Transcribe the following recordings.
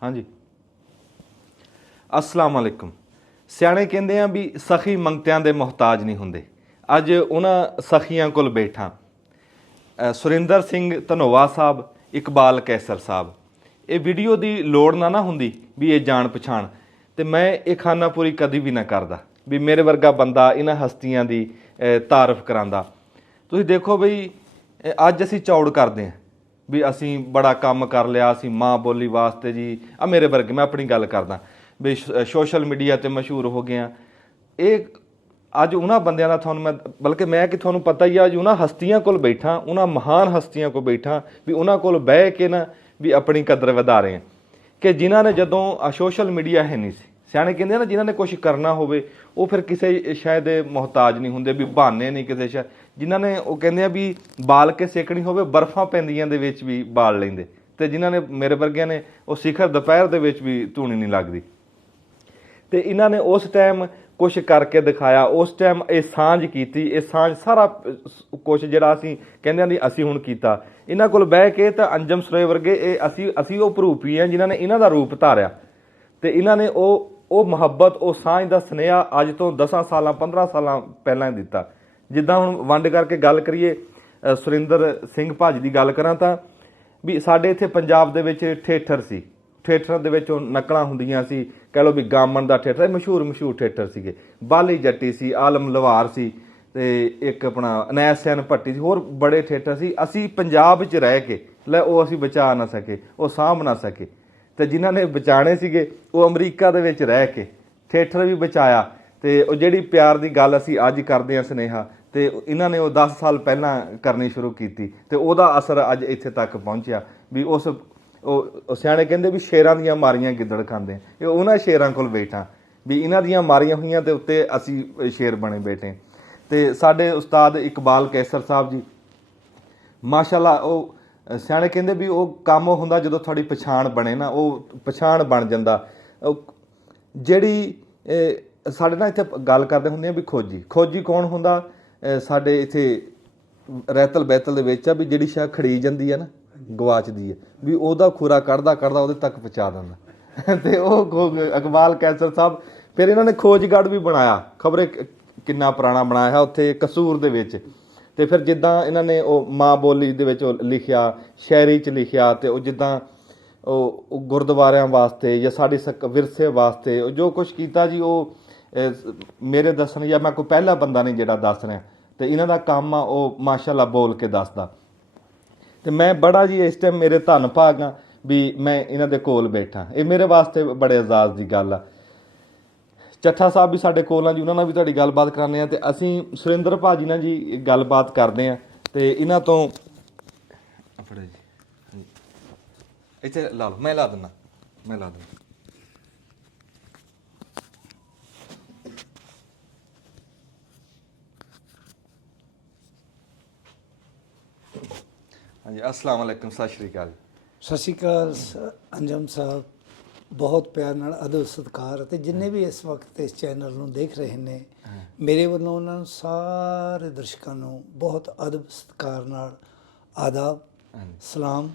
हाँ जी, अस्सलाम वालेकुम। ਸਿਆਣੇ ਕਹਿੰਦੇ ਆ ਵੀ ਸਖੀ ਮੰਗਤਿਆਂ ਦੇ ਮੁਹਤਾਜ ਨਹੀਂ ਹੁੰਦੇ। ਅੱਜ ਉਹਨਾਂ ਸਖੀਆਂ ਕੋਲ ਬੈਠਾ ਸੁਰਿੰਦਰ ਸਿੰਘ ਧਨੋਆ ਸਾਹਿਬ, ਇਕਬਾਲ ਕੈਸਰ ਸਾਹਿਬ। ਇਹ ਵੀਡੀਓ ਦੀ ਲੋੜ ਨਾ ਹੁੰਦੀ ਵੀ ਇਹ ਜਾਣ ਪਛਾਣ, ਤੇ ਮੈਂ ਇਹ ਖਾਨਾਪੂਰੀ ਕਦੀ ਵੀ ਨਾ ਕਰਦਾ ਵੀ ਮੇਰੇ ਵਰਗਾ ਬੰਦਾ ਇਹਨਾਂ ਹਸਤੀਆਂ ਦੀ ਤਾਰਫ ਕਰਾਂਦਾ। ਤੁਸੀਂ ਦੇਖੋ ਬਈ, ਅੱਜ ਅਸੀਂ ਚੌੜ ਕਰਦੇ ਹਾਂ ਵੀ ਅਸੀਂ ਬੜਾ ਕੰਮ ਕਰ ਲਿਆ, ਅਸੀਂ ਮਾਂ ਬੋਲੀ ਵਾਸਤੇ ਜੀ। ਆ ਮੇਰੇ ਵਰਗੇ, ਮੈਂ ਆਪਣੀ ਗੱਲ ਕਰਦਾ ਵੀ ਸੋਸ਼ਲ ਮੀਡੀਆ 'ਤੇ ਮਸ਼ਹੂਰ ਹੋ ਗਏ ਆ। ਇਹ ਅੱਜ ਉਹਨਾਂ ਬੰਦਿਆਂ ਦਾ ਤੁਹਾਨੂੰ ਮੈਂ, ਬਲਕਿ ਮੈਂ ਕਿ ਤੁਹਾਨੂੰ ਪਤਾ ਹੀ ਆ, ਅੱਜ ਉਹਨਾਂ ਹਸਤੀਆਂ ਕੋਲ ਬੈਠਾ, ਉਹਨਾਂ ਮਹਾਨ ਹਸਤੀਆਂ ਕੋਲ ਬੈਠਾ ਵੀ ਉਹਨਾਂ ਕੋਲ ਬਹਿ ਕੇ ਨਾ ਵੀ ਆਪਣੀ ਕਦਰ ਵਧਾ ਰਹੇ ਆ ਕਿ ਜਿਨ੍ਹਾਂ ਨੇ, ਜਦੋਂ ਸੋਸ਼ਲ ਮੀਡੀਆ ਹੈ ਨਹੀਂ ਸੀ, ਸਿਆਣੇ ਕਹਿੰਦੇ ਆ ਨਾ, ਜਿਨ੍ਹਾਂ ਨੇ ਕੁਛ ਕਰਨਾ ਹੋਵੇ ਉਹ ਫਿਰ ਕਿਸੇ ਸ਼ਾਇਦ ਦੇ ਮੁਹਤਾਜ ਨਹੀਂ ਹੁੰਦੇ, ਵੀ ਬਹਾਨੇ ਨਹੀਂ ਕਿਸੇ ਸ਼ਾਇਦ। ਜਿਨ੍ਹਾਂ ਨੇ, ਉਹ ਕਹਿੰਦੇ ਆ ਵੀ ਬਾਲ ਕੇ ਸੇਕਣੀ ਹੋਵੇ, ਬਰਫਾਂ ਪੈਂਦੀਆਂ ਦੇ ਵਿੱਚ ਵੀ ਬਾਲ ਲੈਂਦੇ, ਅਤੇ ਜਿਨ੍ਹਾਂ ਨੇ, ਮੇਰੇ ਵਰਗਿਆਂ ਨੇ, ਉਹ ਸਿਖਰ ਦੁਪਹਿਰ ਦੇ ਵਿੱਚ ਵੀ ਧੂਣੀ ਨਹੀਂ ਲੱਗਦੀ। ਅਤੇ ਇਹਨਾਂ ਨੇ ਉਸ ਟਾਈਮ ਕੁਛ ਕਰਕੇ ਦਿਖਾਇਆ, ਉਸ ਟਾਈਮ ਇਹ ਸਾਂਝ ਕੀਤੀ। ਇਹ ਸਾਂਝ ਸਾਰਾ ਕੁਛ ਜਿਹੜਾ ਅਸੀਂ ਕਹਿੰਦੇ ਹਾਂ ਵੀ ਅਸੀਂ ਹੁਣ ਕੀਤਾ, ਇਹਨਾਂ ਕੋਲ ਬਹਿ ਕੇ ਤਾਂ ਅੰਜਮ ਸਰੋਏ ਵਰਗੇ ਇਹ ਅਸੀਂ ਉਹ ਭਰੂਪੀ ਹਾਂ ਜਿਨ੍ਹਾਂ ਨੇ ਇਹਨਾਂ ਦਾ ਰੂਪ ਧਾਰਿਆ। ਅਤੇ ਇਹਨਾਂ ਨੇ ਉਹ ਮੁਹੱਬਤ, ਉਹ ਸਾਂਝ ਦਾ ਸੁਨੇਹਾ ਅੱਜ ਤੋਂ 10 ਸਾਲਾਂ 15 ਸਾਲਾਂ ਪਹਿਲਾਂ ਦਿੱਤਾ। ਜਿੱਦਾਂ ਹੁਣ ਵੰਡ ਕਰਕੇ ਗੱਲ ਕਰੀਏ, ਸੁਰਿੰਦਰ ਸਿੰਘ ਭਾਜੀ ਦੀ ਗੱਲ ਕਰਾਂ ਤਾਂ ਵੀ ਸਾਡੇ ਇੱਥੇ ਪੰਜਾਬ ਦੇ ਵਿੱਚ ਥੀਏਟਰ ਸੀ, ਥੀਏਟਰਾਂ ਦੇ ਵਿੱਚ ਨਕਲਾਂ ਹੁੰਦੀਆਂ ਸੀ, ਕਹਿ ਲਓ ਵੀ ਗਾਮਨ ਦਾ ਥੀਏਟਰ, ਮਸ਼ਹੂਰ ਥੀਏਟਰ ਸੀਗੇ। ਬਾਲੀ ਜੱਟੀ ਸੀ, ਆਲਮ ਲਵਾਰ ਸੀ, ਅਤੇ ਇੱਕ ਆਪਣਾ ਅਨੈਸ ਸੈਨ ਭੱਟੀ ਸੀ, ਹੋਰ ਬੜੇ ਥੀਏਟਰ ਸੀ। ਅਸੀਂ ਪੰਜਾਬ 'ਚ ਰਹਿ ਕੇ ਉਹ ਅਸੀਂ ਬਚਾ ਨਾ ਸਕੇ, ਉਹ ਸਾਂਭ ਨਾ ਸਕੇ, ਅਤੇ ਜਿਨ੍ਹਾਂ ਨੇ ਬਚਾਉਣੇ ਸੀਗੇ ਉਹ ਅਮਰੀਕਾ ਦੇ ਵਿੱਚ ਰਹਿ ਕੇ ਥੀਏਟਰ ਵੀ ਬਚਾਇਆ। ਅਤੇ ਉਹ ਜਿਹੜੀ ਪਿਆਰ ਦੀ ਗੱਲ ਅਸੀਂ ਅੱਜ ਕਰਦੇ ਹਾਂ ਸੁਨੇਹਾ, ਅਤੇ ਇਹਨਾਂ ਨੇ ਉਹ 10 ਸਾਲ ਪਹਿਲਾਂ ਕਰਨੀ ਸ਼ੁਰੂ ਕੀਤੀ, ਅਤੇ ਉਹਦਾ ਅਸਰ ਅੱਜ ਇੱਥੇ ਤੱਕ ਪਹੁੰਚਿਆ ਵੀ ਉਹ ਸਿਆਣੇ ਕਹਿੰਦੇ ਵੀ ਸ਼ੇਰਾਂ ਦੀਆਂ ਮਾਰੀਆਂ ਗਿੱਦੜ ਖਾਂਦੇ। ਇਹ ਉਹਨਾਂ ਸ਼ੇਰਾਂ ਕੋਲ ਬੈਠਾ ਵੀ ਇਹਨਾਂ ਦੀਆਂ ਮਾਰੀਆਂ ਹੋਈਆਂ ਦੇ ਉੱਤੇ ਅਸੀਂ ਸ਼ੇਰ ਬਣੇ ਬੈਠੇ। ਅਤੇ ਸਾਡੇ ਉਸਤਾਦ ਇਕਬਾਲ ਕੈਸਰ ਸਾਹਿਬ ਜੀ, ਮਾਸ਼ਾਅੱਲਾ, ਉਹ ਸਿਆਣੇ ਕਹਿੰਦੇ ਵੀ ਉਹ ਕੰਮ ਹੁੰਦਾ ਜਦੋਂ ਤੁਹਾਡੀ ਪਛਾਣ ਬਣੇ ਨਾ, ਉਹ ਪਛਾਣ ਬਣ ਜਾਂਦਾ। ਜਿਹੜੀ ਸਾਡੇ ਨਾਲ ਇੱਥੇ ਗੱਲ ਕਰਦੇ ਹੁੰਦੇ ਆ ਵੀ ਖੋਜੀ ਕੌਣ ਹੁੰਦਾ, ਸਾਡੇ ਇੱਥੇ ਰਹਿਤਲ ਬਹਿਤਲ ਦੇ ਵਿੱਚ ਆ ਵੀ ਜਿਹੜੀ ਸ਼ਾਇਦ ਖੜੀ ਜਾਂਦੀ ਹੈ ਨਾ, ਗਵਾਚਦੀ ਹੈ, ਵੀ ਉਹਦਾ ਖੁਰਾ ਕੱਢਦਾ ਉਹਦੇ ਤੱਕ ਪਹੁੰਚਾ ਦਿੰਦਾ। ਅਤੇ ਉਹ ਇਕਬਾਲ ਕੈਸਰ ਸਾਹਿਬ, ਫਿਰ ਇਹਨਾਂ ਨੇ ਖੋਜਗੜ੍ਹ ਵੀ ਬਣਾਇਆ, ਖਬਰੇ ਕਿੰਨਾ ਪੁਰਾਣਾ ਬਣਾਇਆ ਹੈ ਉੱਥੇ ਕਸੂਰ ਦੇ ਵਿੱਚ। ਅਤੇ ਫਿਰ ਜਿੱਦਾਂ ਇਹਨਾਂ ਨੇ ਉਹ ਮਾਂ ਬੋਲੀ ਦੇ ਵਿੱਚ ਉਹ ਲਿਖਿਆ, ਸ਼ਾਇਰੀ 'ਚ ਲਿਖਿਆ, ਅਤੇ ਉਹ ਜਿੱਦਾਂ ਉਹ ਗੁਰਦੁਆਰਿਆਂ ਵਾਸਤੇ ਜਾਂ ਸਾਡੇ ਵਿਰਸੇ ਵਾਸਤੇ ਉਹ ਜੋ ਕੁਛ ਕੀਤਾ ਜੀ, ਉਹ ਮੇਰੇ ਦੱਸਣ, ਜਾਂ ਮੈਂ ਕੋਈ ਪਹਿਲਾ ਬੰਦਾ ਨਹੀਂ ਜਿਹੜਾ ਦੱਸ ਰਿਹਾ, ਅਤੇ ਇਹਨਾਂ ਦਾ ਕੰਮ ਆ ਉਹ ਮਾਸ਼ਾਅੱਲਾ ਬੋਲ ਕੇ ਦੱਸਦਾ। ਅਤੇ ਮੈਂ ਬੜਾ ਜੀ ਇਸ ਟਾਈਮ ਮੇਰੇ ਧੰਨ ਭਾਗ ਹਾਂ ਵੀ ਮੈਂ ਇਹਨਾਂ ਦੇ ਕੋਲ ਬੈਠਾ। ਇਹ ਮੇਰੇ ਵਾਸਤੇ ਬੜੇ ਇਜਾਜ਼ ਦੀ ਗੱਲ ਆ। ਚੱਠਾ ਸਾਹਿਬ ਵੀ ਸਾਡੇ ਕੋਲ ਆ ਜੀ, ਉਹਨਾਂ ਨਾਲ ਵੀ ਤੁਹਾਡੀ ਗੱਲਬਾਤ ਕਰਾਉਂਦੇ ਹਾਂ, ਅਤੇ ਅਸੀਂ ਸੁਰਿੰਦਰ ਭਾਜੀ ਨਾਲ ਜੀ ਗੱਲਬਾਤ ਕਰਦੇ ਹਾਂ। ਅਤੇ ਇਹਨਾਂ ਤੋਂ ਫੜੋ ਜੀ, ਇੱਥੇ ਲਾ ਲਓ, ਮੈਂ ਲਾ ਦਿੰਦਾ। ਹਾਂਜੀ, अस्सलाम वालेकुम, सत श्री अकाल। ਸਤਿ ਸ਼੍ਰੀ ਅਕਾਲ ਅੰਜਮ ਸਾਹਿਬ, ਬਹੁਤ ਪਿਆਰ ਨਾਲ ਅਦਬ ਸਤਿਕਾਰ, ਅਤੇ ਜਿੰਨੇ ਵੀ ਇਸ ਵਕਤ ਇਸ ਚੈਨਲ ਨੂੰ ਦੇਖ ਰਹੇ ਨੇ, ਮੇਰੇ ਵੱਲੋਂ ਉਹਨਾਂ ਨੂੰ ਸਾਰੇ ਦਰਸ਼ਕਾਂ ਨੂੰ ਬਹੁਤ ਅਦਬ ਸਤਿਕਾਰ ਨਾਲ ਆਦਾਬ, ਸਲਾਮ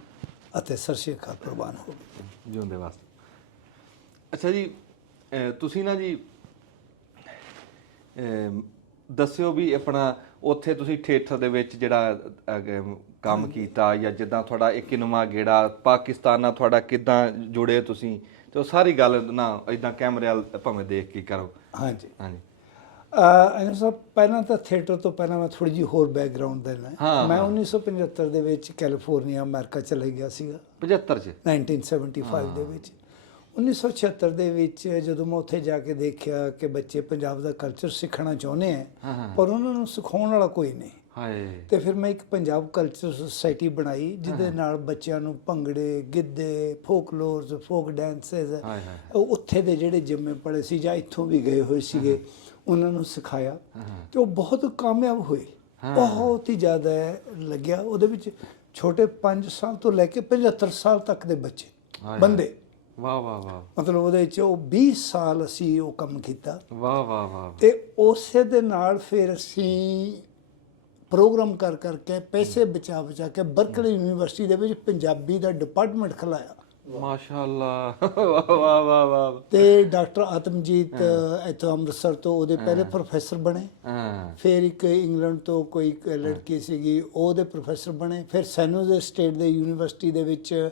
ਅਤੇ ਸਤਿ ਸ਼੍ਰੀ ਅਕਾਲ ਪ੍ਰਵਾਨ ਹੋਵੇ। ਜਿਉਂਦੇ ਵਾਸਤੇ। ਅੱਛਾ ਜੀ, ਤੁਸੀਂ ਨਾ ਜੀ ਦੱਸਿਓ ਵੀ ਆਪਣਾ ਉੱਥੇ ਤੁਸੀਂ ਥੀਏਟਰ ਦੇ ਵਿੱਚ ਜਿਹੜਾ ਕੰਮ ਕੀਤਾ, ਜਾਂ ਜਿੱਦਾਂ ਤੁਹਾਡਾ ਇਹ ਕਿਨਵਾਂ ਗੇੜਾ ਪਾਕਿਸਤਾਨ ਨਾਲ ਤੁਹਾਡਾ ਕਿੱਦਾਂ ਜੁੜੇ ਤੁਸੀਂ, ਅਤੇ ਉਹ ਸਾਰੀ ਗੱਲ ਨਾ ਇੱਦਾਂ ਕੈਮਰੇ ਵੱਲ ਭਾਵੇਂ ਦੇਖ ਕੇ ਕਰੋ। ਹਾਂਜੀ ਹਾਂਜੀ। ਅੰਜਮ ਸਾਹਿਬ, ਪਹਿਲਾਂ ਤਾਂ ਥੀਏਟਰ ਤੋਂ ਪਹਿਲਾਂ ਮੈਂ ਥੋੜ੍ਹੀ ਜਿਹੀ ਹੋਰ ਬੈਕਗਰਾਊਂਡ ਦੇਣਾ। ਮੈਂ 1975 ਦੇ ਵਿੱਚ ਕੈਲੀਫੋਰਨੀਆ ਅਮਰੀਕਾ ਚਲੇ ਗਿਆ ਸੀਗਾ। 1975 ਦੇ ਵਿੱਚ। 1976 ਦੇ ਵਿੱਚ ਜਦੋਂ ਮੈਂ ਉੱਥੇ ਜਾ ਕੇ ਦੇਖਿਆ ਕਿ ਬੱਚੇ ਪੰਜਾਬ ਦਾ ਕਲਚਰ ਸਿੱਖਣਾ ਚਾਹੁੰਦੇ ਆ, ਪਰ ਉਹਨਾਂ ਨੂੰ ਸਿਖਾਉਣ ਵਾਲਾ ਕੋਈ ਨਹੀਂ। ਅਤੇ ਫਿਰ ਮੈਂ ਇੱਕ ਪੰਜਾਬ ਕਲਚਰ ਸੁਸਾਇਟੀ ਬਣਾਈ, ਜਿਹਦੇ ਨਾਲ ਬੱਚਿਆਂ ਨੂੰ ਭੰਗੜੇ, ਗਿੱਧੇ, ਫੋਕਲੋਰਸ, ਫੋਕ ਡਾਂਸਸ, ਉੱਥੇ ਦੇ ਜਿਹੜੇ ਜਿੰਮੇ ਪੜ੍ਹੇ ਸੀ ਜਾਂ ਇੱਥੋਂ ਵੀ ਗਏ ਹੋਏ ਸੀਗੇ, ਉਹਨਾਂ ਨੂੰ ਸਿਖਾਇਆ। ਅਤੇ ਉਹ ਬਹੁਤ ਕਾਮਯਾਬ ਹੋਏ, ਬਹੁਤ ਹੀ ਜ਼ਿਆਦਾ ਲੱਗਿਆ। ਉਹਦੇ ਵਿੱਚ ਛੋਟੇ 5 ਸਾਲ ਤੋਂ ਲੈ ਕੇ 75 ਸਾਲ ਤੱਕ ਦੇ ਬੱਚੇ ਬੰਦੇ, ਮਤਲਬ ਉਹਦੇ ਵਿੱਚ ਉਹ 20 ਸਾਲ ਅਸੀਂ ਉਹ ਕੰਮ ਕੀਤਾ। ਅਤੇ ਉਸੇ ਦੇ ਨਾਲ ਫਿਰ ਅਸੀਂ ਪ੍ਰੋਗਰਾਮ ਕਰਕੇ ਪੈਸੇ ਬਚਾ ਕੇ ਬਰਕਲੇ ਯੂਨੀਵਰਸਿਟੀ ਦੇ ਵਿੱਚ ਪੰਜਾਬੀ ਦਾ ਡਿਪਾਰਟਮੈਂਟ ਖੁੱਲ੍ਹਾਇਆ। ਮਾਸ਼ਾਅੱਲਾ, ਵਾਹ ਵਾਹ ਵਾਹ ਵਾਹ। ਤੇ ਡਾਕਟਰ ਆਤਮਜੀਤ ਇੱਥੋਂ ਅੰਮ੍ਰਿਤਸਰ ਤੋਂ ਉਹਦੇ ਪਹਿਲੇ ਪ੍ਰੋਫੈਸਰ ਬਣੇ। ਫਿਰ ਇੱਕ ਇੰਗਲੈਂਡ ਤੋਂ ਕੋਈ ਇੱਕ ਲੜਕੀ ਸੀਗੀ, ਉਹਦੇ ਪ੍ਰੋਫੈਸਰ ਬਣੇ। ਫਿਰ ਸੈਨੋਜ਼ੇ ਸਟੇਟ ਦੇ ਯੂਨੀਵਰਸਿਟੀ ਦੇ ਵਿੱਚ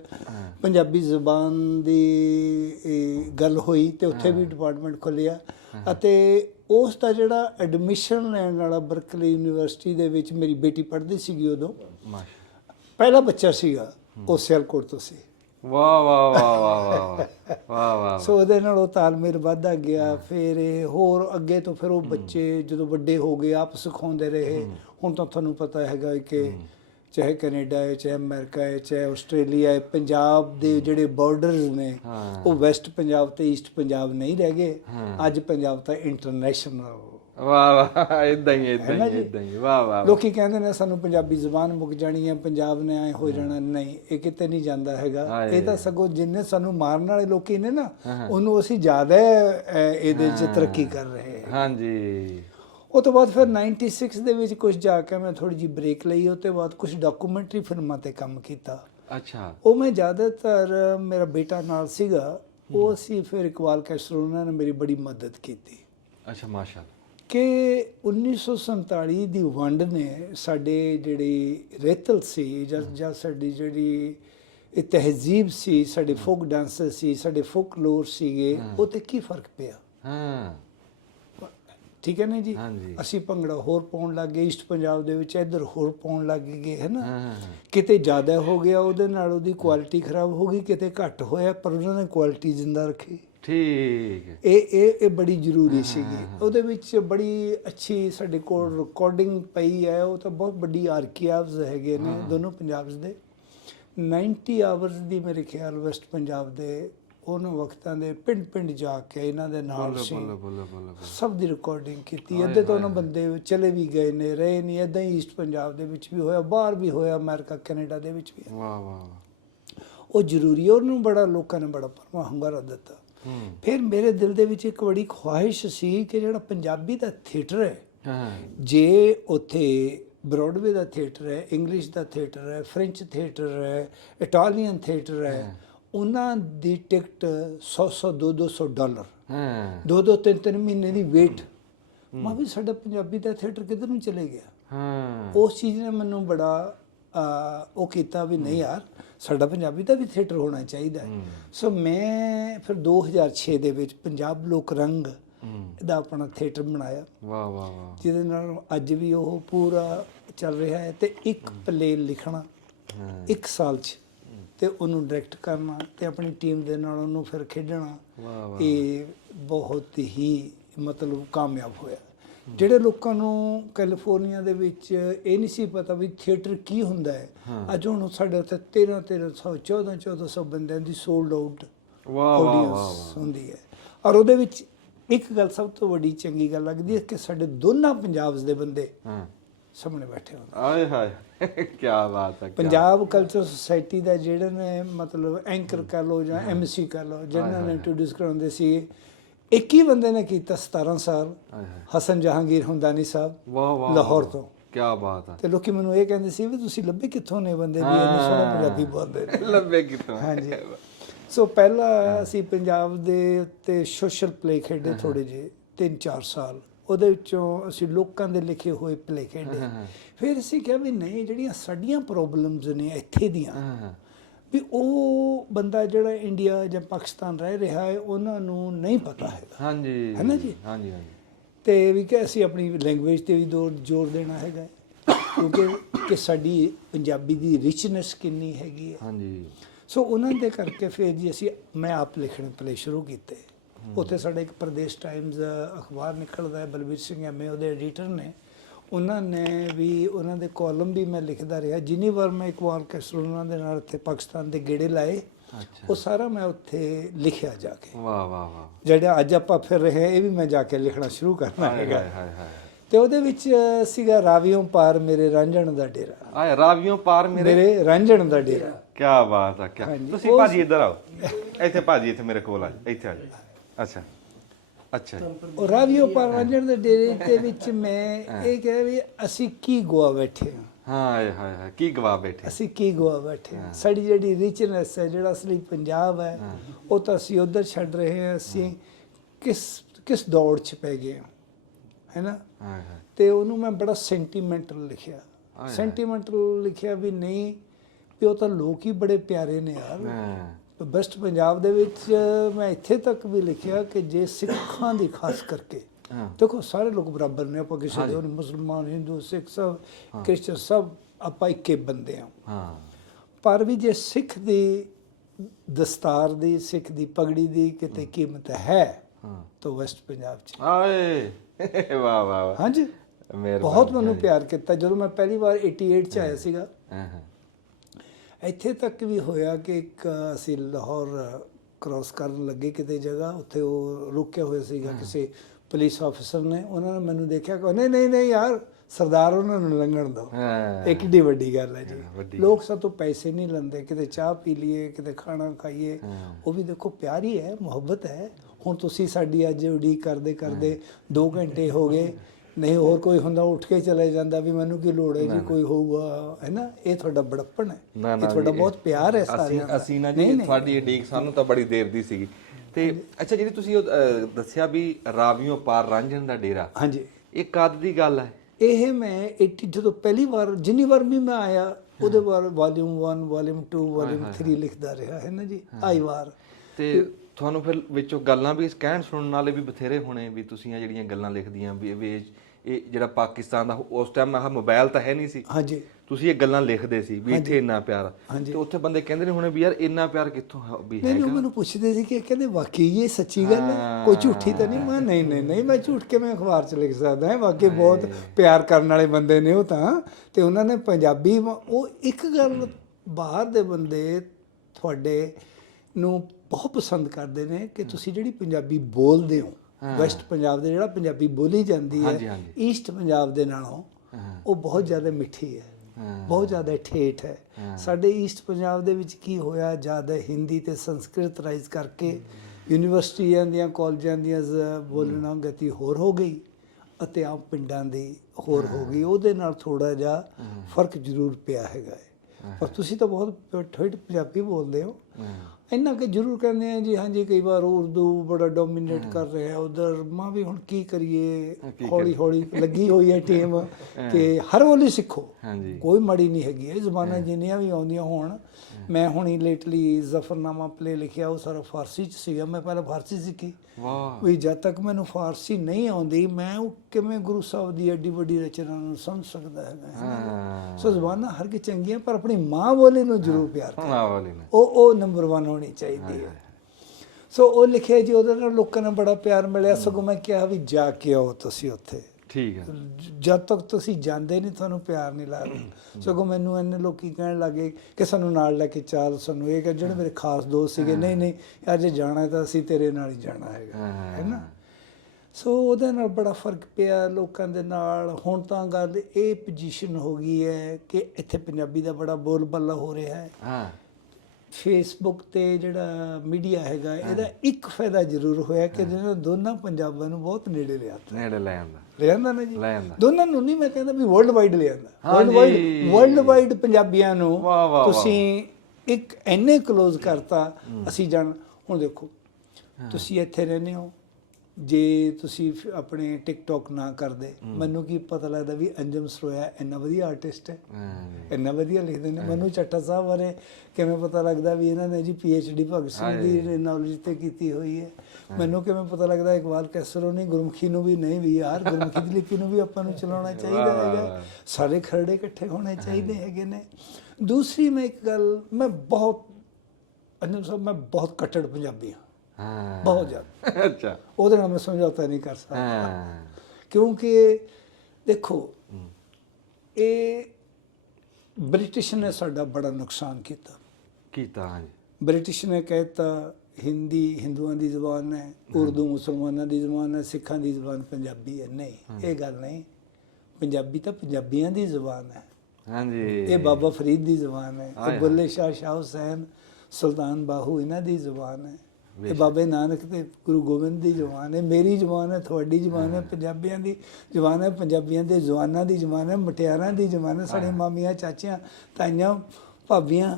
ਪੰਜਾਬੀ ਜ਼ੁਬਾਨ ਦੀ ਗੱਲ ਹੋਈ ਤੇ ਉੱਥੇ ਵੀ ਡਿਪਾਰਟਮੈਂਟ ਖੁੱਲ੍ਹਿਆ। ਅਤੇ ਉਸ ਦਾ ਜਿਹੜਾ ਐਡਮਿਸ਼ਨ ਲੈਣ ਵਾਲਾ ਬਰਕਲੀ ਯੂਨੀਵਰਸਿਟੀ ਦੇ ਵਿੱਚ ਮੇਰੀ ਬੇਟੀ ਪੜ੍ਹਦੀ ਸੀਗੀ ਉਦੋਂ, ਪਹਿਲਾ ਬੱਚਾ ਸੀਗਾ ਉਹ ਸਿਆਲਕੋਟ ਤੋਂ ਸੀ। ਵਾਹ ਵਾਹ ਵਾਹ ਵਾਹ ਵਾਹ ਵਾਹ ਵਾਹ। ਸੋ ਉਹਦੇ ਨਾਲ ਉਹ ਤਾਲਮੇਲ ਵੱਧਦਾ ਗਿਆ। ਫਿਰ ਇਹ ਹੋਰ ਅੱਗੇ ਤੋਂ ਫਿਰ ਉਹ ਬੱਚੇ ਜਦੋਂ ਵੱਡੇ ਹੋ ਗਏ ਆਪ ਸਿਖਾਉਂਦੇ ਰਹੇ। ਹੁਣ ਤਾਂ ਤੁਹਾਨੂੰ ਪਤਾ ਹੈਗਾ ਕਿ ਚਾਹੇ ਕੈਨੇਡਾ ਹੈ, ਚਾਹੇ ਅਮਰੀਕਾ ਹੈ, ਚਾਹੇ ਆਸਟ੍ਰੇਲੀਆ ਹੈ, ਪੰਜਾਬ ਦੇ ਜਿਹੜੇ ਬਾਰਡਰਸ ਨੇ ਉਹ ਵੈਸਟ ਪੰਜਾਬ ਤੇ ਈਸਟ ਪੰਜਾਬ ਨਹੀਂ ਰਹਿ ਗਏ। ਅੱਜ ਪੰਜਾਬ ਤਾਂ ਇੰਟਰਨੈਸ਼ਨਲ। ਵਾਹ ਵਾਹ, ਇਦਾਂ ਹੀ ਇਦਾਂ ਹੀ ਇਦਾਂ ਹੀ। ਵਾਹ ਵਾਹ। ਲੋਕੀ ਕਹਿੰਦੇ ਨੇ ਸਾਨੂੰ ਪੰਜਾਬੀ ਜ਼ੁਬਾਨ ਮੁੱਕ ਜਾਣੀ ਹੈ, ਪੰਜਾਬ ਨੇ ਐ ਹੋ ਜਾਣਾ। ਨਹੀਂ, ਇਹ ਕਿਤੇ ਨਹੀਂ ਜਾਂਦਾ ਹੈਗਾ। ਇਹ ਤਾਂ ਸਗੋਂ ਜਿੰਨੇ ਸਾਨੂੰ ਮਾਰਨ ਵਾਲੇ ਲੋਕੀ ਨੇ ਨਾ, ਉਹਨੂੰ ਅਸੀਂ ਜ਼ਿਆਦਾ ਇਹਦੇ 'ਚ ਤਰੱਕੀ ਕਰ ਰਹੇ ਹਾਂ। ਹਾਂਜੀ। ਉਹ ਤੋਂ ਬਾਅਦ ਫਿਰ 96 ਦੇ ਵਿੱਚ ਕੁਝ ਜਾ ਕੇ ਮੈਂ ਥੋੜੀ ਜਿਹੀ ਬ੍ਰੇਕ ਲਈ। ਉਹ ਤੋਂ ਬਾਅਦ ਕੁਝ ਡਾਕੂਮੈਂਟਰੀ ਫਿਲਮਾਂ ਤੇ ਕੰਮ ਕੀਤਾ। ਅੱਛਾ। ਉਹ ਮੈਂ ਜ਼ਿਆਦਾਤਰ, ਮੇਰਾ ਬੇਟਾ ਨਾਲ ਸੀਗਾ, ਉਹ ਅਸੀਂ ਫਿਰ ਇਕਬਾਲ ਕੈਸਰੋ, ਉਹਨਾਂ ਨੇ ਮੇਰੀ ਬੜੀ ਮਦਦ ਕੀਤੀ। ਅੱਛਾ, ਮਾਸ਼ਾਅੱਲਾ। ਕਿ 1947 ਦੀ ਵੰਡ ਨੇ ਸਾਡੇ ਜਿਹੜੀ ਰੇਤਲ ਸੀ ਜਾਂ ਸਾਡੀ ਜਿਹੜੀ ਇਹ ਤਹਿਜ਼ੀਬ ਸੀ, ਸਾਡੇ ਫੋਕ ਡਾਂਸਰ ਸੀ, ਸਾਡੇ ਫੋਕਲੋਰ ਸੀਗੇ, ਉਹ 'ਤੇ ਕੀ ਫਰਕ ਪਿਆ। ਠੀਕ ਹੈ ਨਾ ਜੀ। ਅਸੀਂ ਭੰਗੜਾ ਹੋਰ ਪਾਉਣ ਲੱਗ ਗਏ ਈਸਟ ਪੰਜਾਬ ਦੇ ਵਿੱਚ, ਇੱਧਰ ਹੋਰ ਪਾਉਣ ਲੱਗ ਗਏ ਹੈ ਨਾ। ਕਿਤੇ ਜ਼ਿਆਦਾ ਹੋ ਗਿਆ, ਉਹਦੇ ਨਾਲ ਉਹਦੀ ਕੁਆਲਿਟੀ ਖਰਾਬ ਹੋ ਗਈ। ਕਿਤੇ ਘੱਟ ਹੋਇਆ, ਪਰ ਉਹਨਾਂ ਨੇ ਕੁਆਲਿਟੀ ਜ਼ਿੰਦਾ ਰੱਖੀ। ਠੀਕ। ਇਹ ਬੜੀ ਜ਼ਰੂਰੀ ਸੀਗੀ। ਉਹਦੇ ਵਿੱਚ ਬੜੀ ਅੱਛੀ ਸਾਡੇ ਕੋਲ ਰਿਕਾਰਡਿੰਗ ਪਈ ਹੈ। ਉਹ ਤਾਂ ਬਹੁਤ ਵੱਡੀ ਆਰਕੀਵਸ ਹੈਗੇ ਨੇ ਦੋਨੋਂ ਪੰਜਾਬਸ ਦੇ। 90 ਆਵਰਸ ਦੀ ਮੇਰੇ ਖਿਆਲ ਵੈਸਟ ਪੰਜਾਬ ਦੇ ਉਹਨਾਂ ਵਕਤਾਂ ਦੇ ਪਿੰਡ ਪਿੰਡ ਜਾ ਕੇ ਇਹਨਾਂ ਦੇ ਨਾਲ ਸੀ, ਸਭ ਦੀ ਰਿਕਾਰਡਿੰਗ ਕੀਤੀ। ਅੱਧੇ ਤੋਂ ਉਹਨਾਂ ਬੰਦੇ ਚਲੇ ਵੀ ਗਏ ਨੇ, ਰਹੇ ਨਹੀਂ। ਇੱਦਾਂ ਹੀ ਈਸਟ ਪੰਜਾਬ ਦੇ ਵਿੱਚ ਵੀ ਹੋਇਆ, ਬਾਹਰ ਵੀ ਹੋਇਆ, ਅਮਰੀਕਾ ਕੈਨੇਡਾ ਦੇ ਵਿੱਚ ਵੀ। ਵਾਹ ਵਾਹ। ਉਹ ਜ਼ਰੂਰੀ ਹੈ। ਉਹਨੂੰ ਬੜਾ ਲੋਕਾਂ ਨੇ ਬੜਾ ਭਰਵਾਂ ਹੁੰਗਾਰਾ ਦਿੱਤਾ। ਫਿਰ ਮੇਰੇ ਦਿਲ ਦੇ ਵਿੱਚ ਇੱਕ ਬੜੀ ਖੁਆਇਸ਼ ਸੀ ਕਿ ਜਿਹੜਾ ਪੰਜਾਬੀ ਦਾ ਥੀਏਟਰ ਹੈ, ਜੇ ਉੱਥੇ ਬਰੋਡਵੇ ਦਾ ਥੀਏਟਰ ਹੈ, ਇੰਗਲਿਸ਼ ਦਾ ਥੀਏਟਰ ਹੈ, ਫ੍ਰੈਂਚ ਥੀਏਟਰ ਹੈ, ਇਟਾਲੀਅਨ ਥੀਏਟਰ ਹੈ, ਉਹਨਾਂ ਦੀ ਟਿਕਟ $100 $200 2-2 3-3 ਮਹੀਨੇ ਦੀ ਵੇਟ। ਮੈਂ ਵੀ ਸਾਡਾ ਪੰਜਾਬੀ ਦਾ ਥੀਏਟਰ ਕਿੱਧਰ ਨੂੰ ਚਲੇ ਗਿਆ। ਉਸ ਚੀਜ਼ ਨੇ ਮੈਨੂੰ ਬੜਾ ਉਹ ਕੀਤਾ ਵੀ ਨਹੀਂ ਯਾਰ, ਸਾਡਾ ਪੰਜਾਬੀ ਦਾ ਵੀ ਥੀਏਟਰ ਹੋਣਾ ਚਾਹੀਦਾ। ਸੋ ਮੈਂ ਫਿਰ 2006 ਦੇ ਵਿੱਚ ਪੰਜਾਬ ਲੋਕ ਰੰਗ ਦਾ ਆਪਣਾ ਥੀਏਟਰ ਬਣਾਇਆ। ਵਾਹ ਵਾਹ ਵਾਹ। ਜਿਹਦੇ ਨਾਲ ਅੱਜ ਵੀ ਉਹ ਪੂਰਾ ਚੱਲ ਰਿਹਾ ਹੈ। ਤੇ ਇੱਕ ਪਲੇ ਲਿਖਣਾ 1 ਸਾਲ 'ਚ, ਤੇ ਉਹਨੂੰ ਡਾਇਰੈਕਟ ਕਰਨਾ, ਤੇ ਆਪਣੀ ਟੀਮ ਦੇ ਨਾਲ ਉਹਨੂੰ ਫਿਰ ਖੇਡਣਾ, ਇਹ ਬਹੁਤ ਹੀ ਮਤਲਬ ਕਾਮਯਾਬ ਹੋਇਆ। ਜਿਹੜੇ ਲੋਕਾਂ ਨੂੰ ਕੈਲੀਫੋਰਨੀਆ ਦੇ ਵਿੱਚ ਇਹ ਨਹੀਂ ਸੀ ਪਤਾ ਵੀ ਥੀਏਟਰ ਕੀ ਹੁੰਦਾ ਹੈ, ਅੱਜ ਹੁਣ ਸਾਡੇ ਉੱਥੇ 1300 1400 ਬੰਦਿਆਂ ਦੀ ਸੋਲਡ ਆਊਟ ਆਡੀਅੰਸ ਹੁੰਦੀ ਹੈ। ਔਰ ਉਹਦੇ ਵਿੱਚ ਇੱਕ ਗੱਲ ਸਭ ਤੋਂ ਵੱਡੀ ਚੰਗੀ ਗੱਲ ਲੱਗਦੀ ਹੈ ਕਿ ਸਾਡੇ ਦੋਨਾਂ ਪੰਜਾਬs ਦੇ ਬੰਦੇ ਸਾਹਮਣੇ ਬੈਠੇ ਹੁੰਦੇ। ਆਏ ਹਾਏ, ਕੀ ਬਾਤ ਹੈ। ਪੰਜਾਬ ਕਲਚਰ ਸੁਸਾਇਟੀ ਦਾ ਜਿਹੜੇ ਨੇ ਮਤਲਬ ਐਂਕਰ ਕਰ ਲਓ ਜਾਂ MC ਕਰ ਲਓ, ਜਿਹਨਾਂ ਨੇ ਇੰਟਰੋਡਿਊਸ ਕਰਾਉਂਦੇ ਸੀ, ਇੱਕ ਹੀ ਬੰਦੇ ਨੇ ਕੀਤਾ 17 ਸਾਲ, ਹਸਨ ਜਹਾਂਗੀਰ ਹੁੰਦਾਨੀ ਸਾਹਿਬ, ਲਾਹੌਰ ਤੋਂ। ਕੀ ਬਾਤ ਹੈ। ਤੇ ਲੋਕੀ ਮੈਨੂੰ ਇਹ ਕਹਿੰਦੇ ਸੀ ਵੀ ਤੁਸੀਂ ਲੱਭੇ ਕਿੱਥੋਂ ਨੇ ਬੰਦੇ ਵੀ ਇੰਨੇ ਸੋਹਣੇ ਪੰਜਾਬੀ ਬੋਲਦੇ ਨੇ। ਲੱਭੇ ਕਿੱਥੋਂ। ਹਾਂਜੀ। ਸੋ ਪਹਿਲਾਂ ਅਸੀਂ ਪੰਜਾਬ ਦੇ ਉੱਤੇ ਸੋਸ਼ਲ ਪਲੇ ਖੇਡੇ ਥੋੜੇ ਜਿਹੇ 3-4 ਸਾਲ। ਉਹਦੇ ਵਿੱਚੋਂ ਅਸੀਂ ਲੋਕਾਂ ਦੇ ਲਿਖੇ ਹੋਏ ਪਲੇ ਖੇਡੇ। ਫਿਰ ਅਸੀਂ ਕਿਹਾ ਵੀ ਨਹੀਂ, ਜਿਹੜੀਆਂ ਸਾਡੀਆਂ ਪ੍ਰੋਬਲਮਸ ਨੇ ਇੱਥੇ ਦੀਆਂ, ਵੀ ਉਹ ਬੰਦਾ ਜਿਹੜਾ ਇੰਡੀਆ ਜਾਂ ਪਾਕਿਸਤਾਨ ਰਹਿ ਰਿਹਾ ਹੈ ਉਹਨਾਂ ਨੂੰ ਨਹੀਂ ਪਤਾ ਹੈਗਾ। ਹਾਂਜੀ, ਹੈ ਨਾ ਜੀ। ਹਾਂਜੀ ਹਾਂਜੀ। ਤੇ ਵੀ ਕਿ ਅਸੀਂ ਆਪਣੀ ਲੈਂਗੁਏਜ ਤੇ ਵੀ ਜ਼ੋਰ ਦੇਣਾ ਹੈਗਾ, ਕਿਉਂਕਿ ਸਾਡੀ ਪੰਜਾਬੀ ਦੀ ਰਿਚਨੈਸ ਕਿੰਨੀ ਹੈਗੀ ਹੈ। ਹਾਂਜੀ। ਸੋ ਉਹਨਾਂ ਦੇ ਕਰਕੇ ਫਿਰ ਜੀ ਮੈਂ ਆਪ ਲਿਖਣੇ ਪਲੇ ਸ਼ੁਰੂ ਕੀਤੇ। ਉੱਥੇ ਸਾਡਾ ਇੱਕ ਪ੍ਰਦੇਸ਼ ਟਾਈਮਜ਼ ਅਖਬਾਰ ਨਿਕਲਦਾ ਹੈ, ਬਲਬੀਰ ਸਿੰਘ ਐਮ ਏ ਉਹਦੇ ਐਡੀਟਰ ਨੇ। ਉਹਨਾਂ ਨੇ ਵੀ ਉਹਨਾਂ ਦੇ ਕਾਲਮ ਵੀ ਮੈਂ ਲਿਖਦਾ ਰਿਹਾ। ਜਿੰਨੀ ਵਾਰ ਮੈਂ ਇਕਬਾਲ ਕੈਸਰੋ ਉਹਨਾਂ ਦੇ ਨਾਲ ਇੱਥੇ ਪਾਕਿਸਤਾਨ ਦੇ ਗੇੜੇ ਲਾਏ, ਉਹ ਸਾਰਾ ਮੈਂ ਉੱਥੇ ਲਿਖਿਆ ਜਾ ਕੇ। ਵਾਹ ਵਾਹ ਵਾਹ। ਜਿਹੜਾ ਅੱਜ ਆਪਾਂ ਫਿਰ ਰਹੇ ਹਾਂ, ਇਹ ਵੀ ਮੈਂ ਜਾ ਕੇ ਲਿਖਣਾ ਸ਼ੁਰੂ ਕਰਨਾ ਹੈਗਾ। ਤੇ ਉਹਦੇ ਵਿੱਚ ਸੀਗਾ ਰਾਵੀਓਂ ਪਾਰ ਮੇਰੇ ਰਾਂਝਣ ਦਾ ਡੇਰਾ। ਰਾਵੀਓਂ ਪਾਰ ਮੇਰੇ ਰਾਂਝਣ ਦਾ ਡੇਰਾ। ਕੀ ਬਾਤ ਹੈ। ਤੁਸੀਂ ਭਾਜੀ ਇੱਧਰ ਆਓ, ਇੱਥੇ ਭਾਜੀ ਇੱਥੇ ਮੇਰੇ ਕੋਲ ਆ, ਇੱਥੇ ਆ ਜਾਓ। ਅੱਛਾ ਅੱਛਾ। ਉਹ ਰਾਵੀਓਂ ਪਾਰ ਰਾਂਝਣ ਦੇ ਡੇਰੇ ਦੇ ਵਿੱਚ ਮੈਂ ਇਹ ਕਿਹਾ ਵੀ ਅਸੀਂ ਕੀ ਗੁਆ ਬੈਠੇ ਹਾਏ ਹਾਏ ਹਾਏ, ਕੀ ਗਵਾ ਬੈਠੇ। ਅਸੀਂ ਕੀ ਗਵਾ ਬੈਠੇ ਹਾਂ। ਸਾਡੀ ਜਿਹੜੀ ਰਿਚਨੈਸ ਹੈ, ਜਿਹੜਾ ਅਸਲੀ ਪੰਜਾਬ ਹੈ, ਉਹ ਤਾਂ ਅਸੀਂ ਉੱਧਰ ਛੱਡ ਰਹੇ ਹਾਂ। ਅਸੀਂ ਕਿਸ ਦੌੜ 'ਚ ਪੈ ਗਏ ਹਾਂ, ਹੈ ਨਾ। ਤੇ ਉਹਨੂੰ ਮੈਂ ਬੜਾ ਸੈਂਟੀਮੈਂਟਲ ਲਿਖਿਆ, ਸੈਂਟੀਮੈਂਟਲ ਲਿਖਿਆ ਵੀ ਨਹੀਂ ਵੀ ਉਹ ਤਾਂ ਲੋਕ ਹੀ ਬੜੇ ਪਿਆਰੇ ਨੇ ਯਾਰ। ਬੈਸਟ ਪੰਜਾਬ ਦੇ ਵਿੱਚ ਮੈਂ ਇੱਥੇ ਤੱਕ ਵੀ ਲਿਖਿਆ ਕਿ ਜੇ ਸਿੱਖਾਂ ਦੀ ਖਾਸ ਕਰਕੇ, ਦੇਖੋ ਸਾਰੇ ਲੋਕ ਬਰਾਬਰ ਨੇ, ਆਪਾਂ ਕਿਸੇ ਦੇ ਮੁਸਲਮਾਨ, ਹਿੰਦੂ, ਸਿੱਖ ਸਭ, ਕ੍ਰਿਸਚਨ ਸਭ, ਆਪਾਂ ਇੱਕੇ ਬੰਦੇ ਹਾਂ। ਪਰ ਵੀ ਜੇ ਸਿੱਖ ਦੀ ਦਸਤਾਰ ਦੀ, ਸਿੱਖ ਦੀ ਪਗੜੀ ਦੀ ਕਿਤੇ ਕੀਮਤ ਹੈ ਤਾਂ ਵੈਸਟ ਪੰਜਾਬ 'ਚ। ਆਏ ਵਾਹ ਵਾਹ। ਹਾਂਜੀ, ਬਹੁਤ ਮੈਨੂੰ ਪਿਆਰ ਕੀਤਾ। ਜਦੋਂ ਮੈਂ ਪਹਿਲੀ ਵਾਰ 88 'ਚ ਆਇਆ ਸੀਗਾ, ਇੱਥੇ ਤੱਕ ਵੀ ਹੋਇਆ ਕਿ ਇੱਕ ਅਸੀਂ ਲਾਹੌਰ ਕ੍ਰੋਸ ਕਰਨ ਲੱਗੇ ਕਿਤੇ ਜਗ੍ਹਾ, ਉੱਥੇ ਉਹ ਰੁਕਿਆ ਹੋਇਆ ਸੀਗਾ ਕਿਸੇ ਪੁਲਿਸ ਆਫਿਸਰ ਨੇ। ਉਹਨਾਂ ਨੇ ਮੈਨੂੰ ਦੇਖਿਆ ਕਿ ਨਹੀਂ ਨਹੀਂ ਨਹੀਂ ਯਾਰ, ਸਰਦਾਰ ਉਹਨਾਂ ਨੂੰ ਲੰਘਣ ਦਿਓ। ਇਹ ਕਿੱਡੀ ਵੱਡੀ ਗੱਲ ਹੈ ਜੀ। ਲੋਕ ਸਾਡੇ ਤੋਂ ਪੈਸੇ ਨਹੀਂ ਲੈਂਦੇ, ਕਿਤੇ ਚਾਹ ਪੀ ਲਈਏ, ਕਿਤੇ ਖਾਣਾ ਖਾਈਏ, ਉਹ ਵੀ ਦੇਖੋ ਪਿਆਰ ਹੀ ਹੈ, ਮੁਹੱਬਤ ਹੈ। ਹੁਣ ਤੁਸੀਂ ਸਾਡੀ ਅੱਜ ਉਡੀਕ ਕਰਦੇ ਕਰਦੇ 2 ਘੰਟੇ ਹੋ ਗਏ, ਨਹੀਂ ਹੋਰ ਕੋਈ ਹੁੰਦਾ ਉੱਠ ਕੇ ਚਲੇ ਜਾਂਦਾ ਵੀ ਮੈਨੂੰ ਕੀ ਲੋੜ ਹੈ ਜੀ, ਕੋਈ ਹੋਊਗਾ, ਹੈ ਨਾ। ਇਹ ਤੁਹਾਡਾ ਬੜਪਨ ਹੈ, ਇਹ ਤੁਹਾਡਾ ਬਹੁਤ ਪਿਆਰ ਹੈ ਸਾਰਿਆਂ ਦਾ। ਅਸੀਂ ਨਾ ਜੀ ਤੁਹਾਡੀ ਉਡੀਕ ਸਾਨੂੰ ਤਾਂ ਬੜੀ ਦੇਰ ਦੀ ਸੀਗੀ। ਤੇ ਅੱਛਾ, ਜਿਹੜੀ ਤੁਸੀਂ ਉਹ ਦੱਸਿਆ ਵੀ ਰਾਵੀਓਂ ਪਾਰ ਰਾਂਝਣ ਦਾ ਡੇਰਾ, ਹਾਂਜੀ, ਇਹ ਕਦ ਦੀ ਗੱਲ ਹੈ? ਇਹ ਮੈਂ 80 ਜਦੋਂ ਪਹਿਲੀ ਵਾਰ, ਜਿੰਨੀ ਵਾਰ ਵੀ ਮੈਂ ਆਇਆ ਉਹਦੇ ਬਾਅਦ ਵਾਲੀਅਮ 1, ਵਾਲੀਅਮ 2, ਵਾਲੀਅਮ 3 ਲਿਖਦਾ ਰਿਹਾ, ਹੈ ਨਾ ਜੀ, ਆਈ ਵਾਰ। ਤੇ ਤੁਹਾਨੂੰ ਫਿਰ ਵਿੱਚੋਂ ਗੱਲਾਂ ਵੀ ਕਹਿਣ ਸੁਣਨ ਵਾਲੇ ਵੀ ਬਥੇਰੇ ਹੋਣੇ ਵੀ ਤੁਸੀਂ ਆ ਜਿਹੜੀਆਂ ਗੱਲਾਂ ਲਿਖਦੀਆਂ ਵੀ ਇਹ ਜਿਹੜਾ ਪਾਕਿਸਤਾਨ ਦਾ ਉਸ ਟਾਈਮ ਆਹ ਮੋਬਾਈਲ ਤਾਂ ਹੈ ਨਹੀਂ ਸੀ, ਹਾਂਜੀ, ਤੁਸੀਂ ਇਹ ਗੱਲਾਂ ਲਿਖਦੇ ਸੀ ਵੀ ਇੱਥੇ ਇੰਨਾ ਪਿਆਰ, ਤੇ ਉੱਥੇ ਬੰਦੇ ਕਹਿੰਦੇ ਨੇ ਹੁਣੇ ਵੀ ਯਾਰ ਇੰਨਾ ਪਿਆਰ ਕਿੱਥੋਂ ਵੀ ਹੈਗਾ। ਨਹੀਂ, ਮੈਨੂੰ ਪੁੱਛਦੇ ਸੀ ਕਿ ਕਹਿੰਦੇ ਵਾਕਈ ਇਹ ਸੱਚੀ ਗੱਲ ਹੈ, ਕੋਈ ਝੂਠੀ ਤਾਂ ਨਹੀਂ। ਮੈਂ ਨਹੀਂ ਨਹੀਂ ਨਹੀਂ, ਮੈਂ ਝੂਠ ਕਿਵੇਂ ਅਖਬਾਰ 'ਚ ਲਿਖ ਸਕਦਾ ਹੈ, ਵਾਕਈ ਬਹੁਤ ਪਿਆਰ ਕਰਨ ਵਾਲੇ ਬੰਦੇ ਨੇ ਉਹ ਤਾਂ। ਤੇ ਉਹਨਾਂ ਨੇ ਪੰਜਾਬੀ, ਉਹ ਇੱਕ ਗੱਲ, ਬਾਹਰ ਦੇ ਬੰਦੇ ਤੁਹਾਡੇ ਨੂੰ ਬਹੁਤ ਪਸੰਦ ਕਰਦੇ ਨੇ ਕਿ ਤੁਸੀਂ ਜਿਹੜੀ ਪੰਜਾਬੀ ਬੋਲਦੇ ਹੋ, ਵੈਸਟ ਪੰਜਾਬ ਦੇ ਜਿਹੜਾ ਪੰਜਾਬੀ ਬੋਲੀ ਜਾਂਦੀ ਹੈ ਈਸਟ ਪੰਜਾਬ ਦੇ ਨਾਲੋਂ, ਉਹ ਬਹੁਤ ਜ਼ਿਆਦਾ ਮਿੱਠੀ ਹੈ, ਬਹੁਤ ਜ਼ਿਆਦਾ ਠੇਠ ਹੈ। ਸਾਡੇ ਈਸਟ ਪੰਜਾਬ ਦੇ ਵਿੱਚ ਕੀ ਹੋਇਆ, ਜ਼ਿਆਦਾ ਹਿੰਦੀ ਤੇ ਸੰਸਕ੍ਰਿਤ ਰਾਈਜ਼ ਕਰਕੇ ਯੂਨੀਵਰਸਿਟੀਆਂ ਦੀਆਂ, ਕਾਲਜਾਂ ਦੀਆਂ ਬੋਲਣਾ ਗਤੀ ਹੋਰ ਹੋ ਗਈ ਅਤੇ ਆਮ ਪਿੰਡਾਂ ਦੀ ਹੋਰ ਹੋ ਗਈ। ਉਹਦੇ ਨਾਲ ਥੋੜ੍ਹਾ ਜਿਹਾ ਫਰਕ ਜ਼ਰੂਰ ਪਿਆ ਹੈਗਾ ਹੈ। ਪਰ ਤੁਸੀਂ ਤਾਂ ਬਹੁਤ ਠੇਠ ਪੰਜਾਬੀ ਬੋਲਦੇ ਹੋ। ਇੰਨਾ ਕਿ ਜ਼ਰੂਰ ਕਹਿੰਦੇ ਆ ਜੀ, ਹਾਂਜੀ, ਕਈ ਵਾਰ ਉਰਦੂ ਬੜਾ ਡੋਮੀਨੇਟ ਕਰ ਰਿਹਾ ਉਧਰ। ਮਾਂ ਵੀ ਹੁਣ ਕੀ ਕਰੀਏ, ਹੌਲੀ ਹੌਲੀ ਲੱਗੀ ਹੋਈ ਹੈ ਟੀਮ ਕਿ ਹਰ ਬੋਲੀ ਸਿੱਖੋ, ਕੋਈ ਮਾੜੀ ਨਹੀਂ ਹੈਗੀ। ਇਹ ਜ਼ਬਾਨਾਂ ਜਿੰਨੀਆਂ ਵੀ ਆਉਂਦੀਆਂ ਹੋਣ, ਮੈਂ ਹੁਣੀ ਲੇਟਲੀ ਜ਼ਫਰਨਾਮਾ ਪਲੇ ਲਿਖਿਆ, ਉਹ ਸਾਰਾ ਫਾਰਸੀ 'ਚ ਸੀਗਾ। ਮੈਂ ਪਹਿਲਾਂ ਫਾਰਸੀ ਸਿੱਖੀ ਵੀ, ਜਦ ਤੱਕ ਮੈਨੂੰ ਫਾਰਸੀ ਨਹੀਂ ਆਉਂਦੀ ਮੈਂ ਉਹ ਕਿਵੇਂ ਗੁਰੂ ਸਾਹਿਬ ਦੀ ਐਡੀ ਵੱਡੀ ਰਚਨਾ ਨੂੰ ਸਮਝ ਸਕਦਾ ਹੈਗਾ। ਸੋ ਜ਼ਬਾਨਾਂ ਹਰ ਕੀ ਚੰਗੀਆਂ, ਪਰ ਆਪਣੀ ਮਾਂ ਬੋਲੀ ਨੂੰ ਜ਼ਰੂਰ ਪਿਆਰ ਕਰੋ, ਉਹ ਨੰਬਰ 1 ਹੋਣੀ ਚਾਹੀਦੀ ਹੈ। ਸੋ ਉਹ ਲਿਖਿਆ ਜੀ, ਉਹਦੇ ਨਾਲ ਲੋਕਾਂ ਨੂੰ ਬੜਾ ਪਿਆਰ ਮਿਲਿਆ। ਸਗੋਂ ਮੈਂ ਕਿਹਾ ਵੀ ਜਾ ਕੇ ਆਓ ਤੁਸੀਂ ਉੱਥੇ, ਠੀਕ ਹੈ, ਜਦ ਤੱਕ ਤੁਸੀਂ ਜਾਂਦੇ ਨਹੀਂ ਤੁਹਾਨੂੰ ਪਿਆਰ ਨਹੀਂ ਲੱਗਦਾ। ਸਗੋਂ ਮੈਨੂੰ ਇੰਨੇ ਲੋਕੀ ਕਹਿਣ ਲੱਗੇ ਕਿ ਸਾਨੂੰ ਨਾਲ ਲੈ ਕੇ ਚੱਲ, ਸਾਨੂੰ ਇਹ ਕਿ ਜਿਹੜੇ ਮੇਰੇ ਖਾਸ ਦੋਸਤ ਸੀਗੇ, ਨਹੀਂ ਨਹੀਂ ਅੱਜ ਜਾਣਾ ਤਾਂ ਅਸੀਂ ਤੇਰੇ ਨਾਲ ਹੀ ਜਾਣਾ ਹੈਗਾ, ਹੈ ਨਾ। ਸੋ ਉਹਦੇ ਨਾਲ ਬੜਾ ਫਰਕ ਪਿਆ ਲੋਕਾਂ ਦੇ ਨਾਲ। ਹੁਣ ਤਾਂ ਗੱਲ ਇਹ ਪੋਜੀਸ਼ਨ ਹੋ ਗਈ ਹੈ ਕਿ ਇੱਥੇ ਪੰਜਾਬੀ ਦਾ ਬੜਾ ਬੋਲ ਬੱਲਾ ਹੋ ਰਿਹਾ ਹੈ। ਫੇਸਬੁੱਕ ਤੇ ਜਿਹੜਾ ਮੀਡੀਆ ਹੈਗਾ, ਇਹਦਾ ਇੱਕ ਫਾਇਦਾ ਜ਼ਰੂਰ ਹੋਇਆ ਕਿ ਜਿਹਨਾਂ ਦੋਨਾਂ ਪੰਜਾਬਾਂ ਨੂੰ ਬਹੁਤ ਨੇੜੇ ਲੈ ਆਂਦਾ ਨਾ ਜੀ। ਦੋਨਾਂ ਨੂੰ ਨਹੀਂ ਮੈਂ ਕਹਿੰਦਾ ਵੀ ਵਰਲਡ ਵਾਈਡ ਲੈ ਆਂਦਾ, ਵਰਲਡ ਵਾਈਡ ਪੰਜਾਬੀਆਂ ਨੂੰ ਤੁਸੀਂ ਇੱਕ ਇੰਨੇ ਕਲੋਜ਼ ਕਰਤਾ। ਅਸੀਂ ਜਾਣ, ਹੁਣ ਦੇਖੋ ਤੁਸੀਂ ਇੱਥੇ ਰਹਿੰਦੇ ਹੋ, ਜੇ ਤੁਸੀਂ ਆਪਣੇ ਟਿਕਟੋਕ ਨਾ ਕਰਦੇ, ਮੈਨੂੰ ਕੀ ਪਤਾ ਲੱਗਦਾ ਵੀ ਅੰਜਮ ਸਰੋਇਆ ਇੰਨਾ ਵਧੀਆ ਆਰਟਿਸਟ ਹੈ, ਇੰਨਾ ਵਧੀਆ ਲਿਖਦੇ ਨੇ। ਮੈਨੂੰ ਚੱਟਾ ਸਾਹਿਬ ਬਾਰੇ ਕਿਵੇਂ ਪਤਾ ਲੱਗਦਾ ਵੀ ਇਹਨਾਂ ਨੇ ਜੀ PhD ਭਗਤ ਸਿੰਘ ਦੀ ਨੌਲੇਜ 'ਤੇ ਕੀਤੀ ਹੋਈ ਹੈ। ਮੈਨੂੰ ਕਿਵੇਂ ਪਤਾ ਲੱਗਦਾ ਇਕਬਾਲ ਕੈਸਰੋਂ ਨਹੀਂ, ਗੁਰਮੁਖੀ ਨੂੰ ਵੀ ਨਹੀਂ ਵੀ ਯਾਰ, ਗੁਰਮੁਖੀ ਦੀ ਲਿਪੀ ਨੂੰ ਵੀ ਆਪਾਂ ਨੂੰ ਚਲਾਉਣਾ ਚਾਹੀਦਾ ਹੈਗਾ। ਸਾਰੇ ਖਰੜੇ ਇਕੱਠੇ ਹੋਣੇ ਚਾਹੀਦੇ ਹੈਗੇ ਨੇ। ਦੂਸਰੀ ਮੈਂ ਇੱਕ ਗੱਲ, ਮੈਂ ਬਹੁਤ ਅੰਜਮ ਸਾਹਿਬ, ਮੈਂ ਬਹੁਤ ਕੱਟੜ ਪੰਜਾਬੀ ਹਾਂ, ਬਹੁਤ ਜ਼ਿਆਦਾ। ਅੱਛਾ, ਉਹਦੇ ਨਾਲ ਮੈਂ ਸਮਝੌਤਾ ਨਹੀਂ ਕਰ ਸਕਦਾ, ਕਿਉਂਕਿ ਦੇਖੋ ਇਹ ਬ੍ਰਿਟਿਸ਼ ਨੇ ਸਾਡਾ ਬੜਾ ਨੁਕਸਾਨ ਕੀਤਾ। ਹਾਂਜੀ, ਬ੍ਰਿਟਿਸ਼ ਨੇ ਕਹਿਤਾ ਹਿੰਦੀ ਹਿੰਦੂਆਂ ਦੀ ਜ਼ੁਬਾਨ ਹੈ, ਉਰਦੂ ਮੁਸਲਮਾਨਾਂ ਦੀ ਜ਼ੁਬਾਨ ਹੈ, ਸਿੱਖਾਂ ਦੀ ਜ਼ੁਬਾਨ ਪੰਜਾਬੀ ਹੈ। ਨਹੀਂ, ਇਹ ਗੱਲ ਨਹੀਂ। ਪੰਜਾਬੀ ਤਾਂ ਪੰਜਾਬੀਆਂ ਦੀ ਜ਼ੁਬਾਨ ਹੈ। ਹਾਂਜੀ, ਇਹ ਬਾਬਾ ਫਰੀਦ ਦੀ ਜ਼ੁਬਾਨ ਹੈ, ਇਹ ਬੁੱਲੇ ਸ਼ਾਹ, ਸ਼ਾਹ ਹੁਸੈਨ, ਸੁਲਤਾਨ ਬਾਹੂ, ਇਹਨਾਂ ਦੀ ਜ਼ੁਬਾਨ ਹੈ। ਇਹ ਬਾਬੇ ਨਾਨਕ ਤੇ ਗੁਰੂ ਗੋਬਿੰਦ ਦੀ ਜ਼ੁਬਾਨ ਹੈ, ਮੇਰੀ ਜ਼ੁਬਾਨ ਹੈ, ਤੁਹਾਡੀ ਜ਼ੁਬਾਨ ਹੈ, ਪੰਜਾਬੀਆਂ ਦੀ ਜ਼ੁਬਾਨ ਹੈ, ਪੰਜਾਬੀਆਂ ਦੇ ਜਵਾਨਾਂ ਦੀ ਜ਼ੁਬਾਨ ਹੈ, ਮੁਟਿਆਰਾਂ ਦੀ ਜ਼ੁਬਾਨ ਹੈ, ਸਾਡੇ ਮਾਮੀਆਂ, ਚਾਚੀਆਂ, ਤਾਈਆਂ, ਭਾਬੀਆਂ,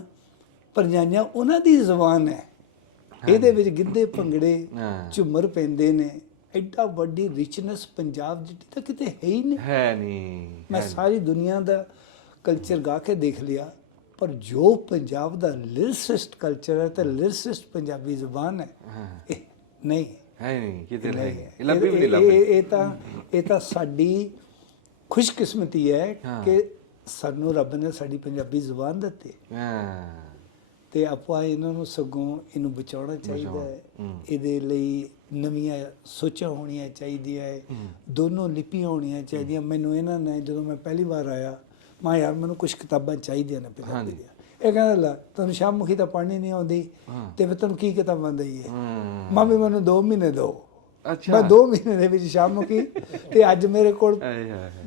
ਭਰਜਾਈਆਂ, ਉਹਨਾਂ ਦੀ ਜ਼ੁਬਾਨ ਹੈ। ਇਹਦੇ ਵਿੱਚ ਗਿੱਧੇ, ਭੰਗੜੇ, ਝੂਮਰ ਪੈਂਦੇ ਨੇ। ਐਡਾ ਵੱਡੀ ਰਿਚਨੈਸ ਪੰਜਾਬ ਜਿੱਡੀ ਤਾਂ ਕਿਤੇ ਹੈ ਹੀ ਨਹੀਂ। ਮੈਂ ਸਾਰੀ ਦੁਨੀਆ ਦਾ ਕਲਚਰ ਗਾ ਕੇ ਦੇਖ ਲਿਆ, ਪਰ ਜੋ ਪੰਜਾਬ ਦਾ ਲਿਰਿਸਿਸਟ ਕਲਚਰ ਹੈ ਤੇ ਲਿਰਿਸਿਸਟ ਪੰਜਾਬੀ ਜ਼ੁਬਾਨ ਹੈ, ਇਹ ਨਹੀਂ ਕਿਤੇ ਨਹੀਂ। ਇਹ ਤਾਂ ਸਾਡੀ ਖੁਸ਼ਕਿਸਮਤੀ ਹੈ ਕਿ ਸਾਨੂੰ ਰੱਬ ਨੇ ਸਾਡੀ ਪੰਜਾਬੀ ਜ਼ੁਬਾਨ ਦਿੱਤੀ, ਤੇ ਆਪਾਂ ਇਹਨਾਂ ਨੂੰ ਸਗੋਂ ਇਹਨੂੰ ਬਚਾਉਣਾ ਚਾਹੀਦਾ ਹੈ। ਇਹਦੇ ਲਈ ਨਵੀਆਂ ਸੋਚਾਂ ਹੋਣੀਆਂ ਚਾਹੀਦੀਆਂ ਹੈ, ਦੋਨੋਂ ਲਿਪੀਆਂ ਹੋਣੀਆਂ ਚਾਹੀਦੀਆਂ। ਮੈਨੂੰ ਇਹਨਾਂ ਨੇ, ਜਦੋਂ ਮੈਂ ਪਹਿਲੀ ਵਾਰ ਆਇਆ, ਮੈਂ ਯਾਰ ਮੈਨੂੰ ਕੁਝ ਕਿਤਾਬਾਂ ਚਾਹੀਦੀਆਂ ਨੇ ਪੰਜਾਬੀ ਦੀਆਂ। ਇਹ ਕਹਿੰਦਾ ਲੈ ਤੁਹਾਨੂੰ ਸ਼ਾਹਮੁਖੀ ਤਾਂ ਪੜ੍ਹਨੀ ਨਹੀਂ ਆਉਂਦੀ ਤੇ ਫਿਰ ਤੁਹਾਨੂੰ ਕੀ ਕਿਤਾਬਾਂ ਦਈਏ? ਮਾਮੀ ਮੈਨੂੰ 2 ਮਹੀਨੇ ਦਿਓ। ਮੈਂ 2 ਮਹੀਨੇ ਦੇ ਵਿੱਚ ਸ਼ਾਹਮੁਖੀ, ਤੇ ਅੱਜ ਮੇਰੇ ਕੋਲ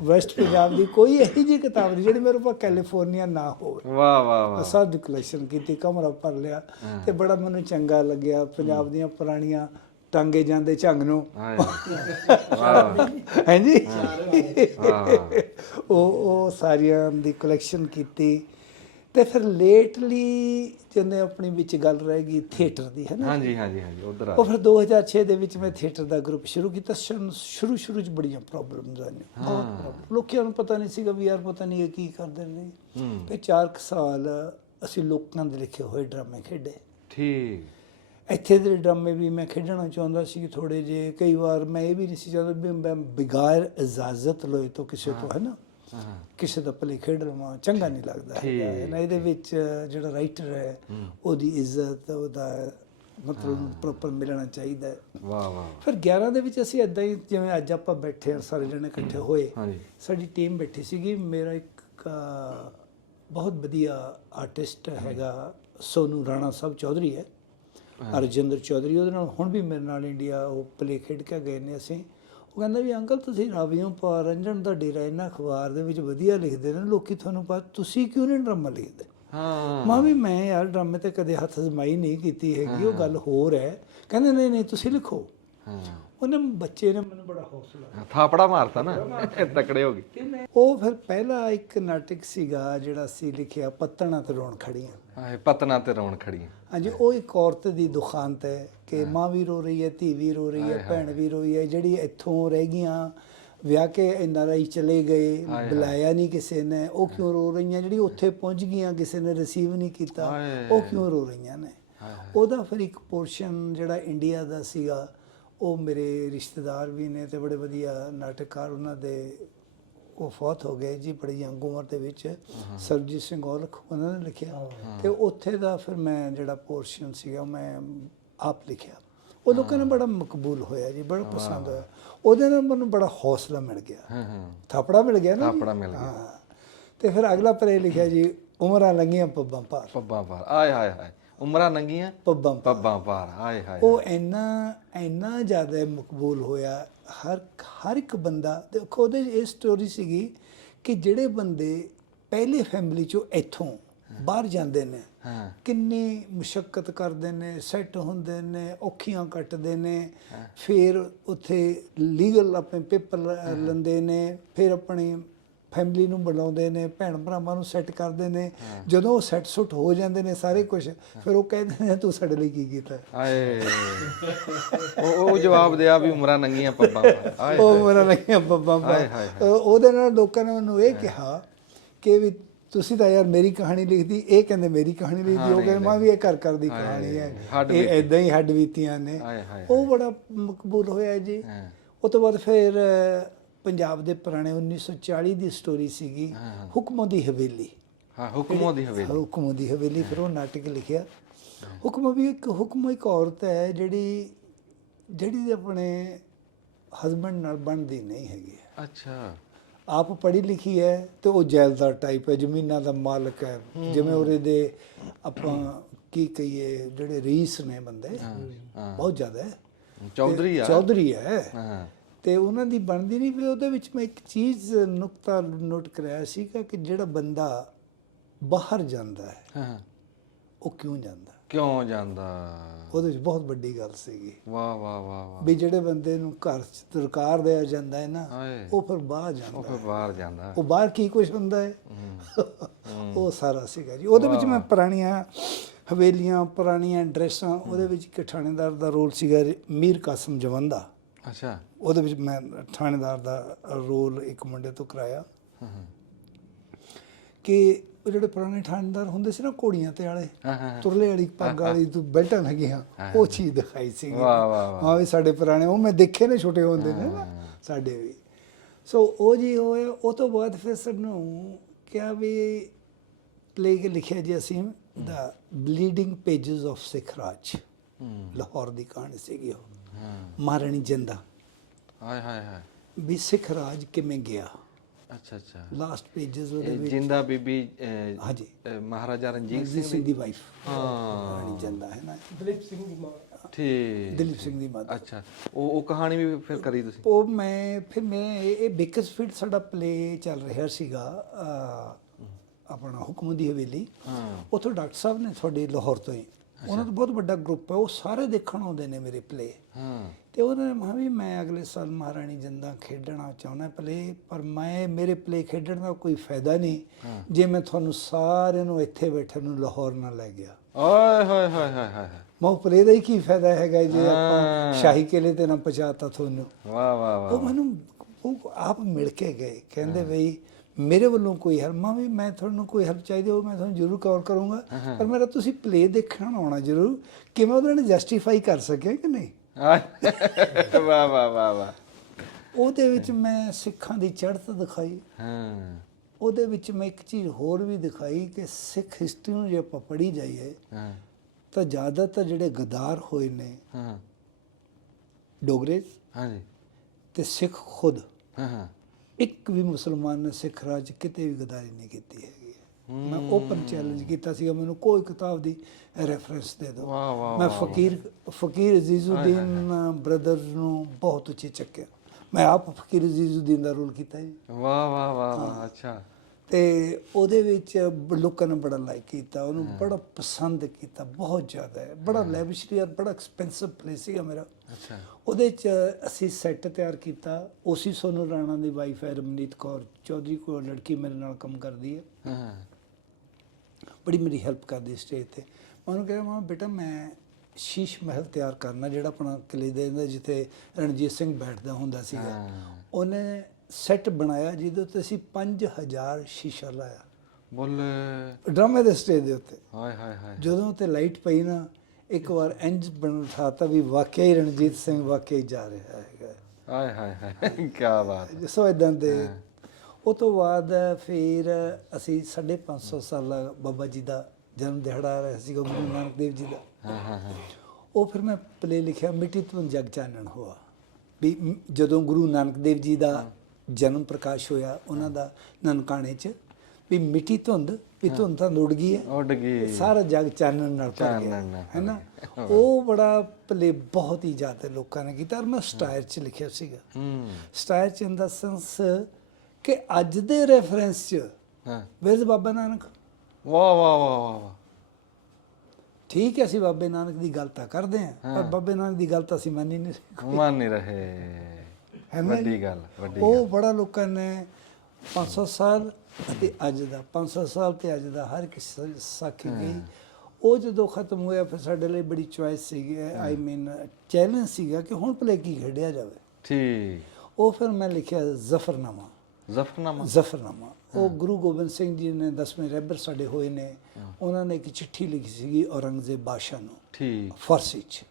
ਵੈਸਟ ਪੰਜਾਬ ਦੀ ਕੋਈ ਇਹੋ ਜਿਹੀ ਕਿਤਾਬ ਨਹੀਂ ਜਿਹੜੀ ਮੇਰੇ ਕੋਲ ਕੈਲੀਫੋਰਨੀਆ ਨਾ ਹੋਵੇ। ਵਾਹ ਵਾਹ ਵਾਹ। ਸਭ ਕਲੈਕਸ਼ਨ ਕੀਤੀ, ਕਮਰਾ ਭਰ ਲਿਆ, ਤੇ ਬੜਾ ਮੈਨੂੰ ਚੰਗਾ ਲੱਗਿਆ। ਪੰਜਾਬ ਦੀਆਂ ਪੁਰਾਣੀਆਂ ਟਾਂਗੇ ਜਾਂਦੇ ਝੰਗ ਨੂੰ, ਹਾਂਜੀ, ਉਹ ਸਾਰੀਆਂ ਦੀ ਕਲੈਕਸ਼ਨ ਕੀਤੀ। ਤੇ ਫਿਰ ਲੇਟਲੀ ਜਿਹਨੇ ਆਪਣੀ ਵਿੱਚ ਗੱਲ ਰਹਿ ਗਈ ਥੀਏਟਰ ਦੀ, ਹੈ ਨਾ। ਹਾਂਜੀ ਹਾਂਜੀ ਹਾਂਜੀ, ਉਧਰ ਉਹ ਫਿਰ 2006 ਦੇ ਵਿੱਚ ਮੈਂ ਥੀਏਟਰ ਦਾ ਗਰੁੱਪ ਸ਼ੁਰੂ ਕੀਤਾ। ਸ਼ੁਰੂ 'ਚ ਬੜੀਆਂ ਪ੍ਰੋਬਲਮਸ ਆਈਆਂ, ਲੋਕਾਂ ਨੂੰ ਪਤਾ ਨਹੀਂ ਸੀਗਾ ਵੀ ਯਾਰ ਪਤਾ ਨਹੀਂ ਇਹ ਕੀ ਕਰਦੇ ਨੇ। ਫਿਰ 4 ਸਾਲ ਅਸੀਂ ਲੋਕਾਂ ਦੇ ਲਿਖੇ ਹੋਏ ਡਰਾਮੇ ਖੇਡੇ। ਠੀਕ। ਇੱਥੇ ਦੇ ਡਰਾਮੇ ਵੀ ਮੈਂ ਖੇਡਣਾ ਚਾਹੁੰਦਾ ਸੀ ਥੋੜ੍ਹੇ ਜਿਹੇ। ਕਈ ਵਾਰ ਮੈਂ ਇਹ ਵੀ ਨਹੀਂ ਸੀ ਚਾਹੁੰਦਾ ਵੀ ਮੈਂ ਬਗੈਰ ਇਜਾਜ਼ਤ ਲੋਏ ਤੋਂ ਕਿਸੇ ਤੋਂ, ਹੈ ਨਾ, ਕਿਸੇ ਦਾ ਭਲੇ ਖੇਡ ਲਵਾਂ, ਚੰਗਾ ਨਹੀਂ ਲੱਗਦਾ ਹੈਗਾ। ਇਹਦੇ ਵਿੱਚ ਜਿਹੜਾ ਰਾਈਟਰ ਹੈ ਉਹਦੀ ਇੱਜ਼ਤ, ਉਹਦਾ ਮਤਲਬ ਪ੍ਰੋਪਰ ਮਿਲਣਾ ਚਾਹੀਦਾ ਹੈ। ਵਾਹ ਵਾਹ। ਫਿਰ 11 ਦੇ ਵਿੱਚ ਅਸੀਂ ਇੱਦਾਂ ਹੀ, ਜਿਵੇਂ ਅੱਜ ਆਪਾਂ ਬੈਠੇ ਹਾਂ ਸਾਰੇ ਜਣੇ ਇਕੱਠੇ ਹੋਏ, ਸਾਡੀ ਟੀਮ ਬੈਠੀ ਸੀਗੀ। ਮੇਰਾ ਇੱਕ ਬਹੁਤ ਵਧੀਆ ਆਰਟਿਸਟ ਹੈਗਾ, ਸੋਨੂ ਰਾਣਾ ਸਾਹਿਬ ਚੌਧਰੀ ਹੈ, ਰਜਿੰਦਰ ਚੌਧਰੀ, ਉਹਦੇ ਨਾਲ ਹੁਣ ਵੀ ਮੇਰੇ ਨਾਲ ਇੰਡੀਆ ਉਹ ਪਲੇ ਖੇਡ ਕੇ ਗਏ ਨੇ ਅਸੀਂ। ਉਹ ਕਹਿੰਦਾ ਵੀ ਅੰਕਲ ਤੁਸੀਂ ਰਾਵੀਓਂ ਪਾ ਰੰਜਨ ਦਾ ਡੇਰਾ ਇਹਨਾਂ ਅਖਬਾਰ ਦੇ ਵਿੱਚ ਵਧੀਆ ਲਿਖਦੇ ਨੇ ਲੋਕੀ, ਤੁਹਾਨੂੰ ਪਤਾ ਤੁਸੀਂ ਕਿਉਂ ਨਹੀਂ ਡਰਾਮਾ ਲਿਖਦੇ? ਮਾਂ ਵੀ ਮੈਂ ਯਾਰ ਡਰਾਮੇ ਤੇ ਕਦੇ ਹੱਥ ਅਜ਼ਮਾਈ ਨਹੀਂ ਕੀਤੀ ਹੈਗੀ, ਉਹ ਗੱਲ ਹੋਰ ਹੈ। ਕਹਿੰਦੇ ਨਹੀਂ ਨਹੀਂ ਤੁਸੀਂ ਲਿਖੋ। ਉਹਨੇ ਬੱਚੇ ਨੇ ਮੈਨੂੰ ਬੜਾ ਹੌਸਲਾ, ਥਾਪੜਾ ਮਾਰਤਾ ਨਾ, ਤਕੜੇ ਹੋ ਗਏ। ਉਹ ਫਿਰ ਪਹਿਲਾ ਇੱਕ ਨਾਟਕ ਸੀਗਾ ਜਿਹੜਾ ਅਸੀਂ ਲਿਖਿਆ, ਪੱਤਣਾ ਤੇ ਰੋਣ ਖੜੀਆਂ। ਪਤਨਾ ਤੇ ਰੋਣ ਖੜੀਆਂ, ਹਾਂਜੀ। ਉਹ ਇੱਕ ਔਰਤ ਦੀ ਦੁਖਾਂਤ ਹੈ ਕਿ ਮਾਂ ਵੀ ਰੋ ਰਹੀ ਹੈ, ਧੀ ਵੀ ਰੋ ਰਹੀ ਹੈ, ਭੈਣ ਵੀ ਰੋਈ ਹੈ, ਜਿਹੜੀ ਇੱਥੋਂ ਰਹਿ ਗਈਆਂ, ਵਿਆਹ ਕੇ NRI ਚਲੇ ਗਏ, ਬੁਲਾਇਆ ਨਹੀਂ ਕਿਸੇ ਨੇ, ਉਹ ਕਿਉਂ ਰੋ ਰਹੀਆਂ? ਜਿਹੜੀ ਉੱਥੇ ਪਹੁੰਚ ਗਈਆਂ, ਕਿਸੇ ਨੇ ਰਿਸੀਵ ਨਹੀਂ ਕੀਤਾ, ਉਹ ਕਿਉਂ ਰੋ ਰਹੀਆਂ ਨੇ? ਉਹਦਾ ਫਿਰ ਇੱਕ ਪੋਰਸ਼ਨ ਜਿਹੜਾ ਇੰਡੀਆ ਦਾ ਸੀਗਾ, ਉਹ ਮੇਰੇ ਰਿਸ਼ਤੇਦਾਰ ਵੀ ਨੇ ਤੇ ਬੜੇ ਵਧੀਆ ਨਾਟਕਕਾਰ, ਉਹਨਾਂ ਦੇ ਉਹ ਫੌਤ ਹੋ ਗਏ ਜੀ ਬੜੀ ਯੰਗ ਉਮਰ ਦੇ ਵਿੱਚ, ਸਰਬਜੀਤ ਸਿੰਘ ਔਲਖ, ਉਹਨਾਂ ਨੇ ਲਿਖਿਆ। ਤੇ ਉੱਥੇ ਦਾ ਫਿਰ ਮੈਂ ਜਿਹੜਾ ਪੋਰਸ਼ਨ ਸੀਗਾ ਮੈਂ ਆਪ ਲਿਖਿਆ। ਉਹ ਲੋਕਾਂ ਨੇ ਬੜਾ ਮਕਬੂਲ ਹੋਇਆ ਜੀ, ਬੜਾ ਪਸੰਦ ਹੋਇਆ। ਉਹਦੇ ਨਾਲ ਮੈਨੂੰ ਬੜਾ ਹੌਸਲਾ ਮਿਲ ਗਿਆ, ਥਾਪੜਾ ਮਿਲ ਗਿਆ ਨਾ, ਥਾਪੜਾ ਮਿਲ ਗਿਆ। ਤੇ ਫਿਰ ਅਗਲਾ ਪਰੇ ਲਿਖਿਆ ਜੀ, ਉਮਰਾਂ ਲੰਘੀਆਂ ਪੱਬਾਂ ਪਾਰ। ਪੱਬਾਂ ਪਾਰ, ਆਏ ਹਾਏ ਹਾਏ, ਉਮਰਾਂ ਲੰਘੀਆਂ ਪੱਬਾਂ ਪਾਰ, ਆਏ ਹਾਏ। ਉਹ ਇੰਨਾ ਜ਼ਿਆਦਾ ਮਕਬੂਲ ਹੋਇਆ। ਹਰ ਇੱਕ ਬੰਦਾ ਦੇਖੋ, ਉਹਦੇ ਇਹ ਸਟੋਰੀ ਸੀਗੀ ਕਿ ਜਿਹੜੇ ਬੰਦੇ ਪਹਿਲੇ ਫੈਮਿਲੀ ਚੋਂ ਇੱਥੋਂ ਬਾਹਰ ਜਾਂਦੇ ਨੇ, ਕਿੰਨੀ ਮੁਸ਼ੱਕਤ ਕਰਦੇ ਨੇ, ਸੈੱਟ ਹੁੰਦੇ ਨੇ, ਔਖੀਆਂ ਕੱਟਦੇ ਨੇ, ਫਿਰ ਉੱਥੇ ਲੀਗਲ ਆਪਣੇ ਪੇਪਰ ਲੈਂਦੇ ਨੇ, ਫਿਰ ਆਪਣੀ ਫੈਮਿਲੀ ਨੂੰ ਬਣਾਉਂਦੇ ਨੇ, ਭੈਣ ਭਰਾਵਾਂ ਨੂੰ ਸੈੱਟ ਕਰਦੇ ਨੇ। ਜਦੋਂ ਉਹ ਸੈੱਟ ਸੁੱਟ ਹੋ ਜਾਂਦੇ ਨੇ ਸਾਰੇ ਕੁਝ, ਫਿਰ ਉਹ ਕਹਿੰਦੇ ਨੇ ਤੂੰ ਸਾਡੇ ਲਈ ਕੀ ਕੀਤਾ? ਹਾਏ, ਉਹ ਜਵਾਬ ਦਿਆ ਵੀ ਉਮਰਾਂ ਲੰਘੀਆਂ ਪੱਬਾਂ ਪਾਰ, ਉਹ ਉਮਰਾਂ ਲੰਘੀਆਂ ਪੱਬਾਂ ਪਾਰ। ਉਹਦੇ ਨਾਲ ਲੋਕਾਂ ਨੇ ਮੈਨੂੰ ਇਹ ਕਿਹਾ ਕਿ ਵੀ ਤੁਸੀਂ ਤਾਂ ਯਾਰ ਮੇਰੀ ਕਹਾਣੀ ਲਿਖਦੀ, ਇਹ ਕਹਿੰਦੇ ਮੇਰੀ ਕਹਾਣੀ ਲਿਖਦੀ, ਉਹ ਕਹਿੰਦੇ ਮਾਂ ਵੀ ਇਹ ਘਰ ਦੀ ਕਹਾਣੀ ਹੈ, ਇਹ ਇੱਦਾਂ ਹੀ ਹੱਡ ਬੀਤੀਆਂ ਨੇ। ਉਹ ਬੜਾ ਮਕਬੂਲ ਹੋਇਆ ਜੀ। ਉਹ ਤੋਂ ਬਾਅਦ ਫਿਰ ਪੰਜਾਬ ਦੇ ਪੁਰਾਣੇ 1940 ਦੀ ਸਟੋਰੀ ਸੀਗੀ, ਹੁਕਮੋਂ ਦੀ ਹਵੇਲੀ। ਹੁਕਮੋਂ ਦੀ ਹਵੇਲੀ, ਫਿਰ ਉਹ ਨਾਟਕ ਲਿਖਿਆ। ਹੁਕਮ ਇੱਕ ਔਰਤ ਹੈ ਜਿਹੜੀ ਆਪਣੇ ਹਸਬੈਂਡ ਨਾਲ ਬਣਦੀ ਨਹੀਂ ਹੈਗੀ। ਅੱਛਾ। ਆਪ ਪੜ੍ਹੀ ਲਿਖੀ ਹੈ ਤੇ ਉਹ ਜੈਲਦਾਰ ਟਾਈਪ ਹੈ, ਜ਼ਮੀਨਾਂ ਦਾ ਮਾਲਕ ਹੈ, ਜਿਵੇਂ ਉਹਦੇ ਦੇ ਆਪਾਂ ਕੀ ਕਹੀਏ ਜਿਹੜੇ ਰਈਸ ਨੇ ਬੰਦੇ ਬਹੁਤ ਜ਼ਿਆਦਾ ਹੈ, ਚੌਧਰੀ ਹੈ, ਤੇ ਉਹਨਾਂ ਦੀ ਬਣਦੀ ਨਹੀਂ। ਫਿਰ ਉਹਦੇ ਵਿੱਚ ਮੈਂ ਇੱਕ ਚੀਜ਼ ਨੁਕਤਾ ਨੋਟ ਕਰਾਇਆ ਸੀਗਾ ਕਿ ਜਿਹੜਾ ਬੰਦਾ ਬਾਹਰ ਜਾਂਦਾ ਹੈ ਉਹ ਕਿਉਂ ਜਾਂਦਾ? ਕਿਉਂ ਜਾਂਦਾ? ਉਹਦੇ ਵਿੱਚ ਬਹੁਤ ਵੱਡੀ ਗੱਲ ਸੀਗੀ। ਵਾਹ ਵਾਹ ਵਾਹ ਵਾਹ। ਵੀ ਜਿਹੜੇ ਬੰਦੇ ਨੂੰ ਘਰ 'ਚ ਤਰਕਾਰ ਦਿਆ ਜਾਂਦਾ ਹੈ ਨਾ, ਹਾਏ, ਉਹ ਫਿਰ ਬਾਹਰ ਜਾਂਦਾ ਉਹ ਫਿਰ ਹੈ। ਬਾਹਰ ਜਾਂਦਾ। ਉਹ ਬਾਹਰ ਕੀ ਕੁਝ ਹੁੰਦਾ ਹੈ, ਉਹ ਸਾਰਾ ਸੀਗਾ ਜੀ। ਉਹਦੇ ਵਿੱਚ ਮੈਂ ਪੁਰਾਣੀਆਂ ਹਵੇਲੀਆਂ, ਪੁਰਾਣੀਆਂ ਡਰੈਸਾਂ, ਉਹਦੇ ਵਿੱਚ ਇੱਕ ਥਾਣੇਦਾਰ ਦਾ ਰੋਲ ਸੀਗਾ ਮੀਰ ਕਾਸਮ ਜਵੰਦਾ। ਅੱਛਾ। ਉਹਦੇ ਵਿੱਚ ਮੈਂ ਥਾਣੇਦਾਰ ਦਾ ਰੋਲ ਇੱਕ ਮੁੰਡੇ ਤੋਂ ਕਰਾਇਆ ਕਿ ਉਹ ਜਿਹੜੇ ਪੁਰਾਣੇ ਥਾਣੇਦਾਰ ਹੁੰਦੇ ਸੀ ਨਾ, ਘੋੜੀਆਂ ਤੇ ਵਾਲੇ, ਤੁਰਲੇ ਵਾਲੀ ਪੱਗ ਵਾਲੀ ਤੂੰ ਬੈਲਟਾਂ ਲੱਗੀਆਂ, ਉਹ ਚੀਜ਼ ਦਿਖਾਈ ਸੀਗੀ। ਵਾਹ ਵਾਹ ਵਾਹ। ਹਾਂ ਵੀ ਸਾਡੇ ਪੁਰਾਣੇ ਉਹ ਮੈਂ ਦੇਖੇ ਨੇ, ਛੋਟੇ ਹੁੰਦੇ ਨੇ ਨਾ ਸਾਡੇ ਵੀ। ਸੋ ਉਹ ਜੀ ਹੋਇਆ। ਉਹ ਤੋਂ ਬਾਅਦ ਫਿਰ ਸਾਨੂੰ ਕਿਹਾ ਵੀ ਪਲੇ ਕੇ ਲਿਖਿਆ ਜੀ ਅਸੀਂ ਦਾ ਬਲੀਡਿੰਗ ਪੇਜਸ ਆਫ ਸਿੱਖ ਰਾਜ। ਲਾਹੌਰ ਦੀ ਕਹਾਣੀ ਸੀਗੀ ਉਹ, ਮਹਾਰਾਣੀ ਜਿੰਦਾ। ਹਾਏ ਹਾਏ ਹਾਏ। ਵੀ ਸਿੱਖ ਰਾਜ ਕਿਵੇਂ ਗਿਆ। ਅੱਛਾ ਅੱਛਾ। ਲਾਸਟ ਪੇਜਸ ਉਹਦੇ ਵਿੱਚ ਜਿੰਦਾ ਬੀਬੀ ਹਾਂਜੀ ਮਹਾਰਾਜਾ ਰਣਜੀਤ ਸਿੰਘ ਸਿੰਘ ਦੀ ਵਾਈਫ, ਹਾਂ, ਮਹਾਰਾਣੀ ਜਿੰਦਾ ਹੈ ਨਾ, ਦਲੀਪ ਸਿੰਘ ਦੀ ਮਾਂ। ਠੀਕ। ਦਲੀਪ ਸਿੰਘ ਦੀ ਮਾਤਾ। ਅੱਛਾ। ਉਹ ਕਹਾਣੀ ਵੀ ਫਿਰ ਕਰੀ ਤੁਸੀਂ? ਉਹ ਮੈਂ ਇਹ ਬੇਕਰਸਫੀਲਡ ਸਾਡਾ ਪਲੇ ਚੱਲ ਰਿਹਾ ਸੀਗਾ, ਆਪਣਾ ਹੁਕਮ ਦੀ ਹਵੇਲੀ। ਉੱਥੋਂ ਡਾਕਟਰ ਸਾਹਿਬ ਨੇ ਤੁਹਾਡੇ ਲਾਹੌਰ ਤੋਂ ਹੀ, ਉਹਨਾਂ ਦਾ ਬਹੁਤ ਵੱਡਾ ਗਰੁੱਪ ਹੈ, ਉਹ ਸਾਰੇ ਦੇਖਣ ਆਉਂਦੇ ਨੇ ਮੇਰੇ ਪਲੇ। ਤੇ ਉਹਨਾਂ ਨੇ ਕਿਹਾ ਵੀ ਮੈਂ ਅਗਲੇ ਸਾਲ ਮਹਾਰਾਣੀ ਜਿੰਦਾ ਖੇਡਣਾ ਚਾਹੁੰਦਾ ਪਲੇ, ਪਰ ਮੇਰੇ ਪਲੇ ਖੇਡਣ ਦਾ ਕੋਈ ਫਾਇਦਾ ਨਹੀਂ ਜੇ ਮੈਂ ਤੁਹਾਨੂੰ ਸਾਰਿਆਂ ਨੂੰ ਇੱਥੇ ਬੈਠੇ ਨੂੰ ਲਾਹੌਰ ਨਾ ਲੈ ਗਿਆ। ਓਏ ਹੋਏ ਹੋਏ ਹੋਏ ਹੋਏ। ਮੈਂ ਪਲੇ ਦਾ ਹੀ ਕੀ ਫਾਇਦਾ ਹੈਗਾ ਜੇ ਆਪਾਂ ਸ਼ਾਹੀ ਕਿਲੇ ਤੇ ਨਾ ਪਹੁੰਚਾਤਾ ਤੁਹਾਨੂੰ। ਵਾਹ ਵਾਹ ਵਾਹ। ਉਹ ਮੈਨੂੰ ਉਹ ਆਪ ਮਿਲ ਕੇ ਗਏ, ਕਹਿੰਦੇ ਬਈ ਮੇਰੇ ਵੱਲੋਂ ਕੋਈ ਹੈਲਪ, ਵੀ ਮੈਂ ਤੁਹਾਨੂੰ ਕੋਈ ਹੈਲਪ ਚਾਹੀਦੀ ਹੋ ਮੈਂ ਤੁਹਾਨੂੰ ਜ਼ਰੂਰ ਕਾਲ ਕਰੂੰਗਾ, ਪਰ ਮੇਰਾ ਤੁਸੀਂ ਪਲੇ ਦੇਖਣ ਆਉਣਾ ਜ਼ਰੂਰ, ਕਿ ਮੈਂ ਉਹਦੇ ਨਾਲ ਜਸਟੀਫਾਈ ਕਰ ਸਕਿਆ ਕਿ ਨਹੀਂ। ਵਾਹ ਵਾਹ ਵਾਹ ਵਾਹ। ਉਹਦੇ ਵਿੱਚ ਮੈਂ ਸਿੱਖਾਂ ਦੀ ਚੜ੍ਹਤ ਦਿਖਾਈ। ਉਹਦੇ ਵਿੱਚ ਮੈਂ ਇੱਕ ਚੀਜ਼ ਹੋਰ ਵੀ ਦਿਖਾਈ ਕਿ ਸਿੱਖ ਹਿਸਟਰੀ ਨੂੰ ਜੇ ਆਪਾਂ ਪੜ੍ਹੀ ਜਾਈਏ ਤਾਂ ਜ਼ਿਆਦਾਤਰ ਜਿਹੜੇ ਗਦਾਰ ਹੋਏ ਨੇ ਡੋਗਰੇਜ਼ ਤੇ ਸਿੱਖ ਖੁਦ, ਇੱਕ ਵੀ ਮੁਸਲਮਾਨ ਨੇ ਸਿੱਖ ਰਾਜ ਕਿਤੇ ਵੀ ਗਦਾਰੀ ਨਹੀਂ ਕੀਤੀ ਹੈਗੀ। ਮੈਂ ਓਪਨ ਚੈਲੰਜ ਕੀਤਾ ਸੀਗਾ, ਮੈਨੂੰ ਕੋਈ ਕਿਤਾਬ ਦੀ ਰੈਫਰੈਂਸ ਦੇ ਦਿਓ। ਮੈਂ ਫਕੀਰ ਅਜ਼ੀਜ਼ੁਦੀਨ ਬ੍ਰਦਰ ਨੂੰ ਬਹੁਤ ਉੱਚੇ ਚੱਕਿਆ, ਮੈਂ ਆਪ ਫਕੀਰ ਅਜ਼ੀਜ਼ੁਦੀਨ ਦਾ ਰੋਲ ਕੀਤਾ ਜੀ। ਵਾਹ ਵਾਹ ਵਾਹ ਵਾਹ। ਅੱਛਾ। ਤੇ ਉਹਦੇ ਵਿੱਚ ਲੋਕਾਂ ਨੇ ਬੜਾ ਲਾਈਕ ਕੀਤਾ, ਉਹਨੂੰ ਬੜਾ ਪਸੰਦ ਕੀਤਾ, ਬਹੁਤ ਜ਼ਿਆਦਾ। ਬੜਾ ਲੈਵਿਸ਼ਲੀ ਔਰ ਬੜਾ ਐਕਸਪੈਂਸਿਵ ਪਲੇਸ ਸੀਗਾ ਮੇਰਾ। ਅੱਛਾ। ਉਹਦੇ 'ਚ ਅਸੀਂ ਸੈੱਟ ਤਿਆਰ ਕੀਤਾ। ਉਸੀ ਸੋਨੂ ਰਾਣਾ ਦੀ ਵਾਈਫ ਹੈ ਰਮਨੀਤ ਕੌਰ ਚੌਧਰੀ, ਕੋਲ ਲੜਕੀ ਮੇਰੇ ਨਾਲ ਕੰਮ ਕਰਦੀ ਹੈ, ਬੜੀ ਮੇਰੀ ਹੈਲਪ ਕਰਦੀ ਸਟੇਜ 'ਤੇ। ਮੈਂ ਉਹਨੂੰ ਕਿਹਾ ਮਾਂ ਬੇਟਾ ਮੈਂ ਸ਼ੀਸ਼ ਮਹਿਲ ਤਿਆਰ ਕਰਨਾ, ਜਿਹੜਾ ਆਪਣਾ ਕਿਲੇ ਦੇ ਅੰਦਰ ਜਿੱਥੇ ਰਣਜੀਤ ਸਿੰਘ ਬੈਠਦਾ ਹੁੰਦਾ ਸੀਗਾ। ਉਹਨੇ ਸੈੱਟ ਬਣਾਇਆ ਜਿਹਦੇ ਉੱਤੇ ਅਸੀਂ 5000 ਸ਼ੀਸ਼ਾ ਲਾਇਆ, ਬੋਲੇ ਡਰਾਮੇ ਦੇ ਸਟੇਜ ਦੇ ਉੱਤੇ। ਹਾਏ ਹਾਏ ਹਾਏ। ਜਦੋਂ ਉੱਤੇ ਲਾਈਟ ਪਈ ਨਾ, ਇੱਕ ਵਾਰ ਇੰਜ ਬਣ ਉਠਾਤਾ ਵੀ ਵਾਕਿਆ ਹੀ ਰਣਜੀਤ ਸਿੰਘ ਵਾਕਿਆ ਹੀ ਜਾ ਰਿਹਾ ਹੈਗਾ। ਹਾਏ ਹਾਏ ਹਾਏ, ਕੀ ਬਾਤ। ਸੋ ਇਦਾਂ ਦੇ। ਉਹ ਤੋਂ ਬਾਅਦ ਫਿਰ ਅਸੀਂ 550 ਸਾਲਾ ਬਾਬਾ ਜੀ ਦਾ ਜਨਮ ਦਿਹਾੜਾ ਆ ਰਿਹਾ ਸੀਗਾ, ਗੁਰੂ ਨਾਨਕ ਦੇਵ ਜੀ ਦਾ। ਉਹ ਫਿਰ ਮੈਂ ਪਲੇ ਲਿਖਿਆ ਮਿੱਟੀ ਤੋਂ ਜਗ ਚਾਨਣ ਹੋਆ, ਵੀ ਜਦੋਂ ਗੁਰੂ ਨਾਨਕ ਦੇਵ ਜੀ ਦਾ ਜਨਮ ਪ੍ਰਕਾਸ਼ ਹੋਇਆ ਉਹਨਾਂ ਦਾ ਨਨਕਾਣੇ 'ਚ, ਵੀ ਮਿੱਟੀ ਧੁੰਦ, ਵੀ ਧੁੰਦ ਤਾਂ ਉੱਡ ਗਈ ਹੈ, ਉੱਡ ਗਈ, ਸਾਰਾ ਜਗ ਚਾਨਣ ਨਾਲ ਭਰ ਗਿਆ ਹੈ ਨਾ। ਉਹ ਬੜਾ ਪਲੇ ਬਹੁਤ ਹੀ ਜ਼ਿਆਦਾ ਲੋਕਾਂ ਨੇ ਕੀਤਾ, ਔਰ ਮੈਂ ਸਟਾਇਰ 'ਚ ਲਿਖਿਆ ਸੀਗਾ। ਸਟਾਇਰ 'ਚ ਇਨ ਦਾ ਸੈਂਸ ਕਿ ਅੱਜ ਦੇ ਰੈਫਰੈਂਸ 'ਚ ਵੇਅਰਜ਼ ਬਾਬਾ ਨਾਨਕ। ਵਾਹ ਵਾਹ ਵਾਹ ਵਾਹ। ਠੀਕ ਹੈ, ਅਸੀਂ ਬਾਬੇ ਨਾਨਕ ਦੀ ਗੱਲ ਤਾਂ ਕਰਦੇ ਹਾਂ, ਪਰ ਬਾਬੇ ਨਾਨਕ ਦੀ ਗੱਲ ਤਾਂ ਅਸੀਂ ਮੰਨ ਹੀ ਨਹੀਂ ਰਹੇ। ਵੱਡੀ ਗੱਲ। ਉਹ ਬੜਾ ਲੋਕਾਂ ਨੇ 500 ਸਾਲ ਅਤੇ ਅੱਜ ਦਾ, 500 ਸਾਲ ਤੇ ਅੱਜ ਦਾ ਹਰ ਇੱਕ ਸਾਖੀ ਗਈ। ਉਹ ਜਦੋਂ ਖਤਮ ਹੋਇਆ ਫਿਰ ਸਾਡੇ ਲਈ ਬੜੀ ਚੁਆਇਸ ਸੀਗੀ, ਆਈ ਮੀਨ ਚੈਲੰਜ ਸੀਗਾ ਕਿ ਹੁਣ ਭਲੇ ਕੀ ਖੇਡਿਆ ਜਾਵੇ। ਠੀਕ। ਉਹ ਫਿਰ ਮੈਂ ਲਿਖਿਆ ਜ਼ਫਰਨਾਮਾ। ਜ਼ਫਰਨਾਮਾ ਉਹ ਗੁਰੂ ਗੋਬਿੰਦ ਸਿੰਘ ਜੀ ਨੇ 10ਵੇਂ ਰਹਿਬਰ ਸਾਡੇ ਹੋਏ ਨੇ, ਉਹਨਾਂ ਨੇ ਇੱਕ ਚਿੱਠੀ ਲਿਖੀ ਸੀਗੀ ਔਰੰਗਜ਼ੇਬ ਬਾਦਸ਼ਾਹ ਨੂੰ, ਫਾਰਸੀ 'ਚ।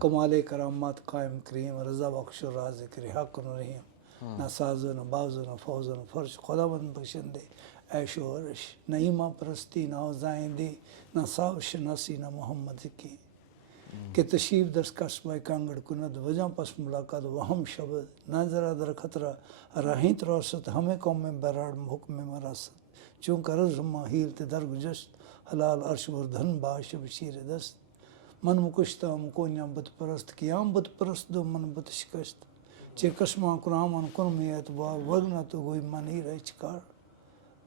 ਕਮਾਲੇ ਕਰਾਮਾਤ ਕਾਇਮ ਕਰੀਮ ਰਜ਼ਾ ਬਖਸ਼ੋ ਰਾਜ਼ ਰਿਹਾ ਕੁਨ ਰਹੀਮ ਨਾ ਸਾਜ਼ੋ ਨਾ ਬਾਜ਼ੋ ਨਾ ਫੌਜ਼ੋ ਨਾ ਫਰਸ਼ खुदाबंद बख्शंदे ऐशो अर्श न ईमा परस्ती ना जाएंदे ना सावश नसी ना मोहम्मद की कि तशीफ दर्श कसबाई कांगड़ कुनद वजह पस मुलाकात वहम शब्द ना जरा दर खतरा राहित रोसत हमें कौम में बराड़ हुक्म में मरासत चूँ करज हील ते दर गुजस्त हलाल अर्श धन बाश बशीर दस्त मन मुकुश्ता मुकोन्या बुत परस्त कियाम बुत परस्त दो मन बुत शिकस्त चे कस्मा कुराम कुन में एतबा वगना तो गोई मनी रचकार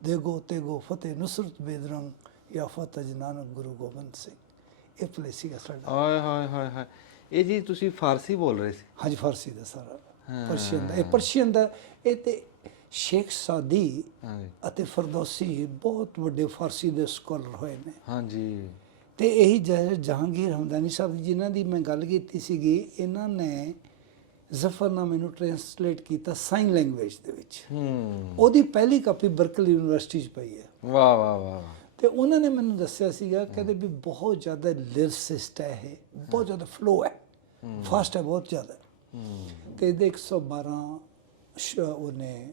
देगो तेगो फतेह नुसरत बेदरंग या फतह नानक गुरु गोबिंद सिंह। ਇਹ ਪਲੇ ਸੀਗਾ ਸਾਡਾ। ਹਾਏ ਹਾਏ ਹਾਏ ਹਾਏ, ਇਹ ਜੀ ਤੁਸੀਂ ਫਾਰਸੀ ਬੋਲ ਰਹੇ ਸੀ? ਹਾਂਜੀ, ਫਾਰਸੀ ਦਾ ਸਾਰਾ, ਪਰਸ਼ੀਅਨ ਦਾ। ਇਹ ਪਰਸ਼ੀਅਨ ਦਾ, ਇਹ ਤੇ ਸ਼ੇਖ ਸਾਦੀ ਅਤੇ ਫਰਦੌਸੀ ਬਹੁਤ ਵੱਡੇ ਫਾਰਸੀ ਦੇ ਸਕਾਲਰ ਹੋਏ ਨੇ। ਹਾਂਜੀ। ਤੇ ਇਹੀ ਜਹਾਂਗੀਰ ਹਮਦਾਨੀ ਸਾਹਿਬ ਜਿਨ੍ਹਾਂ ਦੀ ਮੈਂ ਗੱਲ ਕੀਤੀ ਸੀਗੀ, ਇਹਨਾਂ ਨੇ ਜ਼ਫਰਨਾਮੇ ਨੂੰ ਟ੍ਰਾਂਸਲੇਟ ਕੀਤਾ ਸਾਈਨ ਲੈਂਗੁਏਜ ਦੇ ਵਿੱਚ। ਉਹਦੀ ਪਹਿਲੀ ਕਾਪੀ ਬਰਕਲੀ ਯੂਨੀਵਰਸਿਟੀ 'ਚ ਪਈ ਹੈ। ਵਾਹ ਵਾਹ ਵਾਹ। ਤੇ ਉਹਨਾਂ ਨੇ ਮੈਨੂੰ ਦੱਸਿਆ ਸੀਗਾ, ਕਹਿੰਦੇ ਵੀ ਬਹੁਤ ਜ਼ਿਆਦਾ ਲਿਰਿਸਿਸਟ ਹੈ ਇਹ, ਬਹੁਤ ਜ਼ਿਆਦਾ ਫਲੋ ਹੈ, ਫਾਸਟ ਹੈ ਬਹੁਤ ਜ਼ਿਆਦਾ। ਤੇ ਇਹਦੇ 112 ਉਹਨੇ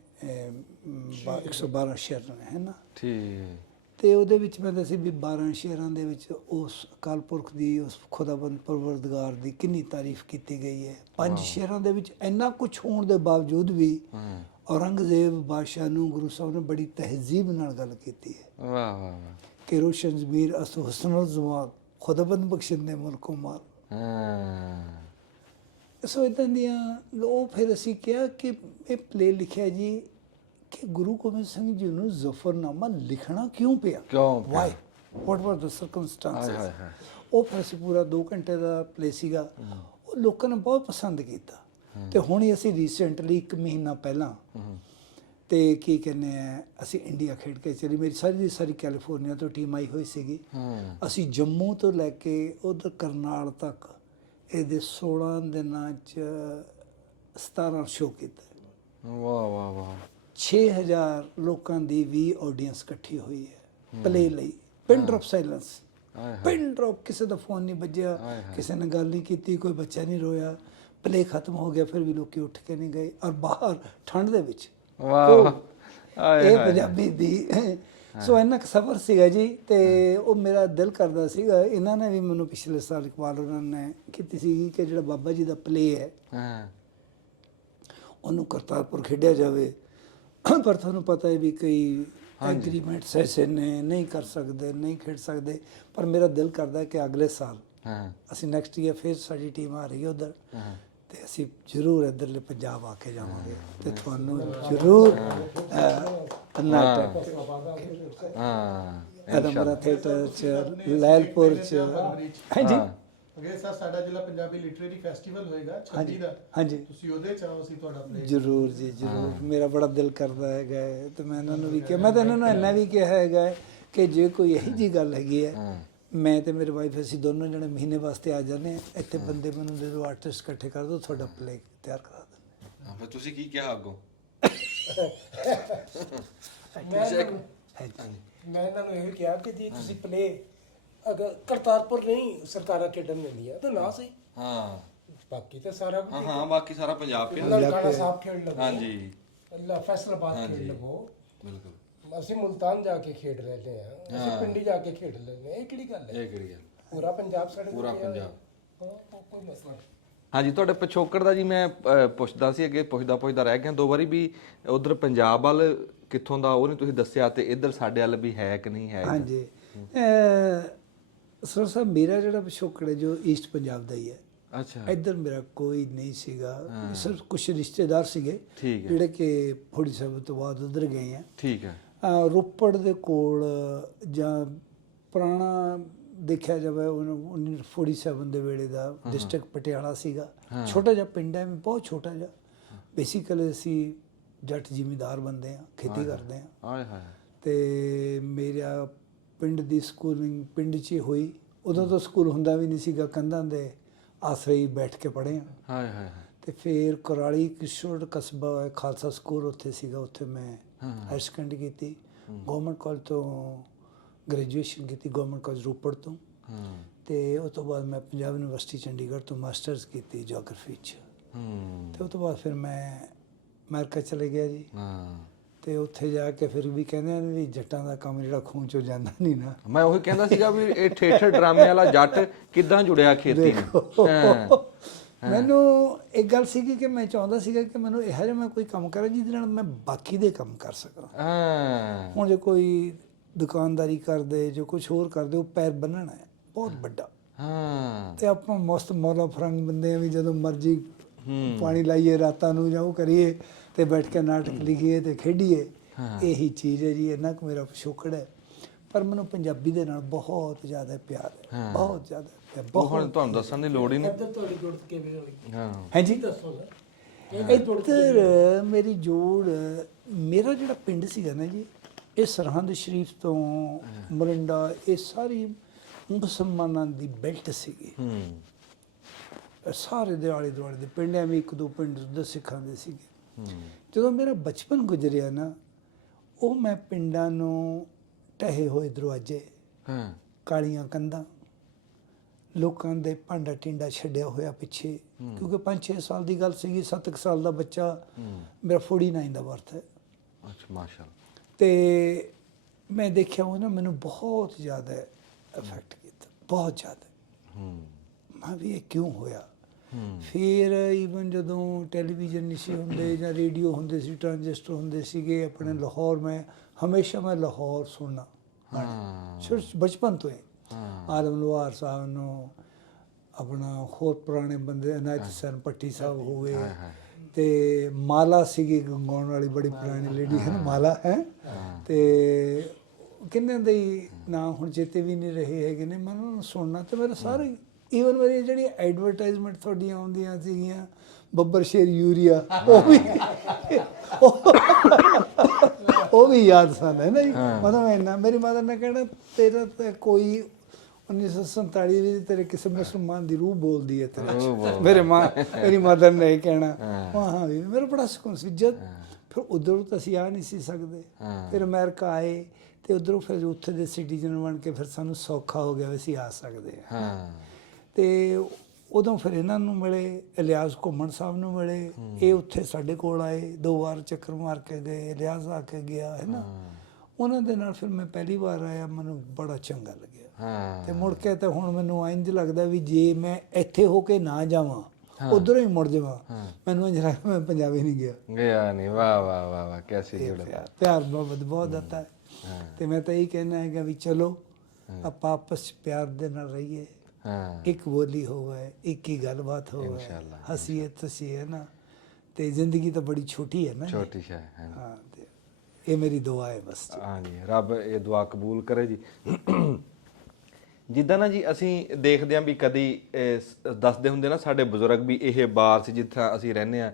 112 ਸ਼ੇਰ ਨੇ, ਹੈ ਨਾ? ਠੀਕ। ਤੇ ਉਹਦੇ ਵਿੱਚ ਮੈਂ ਦੱਸੀ ਵੀ 12 ਸ਼ੇਰਾਂ ਦੇ ਵਿੱਚ ਉਸ ਅਕਾਲ ਪੁਰਖ ਦੀ, ਉਸ ਖੁਦਾਬੰਦ ਪਰਵਰਦਗਾਰ ਦੀ ਕਿੰਨੀ ਤਾਰੀਫ ਕੀਤੀ ਗਈ ਹੈ। 5 ਸ਼ੇਰਾਂ ਦੇ ਵਿੱਚ ਇੰਨਾ ਕੁਝ ਹੋਣ ਦੇ ਬਾਵਜੂਦ ਵੀ ਔਰੰਗਜ਼ੇਬ ਬਾਦਸ਼ਾਹ ਨੂੰ ਗੁਰੂ ਸਾਹਿਬ ਨੇ ਬੜੀ ਤਹਿਜ਼ੀਬ ਨਾਲ ਗੱਲ ਕੀਤੀ ਹੈ। ਵਾਹ ਵਾਹ ਵਾਹ। ਕਿ ਰੋਸ਼ਨ ਜ਼ਮੀਰ ਅਸ ਹੁਸਨੁਲ ਜ਼ਮਾਨ ਖੁਦਾਬੰਦ ਬਖਸ਼ਿੰਦ ਨੇ ਮੁਲਕੋ ਮਾਲ। ਸੋ ਇੱਦਾਂ ਦੀਆਂ ਉਹ ਫਿਰ ਅਸੀਂ ਕਿਹਾ ਕਿ ਇਹ ਪਲੇ ਲਿਖਿਆ ਜੀ ਕਿ ਗੁਰੂ ਗੋਬਿੰਦ ਸਿੰਘ ਜੀ ਨੂੰ ਜ਼ਫਰਨਾਮਾ ਲਿਖਣਾ ਕਿਉਂ ਪਿਆ, ਵਾਈ, ਵਾਟ ਵਾਰ ਦ ਸਰਕਮਸਟੈਂਸਸ। ਉਹ ਫਿਰ ਅਸੀਂ ਪੂਰਾ 2 ਘੰਟੇ ਦਾ ਪਲੇ ਸੀਗਾ, ਉਹ ਲੋਕਾਂ ਨੇ ਬਹੁਤ ਪਸੰਦ ਕੀਤਾ। ਤੇ ਹੁਣ ਹੀ ਅਸੀਂ ਰੀਸੈਂਟਲੀ 1 ਮਹੀਨਾ ਪਹਿਲਾਂ ਤੇ ਕੀ ਕਹਿੰਦੇ ਆ, ਅਸੀਂ ਇੰਡੀਆ ਖੇਡ ਕੇ ਚਲੀ, ਮੇਰੀ ਸਾਰੀ ਦੀ ਸਾਰੀ ਕੈਲੀਫੋਰਨੀਆ ਤੋਂ ਟੀਮ ਆਈ ਹੋਈ ਸੀਗੀ। ਅਸੀਂ ਜੰਮੂ ਤੋਂ ਲੈ ਕੇ ਉਧਰ ਕਰਨਾਲ ਤੱਕ ਇਹਦੇ 16 ਦਿਨਾਂ 'ਚ 17 ਸ਼ੋਅ ਕੀਤੇ। ਵਾਹ ਵਾਹ ਵਾਹ। 6000 ਲੋਕਾਂ ਦੀ ਵੀ ਆਡੀਅנס ਇਕੱਠੀ ਹੋਈ ਹੈ ਪਲੇ ਲਈ। Pin drop silence, pin drop, ਕਿਸੇ ਦਾ ਫੋਨ ਨਹੀਂ ਵੱਜਿਆ, ਕਿਸੇ ਨੇ ਗੱਲ ਨਹੀਂ ਕੀਤੀ, ਕੋਈ ਬੱਚਾ ਨਹੀਂ ਰੋਇਆ। ਪਲੇ ਖਤਮ ਹੋ ਗਿਆ ਫਿਰ ਵੀ ਲੋਕੀ ਉੱਠ ਕੇ ਨਹੀਂ ਗਏ, ਔਰ ਬਾਹਰ ਠੰਡ ਦੇ ਵਿੱਚ। ਵਾਹ, ਇਹ ਪੰਜਾਬੀ ਦੀ। ਸੋ ਇੰਨਾ ਕੁ ਸਫ਼ਰ ਸੀਗਾ ਜੀ। ਤੇ ਉਹ ਮੇਰਾ ਦਿਲ ਕਰਦਾ ਸੀਗਾ, ਇਹਨਾਂ ਨੇ ਵੀ ਮੈਨੂੰ ਪਿਛਲੇ ਸਾਲ ਇਕਬਾਲ ਉਹਨਾਂ ਨੇ ਕੀਤੀ ਸੀ ਕਿ ਜਿਹੜਾ ਬਾਬਾ ਜੀ ਦਾ ਪਲੇ ਹੈ ਉਹਨੂੰ ਕਰਤਾਰਪੁਰ ਖੇਡਿਆ ਜਾਵੇ। ਪਰ ਤੁਹਾਨੂੰ ਪਤਾ ਹੈ ਵੀ ਕਈ ਐਗਰੀਮੈਂਟਸ ਐਸੇ ਨੇ, ਨਹੀਂ ਕਰ ਸਕਦੇ, ਨਹੀਂ ਖੇਡ ਸਕਦੇ। ਪਰ ਮੇਰਾ ਦਿਲ ਕਰਦਾ ਕਿ ਅਗਲੇ ਸਾਲ ਅਸੀਂ ਨੈਕਸਟ ਈਅਰ ਫਿਰ ਸਾਡੀ ਟੀਮ ਆ ਰਹੀ ਹੈ ਉੱਧਰ, ਤੇ ਅਸੀਂ ਜ਼ਰੂਰ ਇੱਧਰਲੇ ਪੰਜਾਬ ਆ ਕੇ ਜਾਵਾਂਗੇ ਤੇ ਤੁਹਾਨੂੰ ਜ਼ਰੂਰ ਨਾਟਕ ਐਡਮਰਾ ਥੀਏਟਰ 'ਚ, ਲੈਲਪੁਰ 'ਚ। ਹਾਂਜੀ, ਅਗਲੇ ਸਾਲ ਸਾਡਾ ਜਿਹੜਾ ਪੰਜਾਬੀ ਲਿਟਰੇਰੀ ਫੈਸਟੀਵਲ ਹੋਏਗਾ 26 ਦਾ, ਹਾਂਜੀ, ਤੁਸੀਂ ਉਹਦੇ 'ਚ ਆਓ, ਅਸੀਂ ਤੁਹਾਡਾ ਪਲੇ ਜ਼ਰੂਰ ਜੀ ਜ਼ਰੂਰ। ਮੇਰਾ ਬੜਾ ਦਿਲ ਕਰਦਾ ਹੈਗਾ ਤੇ ਮੈਂ ਇਹਨਾਂ ਨੂੰ ਵੀ ਕਿਹਾ, ਮੈਂ ਤਾਂ ਇਹਨਾਂ ਨੂੰ ਇੰਨਾ ਵੀ ਕਿਹਾ ਹੈਗਾ ਕਿ ਜੇ ਕੋਈ ਇਹੀ ਜਿਹੀ ਗੱਲ ਹੈਗੀ ਹੈ, ਮੈਂ ਤੇ ਮੇਰੇ ਵਾਈਫ ਅਸੀਂ ਦੋਨੋਂ ਜਣੇ ਮਹੀਨੇ ਵਾਸਤੇ ਆ ਜਾਂਦੇ ਹਾਂ ਇੱਥੇ, ਬੰਦੇ ਮੈਨੂੰ ਦੇ ਦਿਓ, ਆਰਟਿਸਟ ਇਕੱਠੇ ਕਰ ਦਿਓ, ਤੁਹਾਡਾ ਪਲੇ ਤਿਆਰ ਕਰਾ ਦਿੰਦੇ। ਫਿਰ ਤੁਸੀਂ ਕੀ ਕਿਹਾ ਅੱਗੋਂ? ਮੈਂ ਇਹਨਾਂ ਨੂੰ ਇਹ ਕਿਹਾ ਕਿ ਜੀ ਤੁਸੀਂ ਪਲੇ ਅਗਰ ਕਰਤਾਰਪੁਰ ਨਹੀਂ ਸਰਕਾਰਾਂ ਖੇਡਣ ਦਿੰਦੀਆਂ ਤਾਂ ਨਾ ਸਹੀ, ਬਾਕੀ ਤਾਂ ਸਾਰਾ ਬਾਕੀ ਸਾਰਾ ਪੰਜਾਬ ਪਿਆ। ਨਨਕਾਣਾ ਸਾਹਿਬ ਖੇਡ ਲਵੋ, ਹਾਂਜੀ, ਅੱਲਾ ਫੈਸਲਾਬਾਦ ਖੇਡ ਲਵੋ, ਬਿਲਕੁਲ। ਅਸੀਂ ਮੁਲਤਾਨ ਜਾ ਕੇ ਖੇਡ ਰਹੇ ਹਾਂ, ਅਸੀਂ ਪਿੰਡੀ ਜਾ ਕੇ ਖੇਡ ਲੈਂਦੇ ਹਾਂ। ਇਹ ਕਿਹੜੀ ਗੱਲ ਹੈ? ਇਹ ਕਿਹੜੀ ਗੱਲ? ਪੂਰਾ ਪੰਜਾਬ ਸਾਡੇ ਪੂਰਾ ਪੰਜਾਬ। ਕੋਈ ਮਸਲਾ ਨਹੀਂ। ਹਾਂਜੀ, ਤੁਹਾਡੇ ਪਿਛੋਕੜ ਦਾ ਜੀ ਮੈਂ ਪੁੱਛਦਾ ਸੀ, ਅੱਗੇ ਪੁੱਛਦਾ ਰਹਿ ਗਿਆ 2 ਵਾਰੀ ਵੀ ਉਧਰ ਪੰਜਾਬ ਵੱਲ ਕਿੱਥੋਂ ਦਾ ਉਹ ਨਹੀਂ ਤੁਸੀਂ ਦੱਸਿਆ, ਤੇ ਇੱਧਰ ਸਾਡੇ ਵੱਲ ਵੀ ਹੈ ਕਿ ਨਹੀਂ ਹੈ? ਹਾਂਜੀ, ਸਰ ਸਾਹਿਬ ਮੇਰਾ ਜਿਹੜਾ ਪਿਛੋਕੜ ਹੈ ਜੋ ਈਸਟ ਪੰਜਾਬ ਦਾ ਹੀ ਹੈ। ਅੱਛਾ। ਇੱਧਰ ਮੇਰਾ ਕੋਈ ਨਹੀਂ ਸੀਗਾ, ਸਿਰਫ ਕੁਝ ਰਿਸ਼ਤੇਦਾਰ ਸੀਗੇ ਜਿਹੜੇ ਕਿ ਫੋੜੀ ਸਾਹਿਬ ਤੋਂ ਬਾਅਦ ਉਧਰ ਗਏ ਆ। ਠੀਕ ਹੈ। ਰੋਪੜ ਦੇ ਕੋਲ ਜਾਂ ਪੁਰਾਣਾ ਦੇਖਿਆ ਜਾਵੇ 1947 ਦੇ ਵੇਲੇ ਦਾ ਡਿਸਟ੍ਰਿਕਟ ਪਟਿਆਲਾ ਸੀਗਾ। ਛੋਟਾ ਜਿਹਾ ਪਿੰਡ ਹੈ, ਬਹੁਤ ਛੋਟਾ ਜਿਹਾ। ਬੇਸਿਕਲੀ ਅਸੀਂ ਜੱਟ ਜ਼ਿਮੀਂਦਾਰ ਬੰਦੇ ਆ, ਖੇਤੀ ਕਰਦੇ ਆ। ਤੇ ਮੇਰਾ ਪਿੰਡ ਦੀ ਸਕੂਲਿੰਗ ਪਿੰਡ 'ਚ ਹੀ ਹੋਈ। ਉਦੋਂ ਤਾਂ ਸਕੂਲ ਹੁੰਦਾ ਵੀ ਨਹੀਂ ਸੀਗਾ, ਕੰਧਾਂ ਦੇ ਆਸਰੇ ਹੀ ਬੈਠ ਕੇ ਪੜ੍ਹੇ ਆ। ਤੇ ਫਿਰ ਕੁਰਾਲੀ ਇੱਕ ਛੋਟਾ ਕਸਬਾ ਹੈ, ਖਾਲਸਾ ਸਕੂਲ ਉੱਥੇ ਸੀਗਾ, ਉੱਥੇ ਮੈਂ ਹਾਇਰ ਸੈਕੰਡਰੀ ਕੀਤੀ। ਗਵਰਨਮੈਂਟ ਕਾਲਜ ਤੋਂ ਗ੍ਰੈਜੂਏਸ਼ਨ ਕੀਤੀ, ਗਵਰਨਮੈਂਟ ਕਾਲਜ ਰੋਪੜ ਤੋਂ। ਤੇ ਉਸ ਤੋਂ ਬਾਅਦ ਮੈਂ ਪੰਜਾਬ ਯੂਨੀਵਰਸਿਟੀ ਚੰਡੀਗੜ੍ਹ ਤੋਂ ਮਾਸਟਰਸ ਕੀਤੀ ਜਿਓਗ੍ਰਾਫੀ 'ਚ। ਤੇ ਉਸ ਤੋਂ ਬਾਅਦ ਫਿਰ ਮੈਂ ਅਮਰੀਕਾ ਚਲੇ ਗਿਆ ਜੀ। ਤੇ ਉੱਥੇ ਜਾ ਕੇ ਫਿਰ ਵੀ ਕਹਿੰਦੇ ਨੇ ਵੀ ਜੱਟਾਂ ਦਾ ਕੰਮ ਜਿਹੜਾ ਖੂਨ ਚੋਂ ਜਾਂਦਾ ਨਹੀਂ ਨਾ। ਮੈਂ ਉਹੀ ਕਹਿੰਦਾ ਸੀਗਾ ਵੀ ਇਹ ਥੀਏਟਰ ਡਰਾਮੇ ਵਾਲਾ ਜੱਟ ਕਿੱਦਾਂ ਜੁੜਿਆ ਖੇਤੀ ਨਾਲ। ਮੈਨੂੰ ਇੱਕ ਗੱਲ ਸੀਗੀ ਕਿ ਮੈਂ ਚਾਹੁੰਦਾ ਸੀਗਾ ਕਿ ਮੈਨੂੰ ਇਹੋ ਜਿਹਾ ਮੈਂ ਕੋਈ ਕੰਮ ਕਰਾਂ ਜਿਹਦੇ ਨਾਲ ਮੈਂ ਬਾਕੀ ਦੇ ਕੰਮ ਕਰ ਸਕਾਂ। ਹੁਣ ਜੇ ਕੋਈ ਦੁਕਾਨਦਾਰੀ ਕਰਦੇ, ਜੋ ਕੁਝ ਹੋਰ ਕਰਦੇ, ਉਹ ਪੈਰ ਬੰਨਣਾ ਹੈ ਬਹੁਤ ਵੱਡਾ। ਤੇ ਆਪਾਂ ਮਸਤ ਮੌਲਾ ਫਰੰਗ ਬੰਦੇ ਆ ਵੀ ਜਦੋਂ ਮਰਜ਼ੀ ਪਾਣੀ ਲਾਈਏ ਰਾਤਾਂ ਨੂੰ ਜਾਂ ਉਹ ਕਰੀਏ ਤੇ ਬੈਠ ਕੇ ਨਾਟਕ ਲਿਖੀਏ ਤੇ ਖੇਡੀਏ। ਇਹੀ ਚੀਜ਼ ਹੈ ਜੀ, ਇੰਨਾ ਕੁ ਮੇਰਾ ਪਿਛੋਕੜ ਹੈ। ਪਰ ਮੈਨੂੰ ਪੰਜਾਬੀ ਦੇ ਨਾਲ ਬਹੁਤ ਜ਼ਿਆਦਾ ਪਿਆਰ ਹੈ, ਬਹੁਤ ਜ਼ਿਆਦਾ ਪਿਆਰ, ਉਹ ਹੁਣ ਤੁਹਾਨੂੰ ਦੱਸਣ ਦੀ ਲੋੜ ਹੀ ਨਹੀਂ। ਇੱਧਰ ਤੁਹਾਡੀ ਜੁੜਤ ਕਿਵੇਂ ਹੋਈ? ਹਾਂ ਹੈ ਜੀ। ਦੱਸੋ ਨਾ। ਇੱਧਰ ਮੇਰੀ ਜੋੜ, ਮੇਰਾ ਜਿਹੜਾ ਪਿੰਡ ਸੀਗਾ ਨਾ ਜੀ, ਇਹ ਸਰਹੰਦ ਸ਼ਰੀਫ ਤੋਂ ਮਰਿੰਡਾ, ਇਹ ਸਾਰੀ ਮੁਸਲਮਾਨਾਂ ਦੀ ਬੈਲਟ ਸੀਗੀ। ਸਾਰੇ ਦੇ ਆਲੇ ਦੁਆਲੇ ਦੇ ਪਿੰਡ, ਐਵੇਂ ਇੱਕ ਦੋ ਪਿੰਡ ਉੱਧਰ ਸਿੱਖਾਂ ਦੇ ਸੀਗੇ। ਜਦੋਂ ਮੇਰਾ ਬਚਪਨ ਗੁਜ਼ਰਿਆ ਨਾ, ਉਹ ਮੈਂ ਪਿੰਡਾਂ ਨੂੰ ਢਹੇ ਹੋਏ ਦਰਵਾਜ਼ੇ, ਕਾਲੀਆਂ ਕੰਧਾਂ, ਲੋਕਾਂ ਦੇ ਭਾਂਡਾ ਟਿੰਡਾ ਛੱਡਿਆ ਹੋਇਆ ਪਿੱਛੇ, ਕਿਉਂਕਿ 5-6 ਸਾਲ ਦੀ ਗੱਲ ਸੀਗੀ, 7 ਸਾਲ ਦਾ ਬੱਚਾ, ਮੇਰਾ 49 ਦਾ ਬਰਥ ਹੈ। ਅੱਛਾ, ਮਾਸ਼ਾਅੱਲਾ। ਤੇ ਮੈਂ ਦੇਖਿਆ ਉਹ ਨਾ ਮੈਨੂੰ ਬਹੁਤ ਜ਼ਿਆਦਾ ਇਫੈਕਟ ਕੀਤਾ, ਬਹੁਤ ਜ਼ਿਆਦਾ। ਮੈਂ ਵੀ ਇਹ ਕਿਉਂ ਹੋਇਆ। ਫਿਰ ਈਵਨ ਜਦੋਂ ਟੈਲੀਵਿਜ਼ਨ ਨਹੀਂ ਸੀ ਹੁੰਦੇ ਜਾਂ ਰੇਡੀਓ ਹੁੰਦੇ ਸੀ, ਟ੍ਰਾਂਜਿਸਟਰ ਹੁੰਦੇ ਸੀਗੇ ਆਪਣੇ ਲਾਹੌਰ, ਮੈਂ ਹਮੇਸ਼ਾ ਮੈਂ ਲਾਹੌਰ ਸੁਣਨਾ ਬਚਪਨ ਤੋਂ ਹੀ। ਆਲਮ ਲੋਹਾਰ ਸਾਹਿਬ ਨੂੰ, ਆਪਣਾ ਹੋਰ ਪੁਰਾਣੇ ਬੰਦੇ ਅਨਾਇਤ ਹੁਸੈਨ ਪੱਟੀ ਸਾਹਿਬ ਹੋ ਗਏ, ਤੇ ਮਾਲਾ ਸੀਗੀ ਗਾਉਣ ਵਾਲੀ, ਬੜੀ ਪੁਰਾਣੀ ਲੇਡੀ ਹੈ ਨਾ ਮਾਲਾ, ਹੈ। ਤੇ ਕਿੰਨੇ ਦੇ ਨਾਂ ਹੁਣ ਚੇਤੇ ਵੀ ਨਹੀਂ ਰਹੇ ਹੈਗੇ ਨੇ, ਮੈਂ ਉਹਨਾਂ ਨੂੰ ਸੁਣਨਾ। ਤੇ ਮੇਰੇ ਸਾਰੇ, ਈਵਨ ਮੇਰੀ ਜਿਹੜੀ ਐਡਵਰਟਾਈਜ਼ਮੈਂਟ ਤੁਹਾਡੀਆਂ ਆਉਂਦੀਆਂ ਸੀਗੀਆਂ, ਬੱਬਰ ਸ਼ੇਰ ਯੂਰੀਆ, ਉਹ ਵੀ ਯਾਦ ਸਨ, ਹੈ ਨਾ ਜੀ। ਮਤਲਬ ਇੰਨਾ ਮੇਰੀ ਮਦਰ ਨੇ ਕਹਿਣਾ, ਤੇਰਾ ਤਾਂ ਕੋਈ 1947 ਵਿੱਚ ਤੇਰੇ ਕਿਸੇ ਮੁਸਲਮਾਨ ਦੀ ਰੂਹ ਬੋਲਦੀ ਹੈ ਤੇਰੇ 'ਚ। ਮੇਰੀ ਮਦਰ ਨੇ ਇਹ ਕਹਿਣਾ। ਹਾਂ ਵੀ ਮੇਰਾ ਬੜਾ ਸਕੂਨ ਸੀ। ਜਦ ਫਿਰ ਉੱਧਰੋਂ ਤਾਂ ਅਸੀਂ ਆ ਨਹੀਂ ਸੀ ਸਕਦੇ, ਫਿਰ ਅਮਰੀਕਾ ਆਏ ਤੇ ਉੱਧਰੋਂ ਫਿਰ ਉੱਥੇ ਦੇ ਸਿਟੀਜ਼ਨ ਬਣ ਕੇ ਫਿਰ ਸਾਨੂੰ ਸੌਖਾ ਹੋ ਗਿਆ ਵੀ ਅਸੀਂ ਆ ਸਕਦੇ ਹਾਂ। ਤੇ ਉਦੋਂ ਫਿਰ ਇਹਨਾਂ ਨੂੰ ਮਿਲੇ, ਇਲਿਆਸ ਘੁੰਮਣ ਸਾਹਿਬ ਨੂੰ ਮਿਲੇ, ਇਹ ਉੱਥੇ ਸਾਡੇ ਕੋਲ ਆਏ, 2 ਵਾਰ ਚੱਕਰ ਮਾਰ ਕੇ ਗਏ, ਇਲਿਆਸ ਆ ਕੇ ਗਿਆ, ਹੈ ਨਾ। ਉਹਨਾਂ ਦੇ ਨਾਲ ਫਿਰ ਮੈਂ ਪਹਿਲੀ ਵਾਰ ਆਇਆ, ਮੈਨੂੰ ਬੜਾ ਚੰਗਾ ਲੱਗਿਆ। ਤੇ ਮੁੜ ਕੇ ਤਾਂ ਹੁਣ ਮੈਨੂੰ ਇੰਝ ਲੱਗਦਾ ਵੀ ਜੇ ਮੈਂ ਇੱਥੇ ਹੋ ਕੇ ਨਾ ਜਾਵਾਂ, ਉਧਰੋਂ ਹੀ ਮੁੜ ਜਾਵਾਂ, ਮੈਨੂੰ ਇੰਝ ਲੱਗਦਾ ਮੈਂ ਪੰਜਾਬੀ ਨਹੀਂ ਗਿਆ ਨਹੀਂ। ਵਾਹ ਵਾਹ ਵਾਹ ਵਾਹ, ਕੈਸੀ ਪਿਆਰ ਬਹੁਤ ਦਿੱਤਾ ਹੈ। ਤੇ ਮੈਂ ਤਾਂ ਇਹੀ ਕਹਿਣਾ ਹੈਗਾ ਵੀ ਚਲੋ ਆਪਾਂ ਆਪਸ 'ਚ ਪਿਆਰ ਦੇ ਨਾਲ ਰਹੀਏ, ਇੱਕ ਬੋਲੀ ਹੋਵੇ, ਇੱਕ ਹੀ ਗੱਲਬਾਤ ਹੋਵੇ, ਹਸੀਏ ਤਸੀਏ, ਹੈ ਨਾ। ਤੇ ਜ਼ਿੰਦਗੀ ਤਾਂ ਬੜੀ ਛੋਟੀ ਹੈ ਨਾ, ਛੋਟੀ ਹੈ। ਹਾਂ, ਤੇ ਇਹ ਮੇਰੀ ਦੁਆ ਹੈ ਬਸ। ਹਾਂਜੀ, ਰੱਬ ਇਹ ਦੁਆ ਕਬੂਲ ਕਰੇ ਜੀ। ਜਿੱਦਾਂ ਨਾ ਜੀ ਅਸੀਂ ਦੇਖਦੇ ਹਾਂ ਵੀ ਕਦੀ ਦੱਸਦੇ ਹੁੰਦੇ ਨਾ ਸਾਡੇ ਬਜ਼ੁਰਗ ਵੀ, ਇਹ ਬਾਰ ਸੀ ਜਿੱਥੇ ਅਸੀਂ ਰਹਿੰਦੇ ਹਾਂ,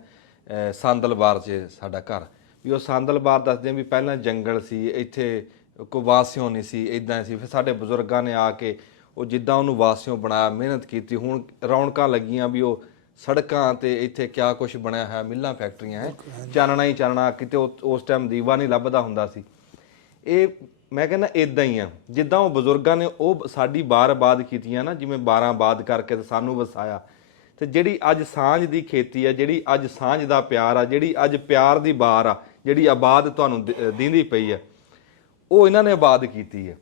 ਸਾਂਦਲ ਬਾਰ 'ਚ ਸਾਡਾ ਘਰ, ਵੀ ਉਹ ਸਾਂਦਲ ਬਾਰ ਦੱਸਦੇ ਹਾਂ ਵੀ ਪਹਿਲਾਂ ਜੰਗਲ ਸੀ, ਇੱਥੇ ਕੋਈ ਵਾਸਿਓ ਨਹੀਂ ਸੀ, ਇੱਦਾਂ ਸੀ। ਫਿਰ ਸਾਡੇ ਬਜ਼ੁਰਗਾਂ ਨੇ ਆ ਕੇ ਉਹ ਜਿੱਦਾਂ ਉਹਨੂੰ ਵਾਸਿਓ ਬਣਾਇਆ, ਮਿਹਨਤ ਕੀਤੀ, ਹੁਣ ਰੌਣਕਾਂ ਲੱਗੀਆਂ ਵੀ ਉਹ ਸੜਕਾਂ ਤੇ ਇੱਥੇ ਕਿਆ ਕੁਛ ਬਣਿਆ ਹੈ, ਮਿੱਲਾਂ, ਫੈਕਟਰੀਆਂ ਹੈ, ਚਾਨਣਾ ਹੀ ਚਾਨਣਾ, ਕਿਤੇ ਉਸ ਟਾਈਮ ਦੀਵਾ ਨਹੀਂ ਲੱਭਦਾ ਹੁੰਦਾ ਸੀ। ਇਹ ਮੈਂ ਕਹਿੰਦਾ ਇੱਦਾਂ ਹੀ ਆ, ਜਿੱਦਾਂ ਉਹ ਬਜ਼ੁਰਗਾਂ ਨੇ ਉਹ ਸਾਡੀ ਬਾਰ ਆਬਾਦ ਕੀਤੀਆਂ ਨਾ, ਜਿਵੇਂ ਬਾਰਾਂ ਆਬਾਦ ਕਰਕੇ ਤੇ ਸਾਨੂੰ ਵਸਾਇਆ, ਤੇ ਜਿਹੜੀ ਅੱਜ ਸਾਂਝ ਦੀ ਖੇਤੀ ਆ, ਜਿਹੜੀ ਅੱਜ ਸਾਂਝ ਦਾ ਪਿਆਰ ਆ, ਜਿਹੜੀ ਅੱਜ ਪਿਆਰ ਦੀ ਬਾਰ ਆ, ਜਿਹੜੀ ਆਬਾਦ ਤੁਹਾਨੂੰ ਦੀਂਦੀ ਪਈ ਆ, ਉਹ ਇਹਨਾਂ ਨੇ ਆਬਾਦ ਕੀਤੀ ਹੈ।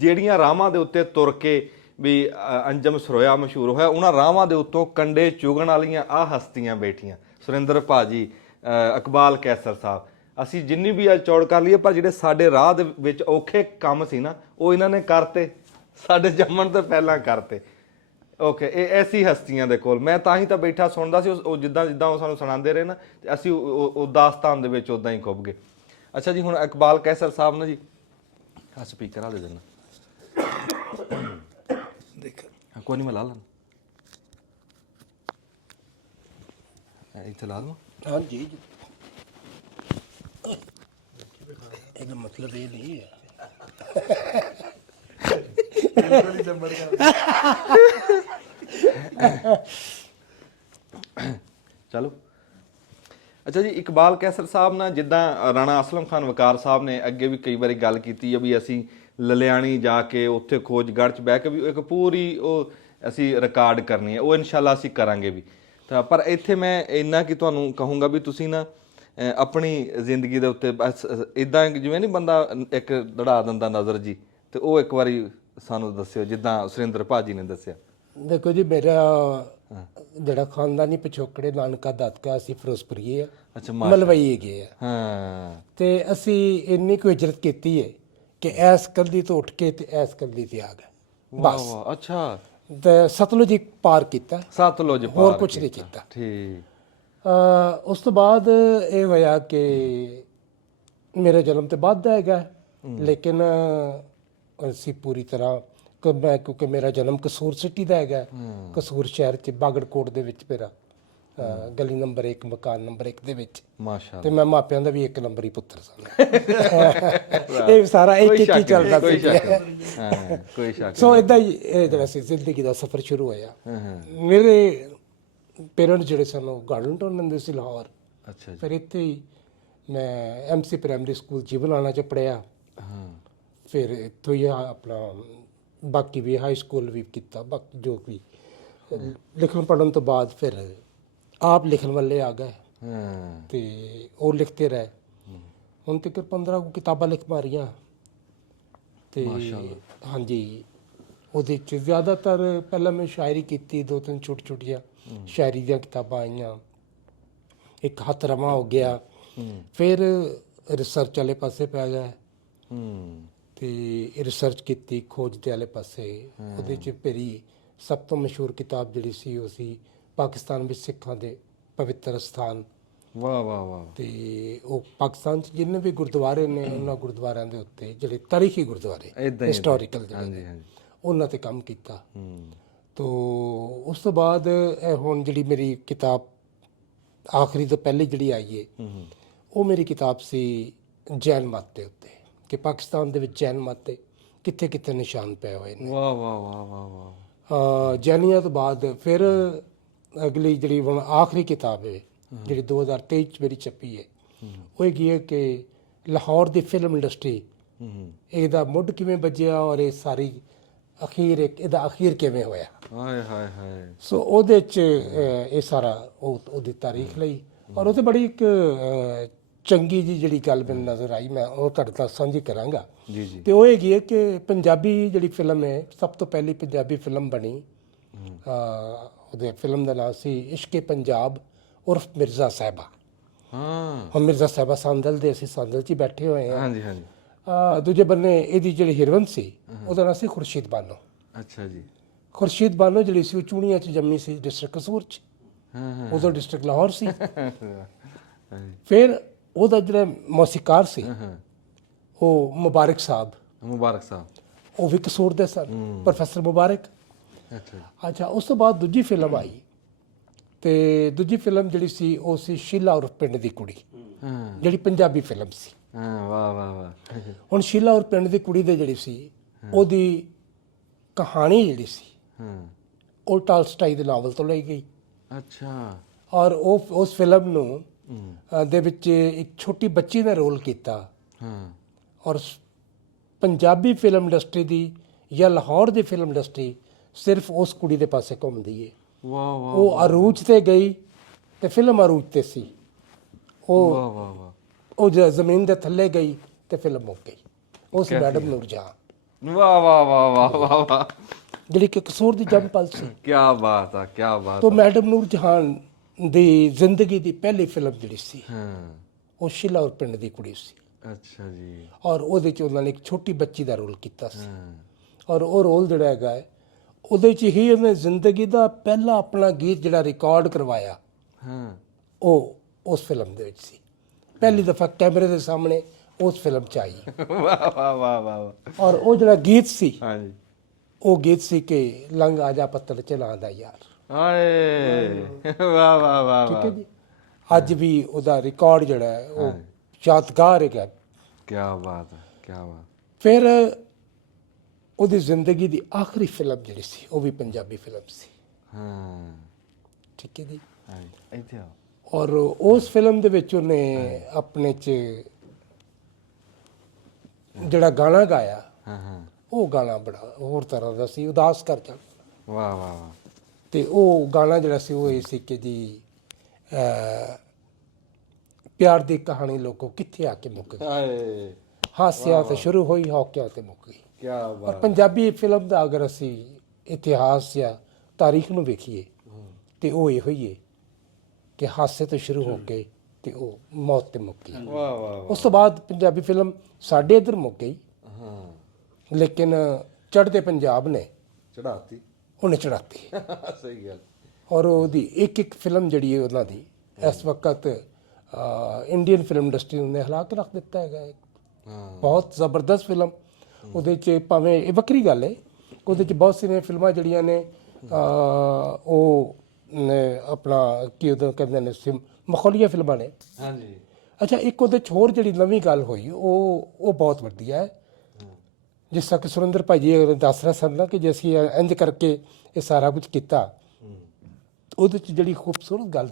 ਜਿਹੜੀਆਂ ਰਾਹਾਂ ਦੇ ਉੱਤੇ ਤੁਰ ਕੇ ਵੀ ਅੰਜਮ ਸਰੋਇਆ ਮਸ਼ਹੂਰ ਹੋਇਆ, ਉਹਨਾਂ ਰਾਹਾਂ ਦੇ ਉੱਤੋਂ ਕੰਡੇ ਚੁਗਣ ਵਾਲੀਆਂ ਆਹ ਹਸਤੀਆਂ ਬੈਠੀਆਂ, ਸੁਰਿੰਦਰ ਭਾਜੀ, ਇਕਬਾਲ ਕੈਸਰ ਸਾਹਿਬ। ਅਸੀਂ ਜਿੰਨੀ ਵੀ ਅੱਜ ਚੌੜ ਕਰ ਲਈਏ, ਪਰ ਜਿਹੜੇ ਸਾਡੇ ਰਾਹ ਦੇ ਵਿੱਚ ਔਖੇ ਕੰਮ ਸੀ ਨਾ, ਉਹ ਇਹਨਾਂ ਨੇ ਕਰਤੇ, ਸਾਡੇ ਜੰਮਣ ਤੋਂ ਪਹਿਲਾਂ ਕਰਤੇ। ਓਕੇ, ਇਹ ਐਸੀ ਹਸਤੀਆਂ ਦੇ ਕੋਲ ਮੈਂ ਤਾਂ ਹੀ ਤਾਂ ਬੈਠਾ ਸੁਣਦਾ ਸੀ, ਉਹ ਜਿੱਦਾਂ ਜਿੱਦਾਂ ਉਹ ਸਾਨੂੰ ਸੁਣਾਉਂਦੇ ਰਹੇ ਨਾ, ਤੇ ਅਸੀਂ ਉਹ ਦਾਸਤਾਨ ਦੇ ਵਿੱਚ ਉੱਦਾਂ ਹੀ ਖੁੱਭ ਗਏ। ਅੱਛਾ ਜੀ, ਹੁਣ ਇਕਬਾਲ ਕੈਸਰ ਸਾਹਿਬ ਨਾ ਜੀ, ਆ ਸਪੀਕਰ ਵਾਲੇ ਦੇਣਾ ਦੇਖ, ਕੋਈ ਨਹੀਂ, ਮੈਂ ਲਾ ਲਾਂ ਇੱਥੇ ਲਾ ਦਵਾਂ। ਹਾਂਜੀ, ਇਹਦਾ ਮਤਲਬ ਇਹ ਨਹੀਂ ਹੈ। ਚਲੋ ਅੱਛਾ ਜੀ, ਇਕਬਾਲ ਕੈਸਰ ਸਾਹਿਬ ਨਾਲ ਜਿੱਦਾਂ ਰਾਣਾ ਅਸਲਮ ਖਾਨ ਵਕਾਰ ਸਾਹਿਬ ਨੇ ਅੱਗੇ ਵੀ ਕਈ ਵਾਰੀ ਗੱਲ ਕੀਤੀ ਹੈ ਵੀ ਅਸੀਂ ਲਲਿਆਣੀ ਜਾ ਕੇ ਉੱਥੇ ਖੋਜਗੜ੍ਹ 'ਚ ਬਹਿ ਕੇ ਵੀ ਇੱਕ ਪੂਰੀ ਉਹ ਅਸੀਂ ਰਿਕਾਰਡ ਕਰਨੀ ਹੈ, ਉਹ ਇਨਸ਼ਾਅੱਲਾ ਅਸੀਂ ਕਰਾਂਗੇ ਵੀ। ਤਾਂ ਪਰ ਇੱਥੇ ਮੈਂ ਇੰਨਾ ਕਿ ਤੁਹਾਨੂੰ ਕਹੂੰਗਾ ਵੀ ਤੁਸੀਂ ਨਾ ਆਪਣੀ ਜ਼ਿੰਦਗੀ ਦੇ ਉੱਤੇ ਬਸ ਇੱਦਾਂ ਜਿਵੇਂ ਨਹੀਂ ਬੰਦਾ ਇੱਕ ਦੜਾ ਦਿੰਦਾ ਨਜ਼ਰ ਜੀ, ਤੇ ਉਹ ਇੱਕ ਵਾਰੀ ਸਾਨੂੰ ਦੱਸਿਓ ਜਿੱਦਾਂ ਸੁਰਿੰਦਰ ਭਾਜੀ ਨੇ ਦੱਸਿਆ। ਦੇਖੋ ਜੀ, ਮੇਰਾ ਜਿਹੜਾ ਖਾਨਦਾਨੀ ਪਿਛੋਕੜੇ ਨਾਨਕਾ ਦਾਦਕਾ ਅਸੀਂ ਫਿਰੋਜ਼ਪੁਰੀ ਆ, ਅੱਛਾ, ਮਲਵਈ ਹੈਗੇ ਆ। ਹਾਂ, ਤੇ ਅਸੀਂ ਇੰਨੀ ਕੁ ਹਿਜਰਤ ਕੀਤੀ ਹੈ ਕਿ ਐਸ ਕੰਦੀ ਤੋਂ ਉੱਠ ਕੇ ਤੇ ਐਸ ਕੰਦੀ ਤੇ ਆ ਗਏ ਬਸ। ਅੱਛਾ, ਤੇ ਸਤਲੁਜ ਪਾਰ ਕੀਤਾ, ਸਤਲੁਜ ਪਾਰ, ਹੋਰ ਕੁਝ ਨਹੀਂ ਕੀਤਾ। ਠੀਕ। ਉਸ ਤੋਂ ਬਾਅਦ ਇਹ ਹੋਇਆ ਕਿ ਮੇਰੇ ਜਨਮ ਤੇ ਬਾਅਦ ਦਾ ਹੈਗਾ, ਲੇਕਿਨ ਅਸੀਂ ਪੂਰੀ ਤਰ੍ਹਾਂ ਮੈਂ ਕਿਉਂਕਿ ਮੇਰਾ ਜਨਮ ਕਸੂਰ ਸਿਟੀ ਦਾ ਹੈਗਾ, ਕਸੂਰ ਸ਼ਹਿਰ 'ਚ ਬਾਗੜਕੋਟ ਦੇ ਵਿੱਚ ਮੇਰਾ ਗਲੀ ਨੰਬਰ 1 ਮਕਾਨ ਨੰਬਰ 1 ਦੇ ਵਿੱਚ। ਮਾਸ਼ਾ ਤੇ ਮੈਂ ਮਾਪਿਆਂ ਦਾ ਵੀ 1 ਨੰਬਰ ਹੀ ਪੁੱਤਰ ਸਾਂ। ਇਹ ਸਾਰਾ ਇੱਕ ਇੱਕ ਹੀ ਚੱਲਦਾ ਸੀ। ਹਾਂ, ਕੋਈ ਸ਼ੱਕ ਸੋ ਇਦਾਂ ਹੀ ਇਹ ਜਿਹੜਾ ਸੀ ਜ਼ਿੰਦਗੀ ਦਾ ਸਫ਼ਰ ਸ਼ੁਰੂ ਹੋਇਆ। ਮੇਰੇ ਪੇਰੈਂਟਸ ਜਿਹੜੇ ਸਨ ਉਹ ਗਾਰਡਨਟਾਊਨ ਰਹਿੰਦੇ ਸੀ ਲਾਹੌਰ। ਅੱਛਾ ਜੀ। ਫਿਰ ਇੱਥੇ ਹੀ ਮੈਂ ਐਮਸੀ ਪ੍ਰਾਇਮਰੀ ਸਕੂਲ ਜੀਵਲਾਣਾ 'ਚ ਪੜ੍ਹਿਆ। ਹਾਂ, ਫਿਰ ਇੱਥੋਂ ਹੀ ਆਪਣਾ ਬਾਕੀ ਵੀ ਹਾਈ ਸਕੂਲ ਵੀ ਕੀਤਾ, ਬਾਕੀ ਜੋ ਵੀ ਲਿਖਣ ਪੜ੍ਹਨ ਤੋਂ ਬਾਅਦ ਫਿਰ ਆਪ ਲਿਖਣ ਵਾਲੇ ਆ ਗਏ ਹਾਂ, ਤੇ ਉਹ ਲਿਖਤੇ ਰਹੇ। ਹੁਣ ਤੱਕ 15 ਕਿਤਾਬਾਂ ਲਿਖ ਮਾਰੀਆਂ ਤੇ ਹਾਂਜੀ। ਉਹਦੇ 'ਚ ਜ਼ਿਆਦਾਤਰ ਪਹਿਲਾਂ ਮੈਂ ਸ਼ਾਇਰੀ ਕੀਤੀ, 2-3 ਛੋਟੀਆਂ ਸ਼ਾਇਰੀ ਦੀਆਂ ਕਿਤਾਬਾਂ ਆਈਆਂ, ਇੱਕ ਹੱਥ ਰਵਾਂ ਹੋ ਗਿਆ। ਫਿਰ ਰਿਸਰਚ ਵਾਲੇ ਪਾਸੇ ਪੈ ਗਏ ਤੇ ਰਿਸਰਚ ਕੀਤੀ ਖੋਜ ਦੇ ਵਾਲੇ ਪਾਸੇ। ਉਹਦੇ 'ਚ ਮੇਰੀ ਸਭ ਤੋਂ ਮਸ਼ਹੂਰ ਕਿਤਾਬ ਜਿਹੜੀ ਸੀ ਉਹ ਸੀ ਪਾਕਿਸਤਾਨ ਵਿੱਚ ਸਿੱਖਾਂ ਦੇ ਪਵਿੱਤਰ ਸਥਾਨ। ਵਾਹ ਵਾਹ ਵਾਹ। ਤੇ ਉਹ ਪਾਕਿਸਤਾਨ 'ਚ ਜਿੰਨੇ ਵੀ ਗੁਰਦੁਆਰੇ ਨੇ ਉਹਨਾਂ ਗੁਰਦੁਆਰਿਆਂ ਦੇ ਉੱਤੇ ਜਿਹੜੇ ਤਾਰੀਖੀ ਗੁਰਦੁਆਰੇ ਹਿਸਟੋਰੀਕਲ ਜਿਹੜੇ ਉਹਨਾਂ ਤੇ ਕੰਮ ਕੀਤਾ। ਤੋ ਉਸ ਤੋਂ ਬਾਅਦ ਇਹ ਹੁਣ ਜਿਹੜੀ ਮੇਰੀ ਕਿਤਾਬ ਆਖਰੀ ਤੋਂ ਪਹਿਲੇ ਜਿਹੜੀ ਆਈ ਹੈ ਉਹ ਮੇਰੀ ਕਿਤਾਬ ਸੀ ਜੈਨ ਮਤ ਦੇ ਉੱਤੇ, ਕਿ ਪਾਕਿਸਤਾਨ ਦੇ ਵਿੱਚ ਜੈਨ ਮਤ ਦੇ ਕਿੱਥੇ ਕਿੱਥੇ ਨਿਸ਼ਾਨ ਪਏ ਹੋਏ ਨੇ। ਵਾਹ ਵਾਹ ਵਾਹ ਵਾਹ ਵਾਹ। ਜੈਨੀਆਂ ਤੋਂ ਬਾਅਦ ਫਿਰ ਅਗਲੀ ਜਿਹੜੀ ਹੁਣ ਆਖਰੀ ਕਿਤਾਬ ਹੈ ਜਿਹੜੀ 2023 ਚ ਮੇਰੀ ਛਪੀ ਹੈ ਉਹ ਹੈਗੀ ਹੈ ਕਿ ਲਾਹੌਰ ਦੀ ਫਿਲਮ ਇੰਡਸਟਰੀ, ਇਹਦਾ ਮੁੱਢ ਕਿਵੇਂ ਵੱਜਿਆ ਔਰ ਇਹ ਸਾਰੀ ਇਹਦਾ ਅਖੀਰ ਕਿਵੇਂ ਹੋਇਆ। ਹਾਏ ਹਾਏ ਹਾਏ। ਸੋ ਉਹਦੇ ਚ ਇਹ ਸਾਰਾ ਉਹਦੀ ਤਾਰੀਖ ਲਈ ਔਰ ਉਹ ਤੇ ਬੜੀ ਇੱਕ ਚੰਗੀ ਜੀ ਜਿਹੜੀ ਗੱਲ ਮੈਨੂੰ ਨਜ਼ਰ ਆਈ, ਮੈਂ ਉਹ ਤੁਹਾਡੇ ਨਾਲ ਸਾਂਝੀ ਕਰਾਂਗਾ ਜੀ ਜੀ। ਤੇ ਉਹ ਹੈਗੀ ਹੈ ਕਿ ਪੰਜਾਬੀ ਜਿਹੜੀ ਫਿਲਮ ਹੈ, ਸਭ ਤੋਂ ਪਹਿਲੀ ਪੰਜਾਬੀ ਫਿਲਮ ਬਣੀ, ਉਹਦੇ ਫਿਲਮ ਦਾ ਨਾਮ ਸੀ ਇਸ਼ਕੇ ਪੰਜਾਬ ਉਰਫ ਮਿਰਜ਼ਾ ਸਾਹਿਬਾ। ਹਾਂ, ਹੁਣ ਮਿਰਜ਼ਾ ਸਾਹਿਬਾ ਸੰਦਲ ਦੇ, ਅਸੀਂ ਸੰਦਲ 'ਚ ਹੀ ਬੈਠੇ ਹੋਏ ਹਾਂ। ਹਾਂਜੀ ਹਾਂਜੀ। ਦੂਜੇ ਬੰਨੇ ਇਹਦੀ ਜਿਹੜੀ ਹੀਰੋਇਨ ਸੀ ਉਹਦਾ ਨਾਮ ਸੀ ਖੁਰਸ਼ੀਦ ਬਾਨੋ। ਅੱਛਾ ਜੀ। ਖੁਰਸ਼ੀਦ ਬਾਨੋ ਜਿਹੜੀ ਸੀ ਉਹ ਚੂੜੀਆਂ 'ਚ ਜੰਮੀ ਸੀ, ਡਿਸਟ੍ਰਿਕਟ ਕਸੂਰ 'ਚ। ਉਦੋਂ ਡਿਸਟ੍ਰਿਕਟ ਲਾਹੌਰ ਸੀ। ਫਿਰ ਉਹਦਾ ਜਿਹੜਾ ਮੌਸੀਕਾਰ ਸੀ ਉਹ ਮੁਬਾਰਕ ਸਾਹਿਬ, ਮੁਬਾਰਕ ਸਾਹਿਬ, ਉਹ ਵੀ ਕਸੂਰ ਦੇ ਸਨ, ਪ੍ਰੋਫੈਸਰ ਮੁਬਾਰਕ। ਅੱਛਾ, ਉਸ ਤੋਂ ਬਾਅਦ ਦੂਜੀ ਫਿਲਮ ਆਈ ਤੇ ਦੂਜੀ ਫਿਲਮ ਜਿਹੜੀ ਸੀ ਉਹ ਸੀ ਸ਼ੀਲਾ ਔਰ ਪਿੰਡ ਦੀ ਕੁੜੀ, ਜਿਹੜੀ ਪੰਜਾਬੀ ਫਿਲਮ ਸੀ। ਹਾਂ, ਵਾਹ ਵਾਹ ਵਾਹ। ਹੁਣ ਸ਼ੀਲਾ ਔਰ ਪਿੰਡ ਦੀ ਕੁੜੀ ਦੇ ਜਿਹੜੀ ਸੀ ਉਹਦੀ ਕਹਾਣੀ ਜਿਹੜੀ ਸੀ ਉਹ ਟਾਲਸਟਾਈ ਦੇ ਨਾਵਲ ਤੋਂ ਲਈ ਗਈ। ਅੱਛਾ। ਔਰ ਉਹ ਉਸ ਫਿਲਮ ਨੂੰ ਦੇ ਵਿੱਚ ਇੱਕ ਛੋਟੀ ਬੱਚੀ ਦਾ ਰੋਲ ਕੀਤਾ। ਔਰ ਪੰਜਾਬੀ ਫਿਲਮ ਇੰਡਸਟਰੀ ਦੀ ਜਾਂ ਲਾਹੌਰ ਦੀ ਫਿਲਮ ਇੰਡਸਟਰੀ ਸਿਰਫ ਉਸ ਕੁੜੀ ਦੇ ਪਾਸੇ ਘੁੰਮਦੀ ਹੈ। ਵਾਹ ਵਾਹ। ਉਹ ਅਰੂਜ ਤੇ ਗਈ ਤੇ ਫਿਲਮ ਅਰੂਜ ਤੇ ਸੀ। ਉਹ ਵਾਹ ਵਾਹ ਵਾਹ। ਉਹ ਜ਼ਮੀਨ ਦੇ ਥੱਲੇ ਗਈ ਤੇ ਫਿਲਮ ਮੁੱਕ ਗਈ। ਉਸ ਮੈਡਮ ਨੂਰਜਹਾਂ। ਵਾਹ ਵਾਹ ਵਾਹ ਵਾਹ ਵਾਹ ਵਾਹ। ਜਿਹੜੀ ਕਿ ਕਸੂਰ ਦੀ ਜੰਮਪਲ ਸੀ। ਕੀ ਬਾਤ ਆ, ਕੀ ਬਾਤ। तो मैडम ਨੂਰਜਹਾਂ ਦੀ ਜ਼ਿੰਦਗੀ ਦੀ ਪਹਿਲੀ ਫਿਲਮ ਜਿਹੜੀ ਸੀ ਉਹ ਸ਼ੀਲਾ ਔਰ ਪਿੰਡ ਦੀ ਕੁੜੀ ਸੀ। ਅੱਛਾ ਜੀ। ਔਰ ਉਹਦੇ 'ਚ ਉਹਨਾਂ ਨੇ ਇੱਕ ਛੋਟੀ ਬੱਚੀ ਦਾ ਰੋਲ ਕੀਤਾ ਸੀ। ਔਰ ਉਹ ਰੋਲ ਜਿਹੜਾ ਹੈਗਾ ਹੈ ਉਹਦੇ 'ਚ ਹੀ ਉਹਨੇ ਜ਼ਿੰਦਗੀ ਦਾ ਪਹਿਲਾ ਆਪਣਾ ਗੀਤ ਜਿਹੜਾ ਰਿਕਾਰਡ ਕਰਵਾਇਆ ਉਹ ਉਸ ਫਿਲਮ ਦੇ ਵਿੱਚ ਸੀ। ਪਹਿਲੀ ਦਫਾ ਕੈਮਰੇ ਦੇ ਸਾਹਮਣੇ ਉਸ ਫਿਲਮ 'ਚ ਆਈ। ਵਾਹ ਵਾਹ ਵਾਹ ਵਾਹ। ਔਰ ਉਹ ਜਿਹੜਾ ਗੀਤ ਸੀ ਹਾਂਜੀ, ਉਹ ਗੀਤ ਸੀ ਕਿ ਲੰਘ ਆ ਜਾ ਪੱਤਲ ਚਲਾ ਦਾ ਯਾਰ। ਹਾਏ ਵਾਹ ਵਾਹ ਵਾਹ। ਠੀਕ ਹੈ ਜੀ। ਅੱਜ ਵੀ ਉਹਦਾ ਰਿਕਾਰਡ ਜਿਹੜਾ ਹੈ ਉਹ ਯਾਦਗਾਰ ਹੈਗਾ। ਕੀ ਬਾਤ ਹੈ, ਕੀ ਬਾਤ। ਫਿਰ ਉਹਦੀ ਜ਼ਿੰਦਗੀ ਦੀ ਆਖਰੀ ਫਿਲਮ ਜਿਹੜੀ ਸੀ ਉਹ ਵੀ ਪੰਜਾਬੀ ਫਿਲਮ ਸੀ। ਠੀਕ ਹੈ ਜੀ। ਇੱਥੇ ਆਓ। ਔਰ ਉਸ ਫਿਲਮ ਦੇ ਵਿੱਚ ਉਹਨੇ ਆਪਣੇ 'ਚ ਜਿਹੜਾ ਗਾਣਾ ਗਾਇਆ ਉਹ ਗਾਣਾ ਬੜਾ ਹੋਰ ਤਰ੍ਹਾਂ ਦਾ ਸੀ, ਉਦਾਸ ਕਰ ਜਾਂਦਾ। ਵਾਹ ਵਾਹ ਵਾਹ। ਤੇ ਉਹ ਗਾਣਾ ਜਿਹੜਾ ਸੀ ਉਹ ਇਹ ਸੀ ਕਿ ਜੀ ਪਿਆਰ ਦੀ ਕਹਾਣੀ ਲੋਕੋ ਕਿੱਥੇ ਆ ਕੇ ਮੁੱਕ ਗਈ, ਹਾਏ ਹਾਸਿਆਂ ਤੇ ਸ਼ੁਰੂ ਹੋਈ ਹੌਕਿਆਂ ਤੇ ਮੁੱਕ ਗਈ। ਕੀ ਔਰ ਬਾਤ। ਪੰਜਾਬੀ ਫਿਲਮ ਦਾ ਅਗਰ ਅਸੀਂ ਇਤਿਹਾਸ ਜਾਂ ਤਾਰੀਖ ਨੂੰ ਵੇਖੀਏ ਤੇ ਉਹ ਇਹੋ ਹੀ ਹੈ ਕਿ ਹਾਸੇ ਤੋਂ ਸ਼ੁਰੂ ਹੋ ਕੇ ਤੇ ਉਹ ਮੌਤ ਤੇ ਮੁੱਕ ਗਈ। ਵਾਹ ਵਾਹ। ਉਸ ਤੋਂ ਬਾਅਦ ਪੰਜਾਬੀ ਫਿਲਮ ਸਾਡੇ ਇੱਧਰ ਮੁੱਕ ਗਈ, ਲੇਕਿਨ ਚੜ੍ਹਦੇ ਪੰਜਾਬ ਨੇ ਚੜਾਤੀ, ਉਹਨੇ ਚੜਾਤੀ। ਸਹੀ ਗੱਲ। ਔਰ ਉਹਦੀ ਇੱਕ ਇੱਕ ਫਿਲਮ ਜਿਹੜੀ ਹੈ ਉਹਨਾਂ ਦੀ ਇਸ ਵਕਤ ਇੰਡੀਅਨ ਫਿਲਮ ਇੰਡਸਟਰੀ ਨੇ ਹਿਲਾ ਕੇ ਰੱਖ ਦਿੱਤਾ ਹੈਗਾ। ਬਹੁਤ ਜ਼ਬਰਦਸਤ ਫਿਲਮ। ਉਹਦੇ 'ਚ ਭਾਵੇਂ ਇਹ ਵੱਖਰੀ ਗੱਲ ਹੈ, ਉਹਦੇ 'ਚ ਬਹੁਤ ਸਾਰੀਆਂ ਫਿਲਮਾਂ ਜਿਹੜੀਆਂ ਨੇ ਉਹ ਆਪਣਾ ਕੀ ਉਹਦਾ ਕਹਿੰਦੇ ਨੇ ਮਖੌਲੀਆ ਫਿਲਮਾਂ ਨੇ। ਹਾਂਜੀ। ਅੱਛਾ, ਇੱਕ ਉਹਦੇ 'ਚ ਹੋਰ ਜਿਹੜੀ ਨਵੀਂ ਗੱਲ ਹੋਈ ਉਹ ਬਹੁਤ ਵਧੀਆ ਹੈ। ਜਿਸ ਤਰ੍ਹਾਂ ਕਿ ਸੁਰਿੰਦਰ ਭਾਈ ਜੀ ਦੱਸ ਰਹੇ ਸਨ ਨਾ ਕਿ ਜੇ ਅਸੀਂ ਇੰਝ ਕਰਕੇ ਇਹ ਸਾਰਾ ਕੁਝ ਕੀਤਾ, ਉਹਦੇ 'ਚ ਜਿਹੜੀ ਖੂਬਸੂਰਤ ਗੱਲ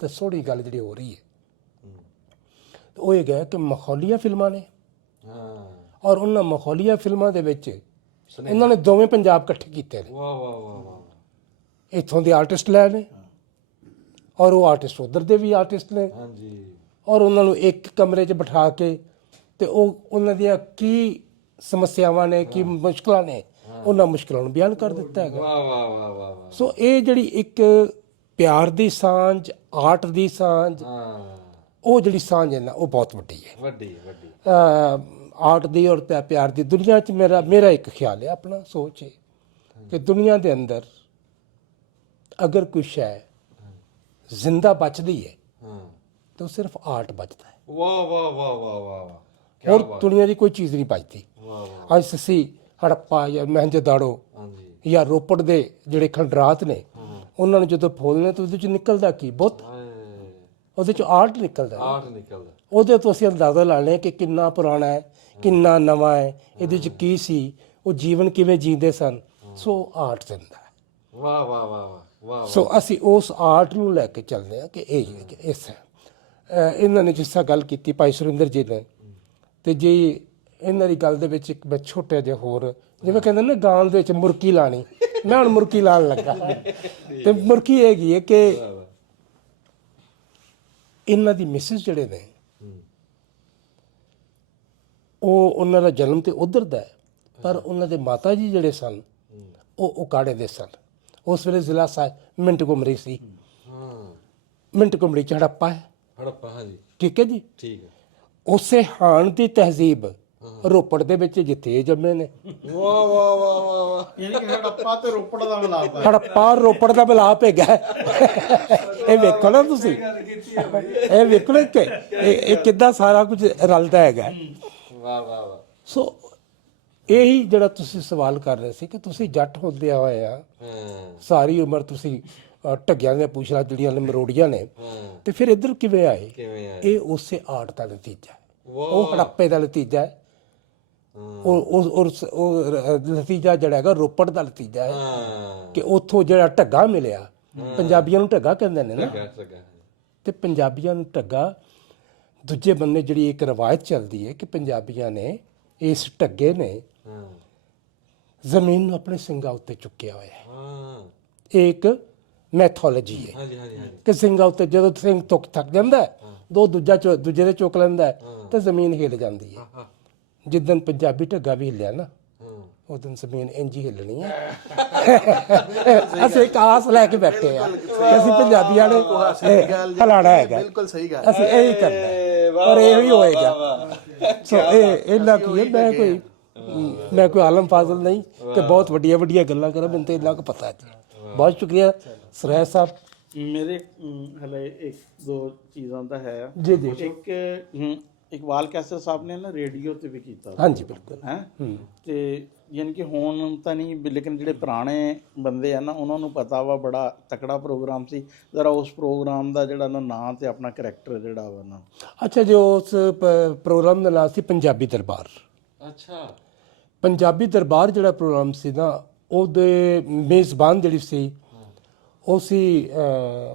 ਤੇ ਸੋਹਣੀ ਗੱਲ ਜਿਹੜੀ ਹੋ ਰਹੀ ਹੈ ਉਹ ਇਹ ਹੈ ਕਿ ਮਖੌਲੀਆ ਫਿਲਮਾਂ ਨੇ, ਔਰ ਉਹਨਾਂ ਮਖੌਲੀਆ ਫਿਲਮਾਂ ਦੇ ਵਿੱਚ ਇਹਨਾਂ ਨੇ ਦੋਵੇਂ ਪੰਜਾਬ ਇਕੱਠੇ ਕੀਤੇ ਨੇ। ਵਾਹ ਵਾਹ ਵਾਹ ਵਾਹ। ਇੱਥੋਂ ਦੇ ਆਰਟਿਸਟ ਲੈ ਨੇ ਔਰ ਉਹ ਆਰਟਿਸਟ ਉਧਰ ਦੇ ਵੀ ਆਰਟਿਸਟ ਨੇ। ਹਾਂਜੀ। ਔਰ ਉਹਨਾਂ ਨੂੰ ਇੱਕ ਕਮਰੇ 'ਚ ਬਿਠਾ ਕੇ ਤੇ ਉਹ ਉਹਨਾਂ ਦੀਆਂ ਕੀ ਸਮੱਸਿਆਵਾਂ ਨੇ, ਕੀ ਮੁਸ਼ਕਲਾਂ ਨੇ, ਉਹਨਾਂ ਮੁਸ਼ਕਲਾਂ ਨੂੰ ਬਿਆਨ ਕਰ ਦਿੱਤਾ ਹੈਗਾ। ਵਾਹ ਵਾਹ ਵਾਹ ਵਾਹ ਵਾਹ। ਸੋ ਇਹ ਜਿਹੜੀ ਇੱਕ ਪਿਆਰ ਦੀ ਸਾਂਝ, ਆਰਟ ਦੀ ਸਾਂਝ, ਉਹ ਜਿਹੜੀ ਸਾਂਝ ਹੈ ਨਾ ਉਹ ਬਹੁਤ ਵੱਡੀ ਹੈ। ਵੱਡੀ ਵੱਡੀ। ਆਰਟ ਦੀ ਔਰ ਪਿਆਰ ਦੀ ਦੁਨੀਆ 'ਚ ਮੇਰਾ ਇੱਕ ਖਿਆਲ ਹੈ, ਆਪਣਾ ਸੋਚ ਹੈ ਕਿ ਦੁਨੀਆ ਦੇ ਅੰਦਰ ਅਗਰ ਕੋਈ ਸ਼ੈ ਜ਼ਿੰਦਾ ਬਚਦੀ ਹੈ ਤਾਂ ਉਹ ਸਿਰਫ ਆਰਟ ਬਚਦਾ ਹੈ। ਵਾਹ ਵਾਹ ਵਾਹ ਵਾਹ ਵਾਹ। ਹੋਰ ਦੁਨੀਆ ਦੀ ਕੋਈ ਚੀਜ਼ ਨਹੀਂ ਬਚਦੀ। ਅੱਜ ਅਸੀਂ ਹੜੱਪਾ ਜਾਂ ਮਹਿੰਜੋਦਾੜੋ ਜਾਂ ਰੋਪੜ ਦੇ ਜਿਹੜੇ ਖੰਡਰਾਤ ਨੇ, ਉਹਨਾਂ ਨੂੰ ਜਦੋਂ ਫੋਲਨੇ ਤਾਂ ਉਹਦੇ 'ਚ ਨਿਕਲਦਾ ਕੀ? ਬਹੁਤ ਉਹਦੇ 'ਚ ਆਰਟ ਨਿਕਲਦਾ। ਆਰਟ ਨਿਕਲਦਾ। ਉਹਦੇ ਤੋਂ ਅਸੀਂ ਅੰਦਾਜ਼ਾ ਲਾ ਲੈਂ ਕਿ ਕਿੰਨਾ ਪੁਰਾਣਾ ਹੈ, ਕਿੰਨਾ ਨਵਾਂ ਹੈ, ਇਹਦੇ 'ਚ ਕੀ ਸੀ, ਉਹ ਜੀਵਨ ਕਿਵੇਂ ਜੀਂਦੇ ਸਨ। ਸੋ ਆਰਟ ਜ਼ਿੰਦਾ ਹੈ। ਵਾਹ ਵਾਹ ਵਾਹ ਵਾਹ। ਸੋ ਅਸੀਂ ਉਸ ਆਰਟ ਨੂੰ ਲੈ ਕੇ ਚੱਲਦੇ ਹਾਂ ਕਿ ਇਹ ਇਸ ਹੈ। ਇਹਨਾਂ ਨੇ ਜਿਸ ਤਰ੍ਹਾਂ ਗੱਲ ਕੀਤੀ ਭਾਈ ਸੁਰਿੰਦਰ ਜੀ ਨੇ, ਤੇ ਜੇ ਇਹਨਾਂ ਦੀ ਗੱਲ ਦੇ ਵਿੱਚ ਇੱਕ ਮੈਂ ਛੋਟਾ ਜਿਹਾ ਹੋਰ, ਜਿਵੇਂ ਕਹਿੰਦੇ ਨਾ ਗਾਂ ਦੇ ਵਿੱਚ ਮੁਰਕੀ ਲਾਣੀ, ਮੈਂ ਹੁਣ ਮੁਰਕੀ ਲਾਉਣ ਲੱਗਾ। ਤੇ ਮੁਰਕੀ ਹੈਗੀ ਹੈ ਕਿ ਇਹਨਾਂ ਦੀ ਮਿਸਿਸ ਜਿਹੜੇ ਨੇ ਉਹਨਾਂ ਦਾ ਜਨਮ ਤੇ ਉਧਰ ਦਾ ਹੈ, ਪਰ ਉਹਨਾਂ ਦੇ ਮਾਤਾ ਜੀ ਜਿਹੜੇ ਸਨ ਉਹ ਉਕਾੜੇ ਦੇ ਸਨ। ਉਸ ਵੇਲੇ ਜ਼ਿਲ੍ਹਾ ਸਾਹਿਬ ਮਿੰਟ ਘੁਮਰੀ ਸੀ। ਮਿੰਟ ਘੁਮਰੀ ਚ ਹੜੱਪਾ ਹੈ। ਹੜੱਪਾ, ਹਾਂਜੀ। ਠੀਕ ਹੈ ਜੀ। ਠੀਕ ਹੈ। ਉਸੇ ਹਾਣ ਦੀ ਤਹਿਜ਼ੀਬ ਰੋਪੜ ਦੇ ਵਿੱਚ ਜਿੱਥੇ ਜੰਮੇ ਨੇ। ਵਾਹ ਵਾਹ ਵਾਹ ਵਾਹ ਵਾਹ। ਯਾਨੀ ਕਿ ਹੜੱਪਾ ਤੇ ਰੋਪੜ ਦਾ ਮਿਲਾਪ ਹੈ। ਹੜੱਪਾ ਰੋਪੜ ਦਾ ਮਿਲਾਪ ਹੈਗਾ। ਇਹ ਵੇਖੋ ਨਾ ਤੁਸੀਂ, ਇਹ ਵੇਖੋ ਨਾ ਕਿ ਇਹ ਕਿੱਦਾਂ ਸਾਰਾ ਕੁਝ ਰਲਦਾ ਹੈਗਾ। ਵਾਹ ਵਾਹ ਵਾਹ। ਸੋ ਇਹੀ ਜਿਹੜਾ ਤੁਸੀਂ ਸਵਾਲ ਕਰ ਰਹੇ ਸੀ ਕਿ ਤੁਸੀਂ ਜੱਟ ਹੁੰਦਿਆਂ ਹੋਇਆ ਸਾਰੀ ਉਮਰ ਤੁਸੀਂ ਢੱਗਿਆਂ ਦੀਆਂ ਪੁੱਛਲਾਂ ਜਿਹੜੀਆਂ ਨੇ ਮਰੋੜੀਆਂ ਨੇ, ਤੇ ਫਿਰ ਇੱਧਰ ਕਿਵੇਂ ਆਏ? ਇਹ ਉਸੇ ਆਰਟ ਦਾ ਨਤੀਜਾ ਹੈ, ਉਹ ਹੜੱਪੇ ਦਾ ਨਤੀਜਾ ਹੈ। ਉਹ ਨਤੀਜਾ ਜਿਹੜਾ ਹੈਗਾ ਰੋਪੜ ਦਾ ਨਤੀਜਾ ਹੈ ਕਿ ਉੱਥੋਂ ਜਿਹੜਾ ਢੱਗਾ ਮਿਲਿਆ, ਪੰਜਾਬੀਆਂ ਨੂੰ ਢੱਗਾ ਕਹਿੰਦੇ ਨੇ ਨਾ, ਤੇ ਪੰਜਾਬੀਆਂ ਨੂੰ ਢੱਗਾ। ਦੂਜੇ ਬੰਨੇ ਜਿਹੜੀ ਇੱਕ ਰਵਾਇਤ ਚੱਲਦੀ ਹੈ ਕਿ ਪੰਜਾਬੀਆਂ ਨੇ ਇਸ ਢੱਗੇ ਨੇ ਜ਼ਮੀਨ ਨੂੰ ਆਪਣੇ ਸਿੰਘਾਂ ਉੱਤੇ ਚੁੱਕਿਆ ਹੋਇਆ ਹੈ। ਇਹ ਇੱਕ ਮੈਥੋਲੋਜੀ ਹੈ ਕਿ ਸਿੰਘਾਂ ਉੱਤੇ ਜਦੋਂ ਸਿੰਘ ਥੱਕ ਜਾਂਦਾ ਹੈ, ਦੂਜੇ ਦੇ ਚੁੱਕ ਲੈਂਦਾ ਹੈ ਤੇ ਜ਼ਮੀਨ ਹਿੱਲ ਜਾਂਦੀ ਹੈ। ਜਿੱਦਣ ਪੰਜਾਬੀ ਢੱਗਾ ਵੀ ਹਿੱਲਿਆ ਨਾ, ਉਹ ਦਿਨ ਜ਼ਮੀਨ ਇੰਝ ਹੀ ਹਿੱਲਣੀ ਹੈ। ਅਸੀਂ ਇੱਕ ਆਸ ਲੈ ਕੇ ਬੈਠੇ ਆ ਕਿ ਅਸੀਂ ਪੰਜਾਬੀਆਂ ਨੇ ਹਲਾਣਾ ਹੈਗਾ। ਬਿਲਕੁਲ ਸਹੀ ਗੱਲ। ਅਸੀਂ ਇਹੀ ਕਰਨਾ ਔਰ ਇਹ ਹੀ ਹੋਏਗਾ। ਸੋ ਇਹ ਇੰਨਾ ਕੀ ਹੈ, ਮੈਂ ਕੋਈ ਆਲਮ ਫਾਜ਼ਲ ਨਹੀਂ ਕਿ ਬਹੁਤ ਵੱਡੀਆਂ ਵੱਡੀਆਂ ਗੱਲਾਂ ਕਰਾਂ, ਮੈਨੂੰ ਤਾਂ ਇੰਨਾ ਕੁ ਪਤਾ ਹੈ। ਬਹੁਤ ਸ਼ੁਕਰੀਆ ਸਰੈਸ ਸਾਹਿਬ। ਮੇਰੇ ਹਲੇ ਇੱਕ ਦੋ ਚੀਜ਼ਾਂ ਦਾ ਹੈ ਜੀ ਜੀ। ਇੱਕ ਇਕਬਾਲ ਕੈਸਰ ਸਾਹਿਬ ਨੇ ਨਾ ਰੇਡੀਓ ਤੇ ਵੀ ਕੀਤਾ। ਹਾਂਜੀ ਬਿਲਕੁਲ ਹੈ ਤੇ ਯਾਨੀ ਕਿ ਹੁਣ ਤਾਂ ਨਹੀਂ, ਲੇਕਿਨ ਜਿਹੜੇ ਪੁਰਾਣੇ ਬੰਦੇ ਆ ਨਾ ਉਹਨਾਂ ਨੂੰ ਪਤਾ ਵਾ ਬੜਾ ਤਕੜਾ ਪ੍ਰੋਗਰਾਮ ਸੀ। ਜ਼ਰਾ ਉਸ ਪ੍ਰੋਗਰਾਮ ਦਾ ਜਿਹੜਾ ਨਾ ਨਾਂ ਤੇ ਆਪਣਾ ਕਰੈਕਟਰ ਜਿਹੜਾ ਵਾ ਨਾ। ਅੱਛਾ, ਜੋ ਉਸ ਪ੍ਰੋਗਰਾਮ ਦਾ ਨਾਂ ਸੀ ਪੰਜਾਬੀ ਦਰਬਾਰ। ਅੱਛਾ। ਪੰਜਾਬੀ ਦਰਬਾਰ ਜਿਹੜਾ ਪ੍ਰੋਗਰਾਮ ਸੀ ਨਾ, ਉਹਦੇ ਮੇਜ਼ਬਾਨ ਜਿਹੜੀ ਸੀ ਉਹ ਸੀ,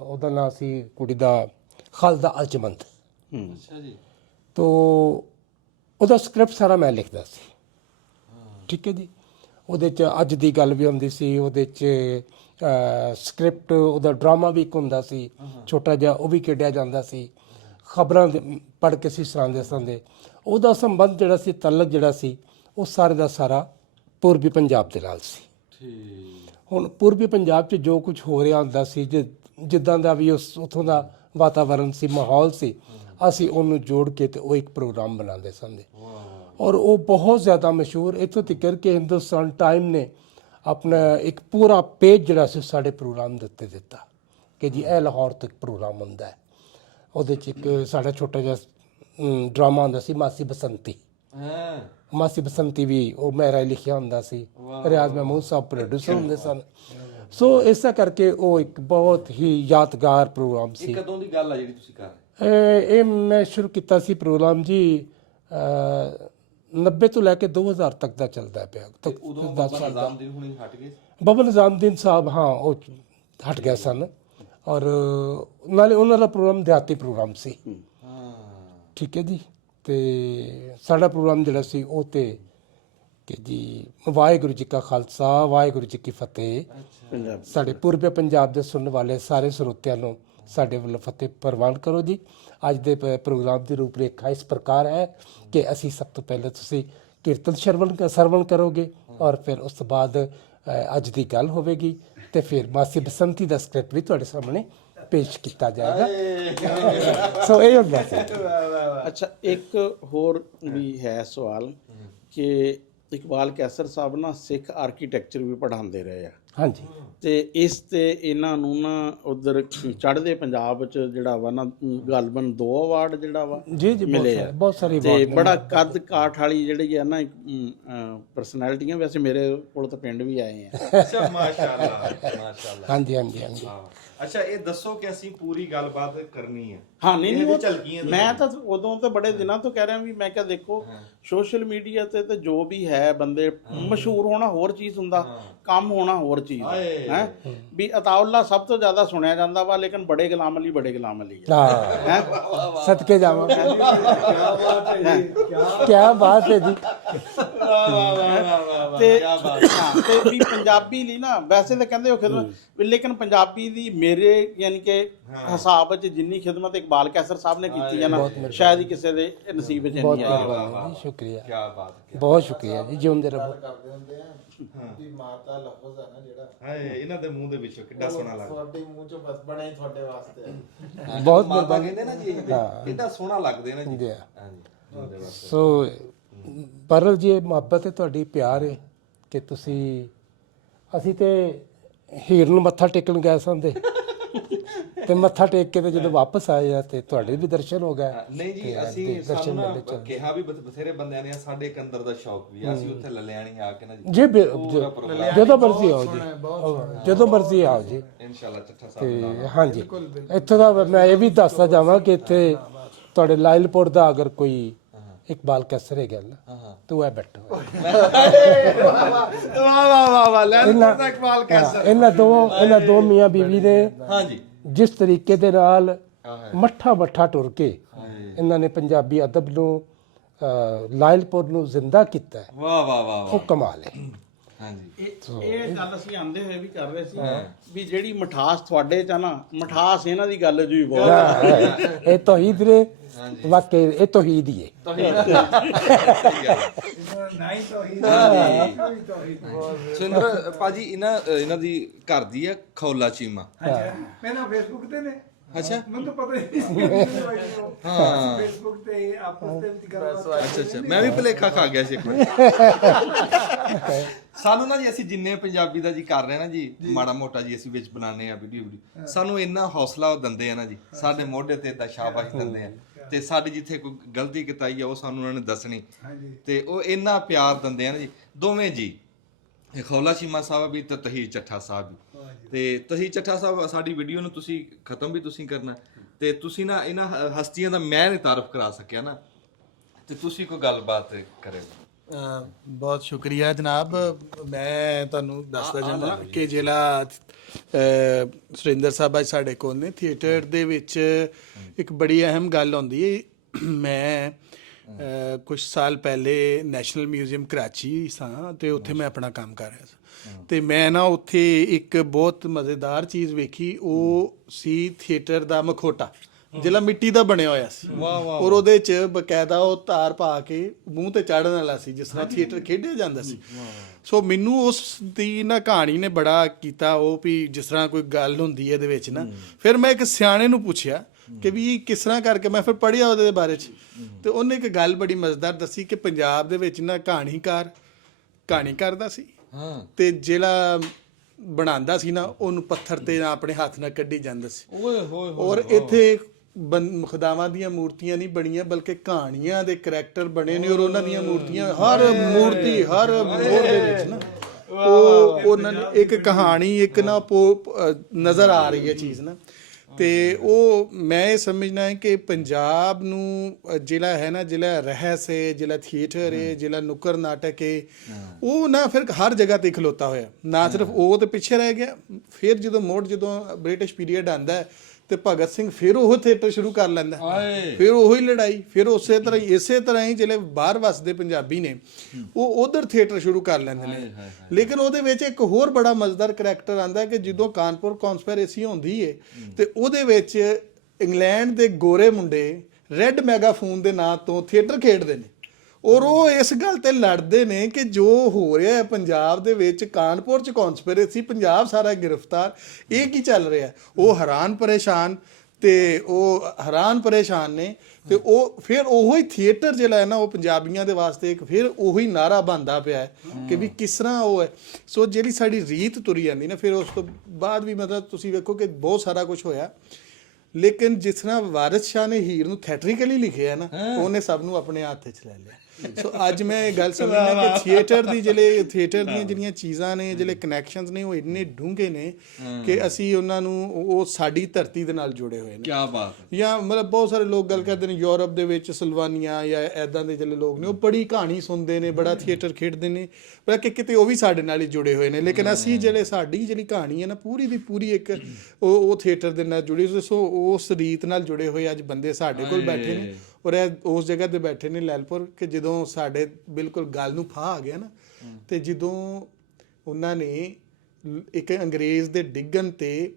ਉਹਦਾ ਨਾਂ ਸੀ ਕੁੜੀ ਦਾ ਖਾਲਦਾ ਅਲਚਮੰਦ। ਅੱਛਾ ਜੀ। ਤੋ ਉਹਦਾ ਸਕ੍ਰਿਪਟ ਸਾਰਾ ਮੈਂ ਲਿਖਦਾ ਸੀ। ਠੀਕ ਹੈ ਜੀ। ਉਹਦੇ 'ਚ ਅੱਜ ਦੀ ਗੱਲ ਵੀ ਹੁੰਦੀ ਸੀ, ਉਹਦੇ 'ਚ ਸਕ੍ਰਿਪਟ ਉਹਦਾ ਡਰਾਮਾ ਵੀ ਇੱਕ ਹੁੰਦਾ ਸੀ ਛੋਟਾ ਜਿਹਾ, ਉਹ ਵੀ ਖੇਡਿਆ ਜਾਂਦਾ ਸੀ। ਖਬਰਾਂ ਪੜ੍ਹ ਕੇ ਸੀ ਸੁਣਾਉਂਦੇ। ਉਹਦਾ ਸੰਬੰਧ ਜਿਹੜਾ ਸੀ, ਤਲਕ ਜਿਹੜਾ ਸੀ, ਉਹ ਸਾਰੇ ਦਾ ਸਾਰਾ ਪੂਰਬੀ ਪੰਜਾਬ ਦੇ ਨਾਲ ਸੀ। ਠੀਕ। ਹੁਣ ਪੂਰਬੀ ਪੰਜਾਬ 'ਚ ਜੋ ਕੁਝ ਹੋ ਰਿਹਾ ਹੁੰਦਾ ਸੀ, ਜਿੱਦਾਂ ਦਾ ਵੀ ਉੱਥੋਂ ਦਾ ਵਾਤਾਵਰਨ ਸੀ, ਮਾਹੌਲ ਸੀ, ਅਸੀਂ ਉਹਨੂੰ ਜੋੜ ਕੇ ਤੇ ਉਹ ਇੱਕ ਪ੍ਰੋਗਰਾਮ ਬਣਾਉਂਦੇ ਸਨ। ਔਰ ਉਹ ਬਹੁਤ ਜ਼ਿਆਦਾ ਮਸ਼ਹੂਰ, ਇੱਥੋਂ ਤੱਕ ਕਿ ਹਿੰਦੁਸਤਾਨ ਟਾਈਮ ਨੇ ਆਪਣਾ ਇੱਕ ਪੂਰਾ ਪੇਜ ਜਿਹੜਾ ਸੀ ਸਾਡੇ ਪ੍ਰੋਗਰਾਮ ਦੇ ਉੱਤੇ ਦਿੱਤਾ ਕਿ ਜੀ ਇਹ ਲਾਹੌਰ ਤੱਕ ਪ੍ਰੋਗਰਾਮ ਹੁੰਦਾ ਹੈ। ਉਹਦੇ 'ਚ ਇੱਕ ਸਾਡਾ ਛੋਟਾ ਜਿਹਾ ਡਰਾਮਾ ਹੁੰਦਾ ਸੀ, ਮਾਸੀ ਬਸੰਤੀ। ਮਾਸੀ ਬਸੰਤੀ ਵੀ ਉਹ ਮੇਰਾ ਲਿਖਿਆ ਹੁੰਦਾ ਸੀ, ਰਿਆਜ਼ ਮਹਿਮੂਦ ਸਾਹਿਬ ਪ੍ਰੋਡਿਊਸਰ ਹੁੰਦੇ ਸਨ। ਸੋ ਇਸੇ ਕਰਕੇ ਉਹ ਇੱਕ ਬਹੁਤ ਹੀ ਯਾਦਗਾਰ ਪ੍ਰੋਗਰਾਮ ਸੀ। ਕਦੋਂ ਦੀ ਗੱਲ ਆ ਜਿਹੜੀ ਤੁਸੀਂ ਕਰ ਰਹੇ? ਇਹ ਮੈਂ ਸ਼ੁਰੂ ਕੀਤਾ ਸੀ ਪ੍ਰੋਗਰਾਮ ਜੀ 90 ਤੋਂ ਲੈ ਕੇ 2000 ਤੱਕ ਦਾ ਚੱਲਦਾ ਪਿਆ। ਉਦੋਂ ਬਾਬਾ ਨਿਜ਼ਾਮੁਦੀਨ ਹੁਣੀ ਹਟ ਗਏ? ਬਾਬਾ ਨਿਜ਼ਾਮੁਦੀਨ ਸਾਹਿਬ ਹਾਂ ਉਹ ਹਟ ਗਿਆ ਸਨ, ਔਰ ਨਾਲੇ ਉਹਨਾਂ ਦਾ ਪ੍ਰੋਗਰਾਮ ਦਿਹਾਤੀ ਪ੍ਰੋਗਰਾਮ ਸੀ। ਠੀਕ ਹੈ ਜੀ। ਤੇ ਸਾਡਾ ਪ੍ਰੋਗਰਾਮ ਜਿਹੜਾ ਸੀ ਉਹ ਤੇ ਕਿ ਜੀ ਵਾਹਿਗੁਰੂ ਜੀ ਕਾ ਖਾਲਸਾ ਵਾਹਿਗੁਰੂ ਜੀ ਕੀ ਫਤਿਹ। ਸਾਡੇ ਪੂਰਬੀ ਪੰਜਾਬ ਦੇ ਸੁਣਨ ਵਾਲੇ ਸਾਰੇ ਸਰੋਤਿਆਂ ਨੂੰ ਸਾਡੇ ਵੱਲੋਂ ਫਤਿਹ ਪ੍ਰਵਾਨ ਕਰੋ ਜੀ। ਅੱਜ ਦੇ ਪ੍ਰੋਗਰਾਮ ਦੀ ਰੂਪਰੇਖਾ ਇਸ ਪ੍ਰਕਾਰ ਹੈ ਕਿ ਅਸੀਂ ਸਭ ਤੋਂ ਪਹਿਲੇ ਤੁਸੀਂ ਕੀਰਤਨ ਸਰਵਣ ਕਰੋਗੇ, ਔਰ ਫਿਰ ਉਸ ਤੋਂ ਬਾਅਦ ਅੱਜ ਦੀ ਗੱਲ ਹੋਵੇਗੀ, ਤੇ ਫਿਰ ਮਾਸੀ ਬਸੰਤੀ ਦਾ ਸਕ੍ਰਿਪਟ ਵੀ ਤੁਹਾਡੇ ਸਾਹਮਣੇ ਪੇਸ਼ ਕੀਤਾ ਜਾਏਗਾ। ਸੋ ਇਹ ਹੁੰਦਾ ਸੀ। ਅੱਛਾ, ਇੱਕ ਹੋਰ ਵੀ ਹੈ ਸਵਾਲ ਕਿ ਇਕਬਾਲ ਕੈਸਰ ਸਾਹਿਬ ਨਾ ਸਿੱਖ ਆਰਕੀਟੈਕਚਰ ਵੀ ਪੜ੍ਹਾਉਂਦੇ ਰਹੇ ਆ। ਹਾਂਜੀ। ਤੇ ਇਸ ਤੇ ਇਹਨਾਂ ਨੂੰ ਨਾ ਉਧਰ ਚੜ੍ਹਦੇ ਪੰਜਾਬ ਚ ਜਿਹੜਾ ਵਾ ਨਾ ਗਾਲਬਨ 2 ਅਵਾਰਡ ਜਿਹੜਾ ਵਾ ਜੀ ਜੀ ਮਿਲੇ ਆ। ਬਹੁਤ ਸਾਰੇ ਤੇ ਬੜਾ ਕੱਦ ਕਾਠ ਵਾਲੀ ਜਿਹੜੀ ਹੈ ਨਾ ਪਰਸਨੈਲਿਟੀਆਂ। ਵੈਸੇ ਮੇਰੇ ਕੋਲ ਤਾਂ ਪਿੰਡ ਵੀ ਆਏ ਆ। ਅੱਛਾ, ਮਾਸ਼ਾਅੱਲਾ ਮਾਸ਼ਾਅੱਲਾ। ਹਾਂਜੀ ਹਾਂਜੀ ਹਾਂਜੀ। ਅੱਛਾ, ਇਹ ਦੱਸੋ ਕਿ ਅਸੀਂ ਪੂਰੀ ਗੱਲਬਾਤ ਕਰਨੀ ਹੈ। ਹਾਂ ਨਹੀਂ ਉਹ ਮੈਂ ਤਾਂ ਉਦੋਂ ਤੇ ਬੜੇ ਦਿਨਾਂ ਤੋਂ ਕਹਿ ਰਿਹਾ ਵੀ ਮੈਂ ਕਿਹਾ ਦੇਖੋ ਸੋਸ਼ਲ ਮੀਡੀਆ ਤੇ ਜੋ ਵੀ ਹੈ ਬੰਦੇ ਮਸ਼ਹੂਰ ਹੋਣਾ ਹੋਰ ਚੀਜ਼ ਹੁੰਦਾ, ਕੰਮ ਹੋਣਾ ਹੋਰ ਚੀਜ਼ ਹੈ। ਵੀ ਅਤਾਉल्ला ਸਭ ਤੋਂ ਜ਼ਿਆਦਾ ਸੁਣਿਆ ਜਾਂਦਾ ਵਾ, ਲੇਕਿਨ ਬੜੇ ਗੁਲਾਮ ਅਲੀ ਹਾਂ ਸਦਕੇ ਜਾਵਾਂ। ਕੀ ਬਾਤ ਹੈ ਜੀ। ਤੇ ਵੀ ਪੰਜਾਬੀ ਲਈ ਨਾ ਵੈਸੇ ਤਾਂ ਕਹਿੰਦੇ ਉਹ ਖਿਦਮਤ, ਲੇਕਿਨ ਪੰਜਾਬੀ ਦੀ ਮੇਰੇ ਯਾਨੀ ਕਿ ਹਿਸਾਬ ਵਿੱਚ ਜਿੰਨੀ ਖਿਦਮਤ ਇਕਬਾਲ ਕੈਸਰ ਸਾਹਿਬ ਨੇ ਕੀਤੀ ਹੈ ਨਾ, ਸ਼ਾਇਦ ਹੀ ਕਿਸੇ ਦੇ ਨਸੀਬ ਵਿੱਚ ਨਹੀਂ ਆਈ। ਸ਼ੁਕਰੀਆ, ਕੀ ਬਾਤ ਹੈ, ਬਹੁਤ ਸ਼ੁਕਰੀਆ ਜੀ। ਜਿਉਂਦੇ ਰਹੋ। ਕਰਦੇ ਹੁੰਦੇ ਆ ਵੀ ਮਾਤਾ ਲਫ਼ਜ਼ ਆ ਨਾ ਜਿਹੜਾ, ਹਾਏ ਇਹਨਾਂ ਦੇ ਮੂੰਹ ਦੇ ਵਿੱਚੋਂ ਕਿੱਡਾ ਸੋਹਣਾ ਲੱਗਦਾ। ਤੁਹਾਡੇ ਮੂੰਹ ਚੋਂ ਬਸ ਬਣੇ ਹੀ ਤੁਹਾਡੇ ਵਾਸਤੇ। ਬਹੁਤ ਮਾਤਾ ਕਹਿੰਦੇ ਨਾ ਜੀ, ਕਿੱਡਾ ਸੋਹਣਾ ਲੱਗਦੇ ਨੇ ਜੀ। ਹਾਂਜੀ। ਸੋ ਪਰਲ ਜੀ, ਇਹ ਮੁਹੱਬਤ ਹੈ ਤੁਹਾਡੀ, ਪਿਆਰ ਹੈ ਕਿ ਤੁਸੀਂ, ਅਸੀਂ ਤੇ ਹੀਰ ਨੂੰ ਮੱਥਾ ਟੇਕਣ ਗਏ ਸੰਦੇ ਤੇ ਮੱਥਾ ਟੇਕ ਕੇ ਤੇ ਜਦੋਂ ਵਾਪਸ ਆਏ ਆ ਤੇ ਤੁਹਾਡੇ ਵੀ ਦਰਸ਼ਨ ਹੋ ਗਏ। ਨਹੀਂ ਜੀ, ਅਸੀਂ ਸਾਨੂੰ ਨਾ ਕਿਹਾ ਵੀ ਬਥੇਰੇ ਬੰਦਿਆਂ ਨੇ ਸਾਡੇ ਇੱਕ ਅੰਦਰ ਦਾ ਸ਼ੌਕ ਵੀ ਆ, ਅਸੀਂ ਉੱਥੇ ਲੱਲਿਆਣੀ ਆ ਕੇ ਨਾ ਜੀ ਜਦੋਂ ਮਰਜ਼ੀ ਆਓ ਜੀ, ਜਦੋਂ ਮਰਜ਼ੀ ਆਓ ਜੀ ਇਨਸ਼ਾਅੱਲਾ। ਚੱਠਾ ਸਾਹਿਬ ਤੇ ਹਾਂਜੀ, ਇੱਥੋਂ ਦਾ ਮੈਂ ਇਹ ਵੀ ਦੱਸਦਾ ਜਾਵਾਂ ਕਿ ਇੱਥੇ ਤੁਹਾਡੇ ਲਾਇਲਪੁਰ ਦਾ ਅਗਰ ਕੋਈ ਇਕਬਾਲ ਕੈਸਰ ਹੈਗਾ ਨਾ, ਤੂੰ ਇਹ ਬੈਠਾ ਇਹਨਾਂ ਦੋ ਮੀਆਂ ਬੀਵੀ ਨੇ ਹਾਂਜੀ ਜਿਸ ਤਰੀਕੇ ਦੇ ਨਾਲ ਮੱਠਾ ਟੁਰ ਕੇ ਇਹਨਾਂ ਨੇ ਪੰਜਾਬੀ ਅਦਬ ਨੂੰ ਲਾਇਲਪੁਰ ਨੂੰ ਜ਼ਿੰਦਾ ਕੀਤਾ। ਵਾਹ ਵਾਹ ਵਾਹ, ਉਹ ਕਮਾਲ ਹੈ। ਹਾਂਜੀ। ਇਹ ਗੱਲ ਅਸੀਂ ਆਂਦੇ ਹੋਏ ਵੀ ਕਰ ਰਹੇ ਸੀ ਵੀ ਜਿਹੜੀ ਮਠਾਸ ਤੁਹਾਡੇ ਚ ਆ ਨਾ, ਮਠਾਸ ਇਹਨਾਂ ਦੀ ਗੱਲ ਜੀ ਬਹੁਤ। ਇਹ ਤੌਹੀਦ ਨੇ, ਵਾਕਈ ਇਹ ਤੌਹੀਦ ਹੀ ਹੈ। ਸੁਰਿੰਦਰ ਭਾਜੀ, ਇਹਨਾਂ ਦੀ ਘਰ ਦੀ ਆ ਖੌਲਾ ਚੀਮਾ। ਮੈਂ ਨਾ ਫੇਸਬੁੱਕ ਤੇ ਨੇ। ਅੱਛਾ, ਮੈਨੂੰ ਤਾਂ ਪਤਾ ਹੀ ਨਹੀਂ। ਹਾਂ, ਫੇਸਬੁੱਕ ਤੇ ਆਪਸ ਦੇ ਵਿੱਚ ਗੱਲਬਾਤ। ਅੱਛਾ, ਮੈਂ ਵੀ ਭੁਲੇਖਾ ਖਾ ਗਿਆ ਸੀ ਇੱਕ ਵਾਰ। ਸਾਨੂੰ ਨਾ ਜੀ, ਅਸੀਂ ਜਿੰਨੇ ਪੰਜਾਬੀ ਦਾ ਜੀ ਕਰ ਰਹੇ ਨਾ ਜੀ, ਮਾੜਾ ਮੋਟਾ ਜੀ ਅਸੀਂ ਵਿੱਚ ਬਣਾਉਂਦੇ ਆ ਵੀਡੀਓ, ਸਾਨੂੰ ਇੰਨਾ ਹੌਸਲਾ ਦਿੰਦੇ ਆ ਨਾ ਜੀ, ਸਾਡੇ ਮੋਢੇ ਤੇ ਏਦਾਂ ਸ਼ਾਬਾਸ਼ ਦਿੰਦੇ ਆ, ਤੇ ਸਾਡੀ ਜਿੱਥੇ ਕੋਈ ਗਲਤੀ ਕਿਤਾਈ ਆ ਉਹ ਸਾਨੂੰ ਉਹਨਾਂ ਨੇ ਦੱਸਣੀ, ਤੇ ਉਹ ਇੰਨਾ ਪਿਆਰ ਦਿੰਦੇ ਆ ਨਾ ਜੀ ਦੋਵੇਂ ਜੀ, ਖੌਲਾ ਚੀਮਾ ਸਾਹਿਬ ਵੀ ਤੇ ਤਹੀਰ ਚੱਠਾ ਸਾਹਿਬ ਵੀ। ਤੇ ਤਹੀਰ ਚੱਠਾ ਸਾਹਿਬ, ਸਾਡੀ ਵੀਡੀਓ ਨੂੰ ਤੁਸੀਂ ਖਤਮ ਵੀ ਤੁਸੀਂ ਕਰਨਾ, ਤੇ ਤੁਸੀਂ ਨਾ ਇਹਨਾਂ ਹਸਤੀਆਂ ਦਾ ਮੈਂ ਨਹੀਂ ਤਾਰਫ ਕਰਾ ਸਕਿਆ ਨਾ, ਤੇ ਤੁਸੀਂ ਕੋਈ ਗੱਲਬਾਤ ਕਰੇ। ਬਹੁਤ ਸ਼ੁਕਰੀਆ ਜਨਾਬ। ਮੈਂ ਤੁਹਾਨੂੰ ਦੱਸਦਾ ਜਾਂਦਾ ਕਿ ਜਿਹੜਾ ਸੁਰਿੰਦਰ ਸਾਹਿਬ ਅੱਜ ਸਾਡੇ ਕੋਲ ਨੇ, ਥੀਏਟਰ ਦੇ ਵਿੱਚ ਇੱਕ ਬੜੀ ਅਹਿਮ ਗੱਲ ਹੁੰਦੀ ਹੈ। ਮੈਂ ਕੁਝ ਸਾਲ ਪਹਿਲੇ ਨੈਸ਼ਨਲ ਮਿਊਜ਼ੀਅਮ ਕਰਾਚੀ ਸਾਂ ਤੇ ਉੱਥੇ ਮੈਂ ਆਪਣਾ ਕੰਮ ਕਰ ਰਿਹਾ ਸੀ, ਤੇ ਮੈਂ ਨਾ ਉੱਥੇ ਇੱਕ ਬਹੁਤ ਮਜ਼ੇਦਾਰ ਚੀਜ਼ ਵੇਖੀ। ਉਹ ਸੀ ਥੀਏਟਰ ਦਾ ਮਖੌਟਾ, ਜਿਹੜਾ ਮਿੱਟੀ ਦਾ ਬਣਿਆ ਹੋਇਆ ਸੀ, ਔਰ ਉਹਦੇ 'ਚ ਬਕਾਇਦਾ ਉਹ ਤਾਰ ਪਾ ਕੇ ਮੂੰਹ ਤੇ ਚਾੜਨ ਵਾਲਾ ਸੀ, ਜਿਸ ਤਰ੍ਹਾਂ ਥੀਏਟਰ ਖੇਡਿਆ ਜਾਂਦਾ ਸੀ। ਸੋ ਮੈਨੂੰ ਉਸ ਦੀ ਨਾ ਕਹਾਣੀ ਨੇ ਬੜਾ ਕੀਤਾ, ਉਹ ਵੀ ਜਿਸ ਤਰ੍ਹਾਂ ਕੋਈ ਗੱਲ ਹੁੰਦੀ ਹੈ ਇਹਦੇ ਵਿੱਚ ਨਾ। ਫਿਰ ਮੈਂ ਇੱਕ ਸਿਆਣੇ ਨੂੰ ਪੁੱਛਿਆ ਕਿ ਵੀ ਕਿਸ ਤਰ੍ਹਾਂ ਕਰਕੇ, ਮੈਂ ਫਿਰ ਪੜ੍ਹਿਆ ਉਹਦੇ ਬਾਰੇ 'ਚ, ਤੇ ਉਹਨੇ ਇੱਕ ਗੱਲ ਬੜੀ ਮਜ਼ੇਦਾਰ ਦੱਸੀ ਕਿ ਪੰਜਾਬ ਦੇ ਵਿੱਚ ਨਾ ਕਹਾਣੀ ਕਰਦਾ ਸੀ, ਤੇ ਜਿਹੜਾ ਬਣਾਉਂਦਾ ਸੀ ਨਾ ਉਹਨੂੰ ਪੱਥਰ ਤੇ ਆਪਣੇ ਹੱਥ ਨਾਲ ਕੱਢੀ ਜਾਂਦਾ ਸੀ। ਔਰ ਇੱਥੇ ਖੁਦਾਵਾਂ ਦੀਆਂ ਮੂਰਤੀਆਂ ਨਹੀਂ ਬਣੀਆਂ, ਬਲਕਿ ਕਹਾਣੀਆਂ ਦੇ ਕਰੈਕਟਰ ਬਣੇ ਨੇ, ਔਰ ਉਹਨਾਂ ਦੀਆਂ ਮੂਰਤੀਆਂ ਹਰ ਮੂਰਤੀ ਹਰ ਮੋੜ ਦੇ ਵਿੱਚ ਨਾ ਉਹ ਉਹਨਾਂ ਨੇ ਇੱਕ ਕਹਾਣੀ ਇੱਕ ਨਾ ਨਜ਼ਰ ਆ ਰਹੀ ਹੈ ਚੀਜ਼ ਨਾ। ਤੇ ਉਹ ਮੈਂ ਇਹ ਸਮਝਣਾ ਹੈ ਕਿ ਪੰਜਾਬ ਨੂੰ ਜਿਹੜਾ ਹੈ ਨਾ, ਜਿਹੜਾ ਰਹਿਸ ਹੈ, ਜਿਹੜਾ ਥੀਏਟਰ ਹੈ, ਜਿਹੜਾ ਨੁੱਕਰ ਨਾਟਕ ਹੈ, ਉਹ ਨਾ ਫਿਰ ਹਰ ਜਗ੍ਹਾ ਤੇ ਖਲੋਤਾ ਹੋਇਆ। ਨਾ ਸਿਰਫ ਉਹ ਤੇ ਪਿੱਛੇ ਰਹਿ ਗਿਆ, ਫਿਰ ਜਦੋਂ ਬ੍ਰਿਟਿਸ਼ ਪੀਰੀਅਡ ਆਉਂਦਾ ਹੈ ਤੇ ਭਗਤ ਸਿੰਘ ਫਿਰ ਉਹ ਥੀਏਟਰ ਸ਼ੁਰੂ ਕਰ ਲੈਂਦਾ, ਫਿਰ ਉਹੀ ਲੜਾਈ, ਫਿਰ ਇਸੇ ਤਰ੍ਹਾਂ ਹੀ ਜਿਹੜੇ ਬਾਹਰ ਵਸਦੇ ਪੰਜਾਬੀ ਨੇ ਉਹ ਉਧਰ ਥੀਏਟਰ ਸ਼ੁਰੂ ਕਰ ਲੈਂਦੇ ਨੇ। ਲੇਕਿਨ ਉਹਦੇ ਵਿੱਚ ਇੱਕ ਹੋਰ ਬੜਾ ਮਜ਼ੇਦਾਰ ਕਰੈਕਟਰ ਆਂਦਾ ਕਿ ਜਦੋਂ ਕਾਨਪੁਰ ਕਨਸਪੀਰੇਸੀ ਹੁੰਦੀ ਹੈ ਤੇ ਉਹਦੇ ਵਿੱਚ ਇੰਗਲੈਂਡ ਦੇ ਗੋਰੇ ਮੁੰਡੇ ਰੈੱਡ ਮੈਗਾਫੋਨ ਦੇ ਨਾਂ ਤੋਂ ਥੀਏਟਰ ਖੇਡਦੇ ਨੇ, ਔਰ ਉਹ ਇਸ ਗੱਲ ਤੇ ਲੜਦੇ ਨੇ ਕਿ ਜੋ ਹੋ ਰਿਹਾ ਹੈ ਪੰਜਾਬ ਦੇ ਵਿੱਚ, ਕਾਨਪੁਰ 'ਚ ਕਨਸਪੀਰੇਸੀ, ਪੰਜਾਬ ਸਾਰਾ ਗ੍ਰਿਫਤਾਰ, ਇਹ ਕੀ ਚੱਲ ਰਿਹਾ। ਉਹ ਹੈਰਾਨ ਪਰੇਸ਼ਾਨ ਨੇ ਤੇ ਉਹ ਫਿਰ ਉਹੋ ਹੀ ਥੀਏਟਰ ਜਿਹੜਾ ਹੈ ਨਾ ਉਹ ਪੰਜਾਬੀਆਂ ਦੇ ਵਾਸਤੇ ਇੱਕ ਫਿਰ ਉਹੀ ਨਾਰਾ ਬਣਦਾ ਪਿਆ ਹੈ ਕਿ ਵੀ ਕਿਸ ਤਰ੍ਹਾਂ ਉਹ ਹੈ। ਸੋ ਜਿਹੜੀ ਸਾਡੀ ਰੀਤ ਤੁਰੀ ਜਾਂਦੀ ਨਾ, ਫਿਰ ਉਸ ਤੋਂ ਬਾਅਦ ਵੀ ਮਤਲਬ ਤੁਸੀਂ ਵੇਖੋ ਕਿ ਬਹੁਤ ਸਾਰਾ ਕੁਝ ਹੋਇਆ, ਲੇਕਿਨ ਜਿਸ ਤਰ੍ਹਾਂ ਵਾਰਿਸ ਸ਼ਾਹ ਨੇ ਹੀਰ ਨੂੰ ਥੀਏਟਰੀਕਲੀ ਲਿਖਿਆ ਨਾ, ਉਹਨੇ ਸਭ ਨੂੰ ਆਪਣੇ ਹੱਥ 'ਚ ਲੈ ਲਿਆ। ਸੋ ਅੱਜ ਮੈਂ ਇਹ ਗੱਲ ਸਮਝਦਾ ਕਿ ਥੀਏਟਰ ਦੀਆਂ ਜਿਹੜੀਆਂ ਚੀਜ਼ਾਂ ਨੇ, ਜਿਹੜੇ ਕਨੈਕਸ਼ਨਸ ਨੇ, ਉਹ ਇੰਨੇ ਡੂੰਘੇ ਨੇ ਕਿ ਅਸੀਂ ਉਹਨਾਂ ਨੂੰ, ਉਹ ਸਾਡੀ ਧਰਤੀ ਦੇ ਨਾਲ ਜੁੜੇ ਹੋਏ ਨੇ। ਕੀ ਬਾਤ। ਜਾਂ ਮਤਲਬ ਬਹੁਤ ਸਾਰੇ ਲੋਕ ਗੱਲ ਕਰਦੇ ਨੇ ਯੂਰਪ ਦੇ ਵਿੱਚ ਸਲਵਾਨੀਆਂ ਜਾਂ ਇੱਦਾਂ ਦੇ ਜਿਹੜੇ ਲੋਕ ਨੇ, ਉਹ ਬੜੀ ਕਹਾਣੀ ਸੁਣਦੇ ਨੇ, ਬੜਾ ਥੀਏਟਰ ਖੇਡਦੇ ਨੇ, ਪਰ ਕਿ ਕਿਤੇ ਉਹ ਵੀ ਸਾਡੇ ਨਾਲ ਹੀ ਜੁੜੇ ਹੋਏ ਨੇ। ਲੇਕਿਨ ਅਸੀਂ ਸਾਡੀ ਜਿਹੜੀ ਕਹਾਣੀ ਹੈ ਨਾ, ਪੂਰੀ ਦੀ ਪੂਰੀ ਇੱਕ ਉਹ ਥੀਏਟਰ ਦੇ ਨਾਲ ਜੁੜੀ। ਸੋ ਉਸ ਰੀਤ ਨਾਲ ਜੁੜੇ ਹੋਏ ਅੱਜ ਬੰਦੇ ਸਾਡੇ ਕੋਲ ਬੈਠੇ ਨੇ, ਔਰ ਇਹ ਉਸ ਜਗ੍ਹਾ ਤੇ ਬੈਠੇ ਨੇ ਲੈਲਪੁਰ, ਕਿ ਜਦੋਂ ਸਾਡੇ ਬਿਲਕੁਲ ਗੱਲ ਨੂੰ ਫਾਹ ਆ ਗਿਆ ਨਾ, ਤੇ ਜਦੋਂ ਉਹਨਾਂ ਨੇ ਇੱਕ ਅੰਗਰੇਜ਼ ਦੇ ਡਿੱਗਣ ਤੇ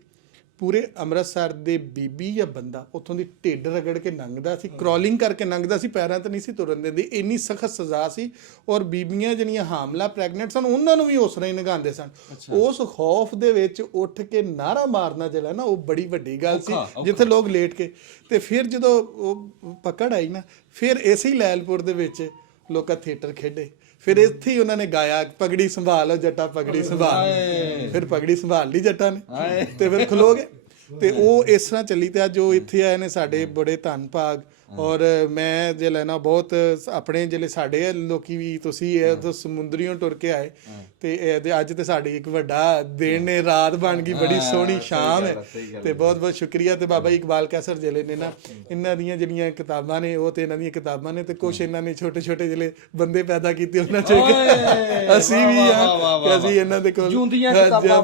ਪੂਰੇ ਅੰਮ੍ਰਿਤਸਰ ਦੇ ਬੀਬੀ ਜਾਂ ਬੰਦਾ ਉੱਥੋਂ ਦੀ ਢਿੱਡ ਰਗੜ ਕੇ ਲੰਘਦਾ ਸੀ, ਕ੍ਰੋਲਿੰਗ ਕਰਕੇ ਲੰਘਦਾ ਸੀ, ਪੈਰਾਂ ਤੇ ਨਹੀਂ ਸੀ ਤੁਰਨ ਦਿੰਦੇ, ਇੰਨੀ ਸਖਤ ਸਜ਼ਾ ਸੀ। ਔਰ ਬੀਬੀਆਂ ਜਿਹੜੀਆਂ ਹਾਮਲਾ ਪ੍ਰੈਗਨੈਂਟ ਸਨ, ਉਹਨਾਂ ਨੂੰ ਵੀ ਉਸ ਤਰ੍ਹਾਂ ਹੀ ਨਿਗਾਉਂਦੇ ਸਨ। ਉਸ ਖੌਫ ਦੇ ਵਿੱਚ ਉੱਠ ਕੇ ਨਾਰਾ ਮਾਰਨਾ ਜਿਹੜਾ ਨਾ, ਉਹ ਬੜੀ ਵੱਡੀ ਗੱਲ ਸੀ, ਜਿੱਥੇ ਲੋਕ ਲੇਟ ਕੇ। ਤੇ ਫਿਰ ਜਦੋਂ ਉਹ ਪਕੜ ਆਈ ਨਾ, ਫਿਰ ਇਸੇ ਹੀ ਲੈਲਪੁਰ ਦੇ ਵਿੱਚ ਲੋਕਾਂ ਥੀਏਟਰ ਖੇਡੇ, ਫਿਰ ਇੱਥੇ ਹੀ ਉਹਨਾਂ ਨੇ ਗਾਇਆ, ਪਗੜੀ ਸੰਭਾਲੋ ਜੱਟਾ ਪਗੜੀ ਸੰਭਾਲ, ਫਿਰ ਪਗੜੀ ਸੰਭਾਲ ਲਈ ਜੱਟਾਂ ਨੇ ਤੇ ਫਿਰ ਖਲੋ ਗਏ। ਤੇ ਉਹ ਇਸ ਤਰ੍ਹਾਂ ਚੱਲੀ। ਤੇ ਅੱਜ ਉਹ ਇੱਥੇ ਆਏ ਨੇ, ਸਾਡੇ ਬੜੇ ਧੰਨ ਭਾਗ। ਔਰ ਮੈਂ ਜੇ ਲੈਣਾ ਬਹੁਤ ਆਪਣੇ ਜਿਹੜੇ ਸਾਡੇ ਲੋਕੀ ਵੀ, ਤੁਸੀਂ ਇਹ ਸਮੁੰਦਰੀਓਂ ਟੁਰ ਕੇ ਆਏ ਤੇ ਅੱਜ ਤੇ ਸਾਡੀ ਇੱਕ ਵੱਡਾ ਦਿਨ ਨੇ, ਰਾਤ ਬਣ ਗਈ, ਬੜੀ ਸੋਹਣੀ ਸ਼ਾਮ ਹੈ। ਤੇ ਬਹੁਤ ਬਹੁਤ ਸ਼ੁਕਰੀਆ। ਤੇ ਬਾਬਾ ਇਕਬਾਲ ਕੈਸਰ ਜਿਹੜੇ ਨੇ ਨਾ, ਇਹਨਾਂ ਦੀਆਂ ਜਿਹੜੀਆਂ ਕਿਤਾਬਾਂ ਨੇ, ਉਹ ਤੇ ਇਹਨਾਂ ਦੀਆਂ ਕਿਤਾਬਾਂ ਨੇ, ਤੇ ਕੁਛ ਇਹਨਾਂ ਨੇ ਛੋਟੇ ਛੋਟੇ ਜਿਹੜੇ ਬੰਦੇ ਪੈਦਾ ਕੀਤੇ, ਉਹਨਾਂ ਚੋਂ ਅਸੀਂ ਵੀ ਆ, ਅਸੀਂ ਇਹਨਾਂ ਦੇ ਕੋਲ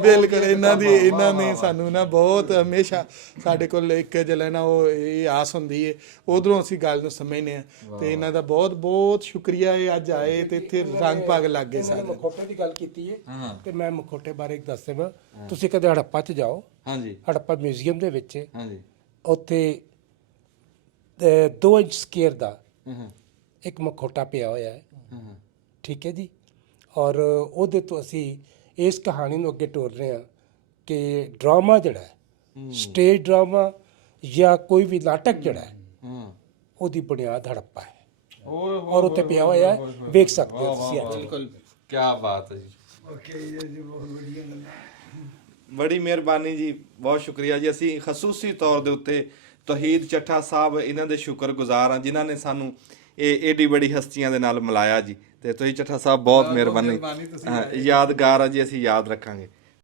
ਬਿਲਕੁਲ ਇਹਨਾਂ ਨੇ ਸਾਨੂੰ ਨਾ ਬਹੁਤ ਹਮੇਸ਼ਾ ਸਾਡੇ ਕੋਲ ਇੱਕ ਜਿਹੜਾ ਨਾ ਉਹ ਇਹ ਆਸ ਹੁੰਦੀ ਹੈ, ਉਧਰੋਂ ਅਸੀਂ ਗੱਲ ਨੂੰ ਸਮਝਦੇ ਆ। ਤੇ ਇਹਨਾਂ ਦਾ ਬਹੁਤ ਬਹੁਤ ਸ਼ੁਕਰੀਆ, ਇਹ ਅੱਜ ਆਏ ਤੇ ਇੱਥੇ ਰੰਗ ਭਾਗ ਲੱਗ ਗਏ ਸਾਰੇ। ਮਖੌਟੇ ਦੀ ਗੱਲ ਕੀਤੀ ਹੈ ਤੇ ਮੈਂ ਮਖੌਟੇ ਬਾਰੇ ਇੱਕ ਦੱਸ ਦੇਵਾਂ। ਤੁਸੀਂ ਕਦੇ ਹੜੱਪਾ 'ਚ ਜਾਓ, ਹਾਂਜੀ, ਹੜੱਪਾ ਮਿਊਜ਼ੀਅਮ ਦੇ ਵਿੱਚ, ਹਾਂਜੀ, ਉੱਥੇ 2 ਇੰਚ ਸਕੇਅਰ ਦਾ ਇੱਕ ਮਖੌਟਾ ਪਿਆ ਹੋਇਆ ਹੈ, ਠੀਕ ਹੈ ਜੀ। ਔਰ ਉਹਦੇ ਤੋਂ ਅਸੀਂ ਇਸ ਕਹਾਣੀ ਨੂੰ ਅੱਗੇ ਤੋਰ ਰਹੇ ਹਾਂ ਕਿ ਡਰਾਮਾ ਜਿਹੜਾ ਹੈ, ਸਟੇਜ ਡਰਾਮਾ ਜਾਂ ਕੋਈ ਵੀ ਨਾਟਕ ਜਿਹੜਾ ਹੈ, ਉਹਦੀ ਬੁਨਿਆਦ ਹੜੱਪਾ ਹੈ, ਔਰ ਉੱਥੇ ਪਿਆ ਹੋਇਆ ਹੈ, ਵੇਖ ਸਕਦੇ ਹੋ ਤੁਸੀਂ ਅੱਜ। ਬਿਲਕੁਲ, ਕੀ ਬਾਤ ਹੈ ਜੀ। ਓਕੇ ਜੀ, ਬਹੁਤ ਵਧੀਆ ਗੱਲ, ਬੜੀ ਮਿਹਰਬਾਨੀ ਜੀ, ਬਹੁਤ ਸ਼ੁਕਰੀਆ ਜੀ। ਅਸੀਂ ਖਸੂਸੀ ਤੌਰ ਦੇ ਉੱਤੇ ਤੌਹੀਦ ਚੱਠਾ ਸਾਹਿਬ ਇਹਨਾਂ ਦੇ ਸ਼ੁਕਰਗੁਜ਼ਾਰ ਹਾਂ, ਜਿਨ੍ਹਾਂ ਨੇ ਸਾਨੂੰ ਇਹ ਏਡੀ ਬੜੀ ਹਸਤੀਆਂ ਦੇ ਨਾਲ ਮਿਲਾਇਆ ਜੀ। ਤੇ ਤੌਹੀਦ ਚੱਠਾ ਸਾਹਿਬ ਬਹੁਤ ਮਿਹਰਬਾਨੀ, ਯਾਦਗਾਰ ਆ ਜੀ, ਅਸੀਂ ਯਾਦ ਰੱਖਾਂਗੇ।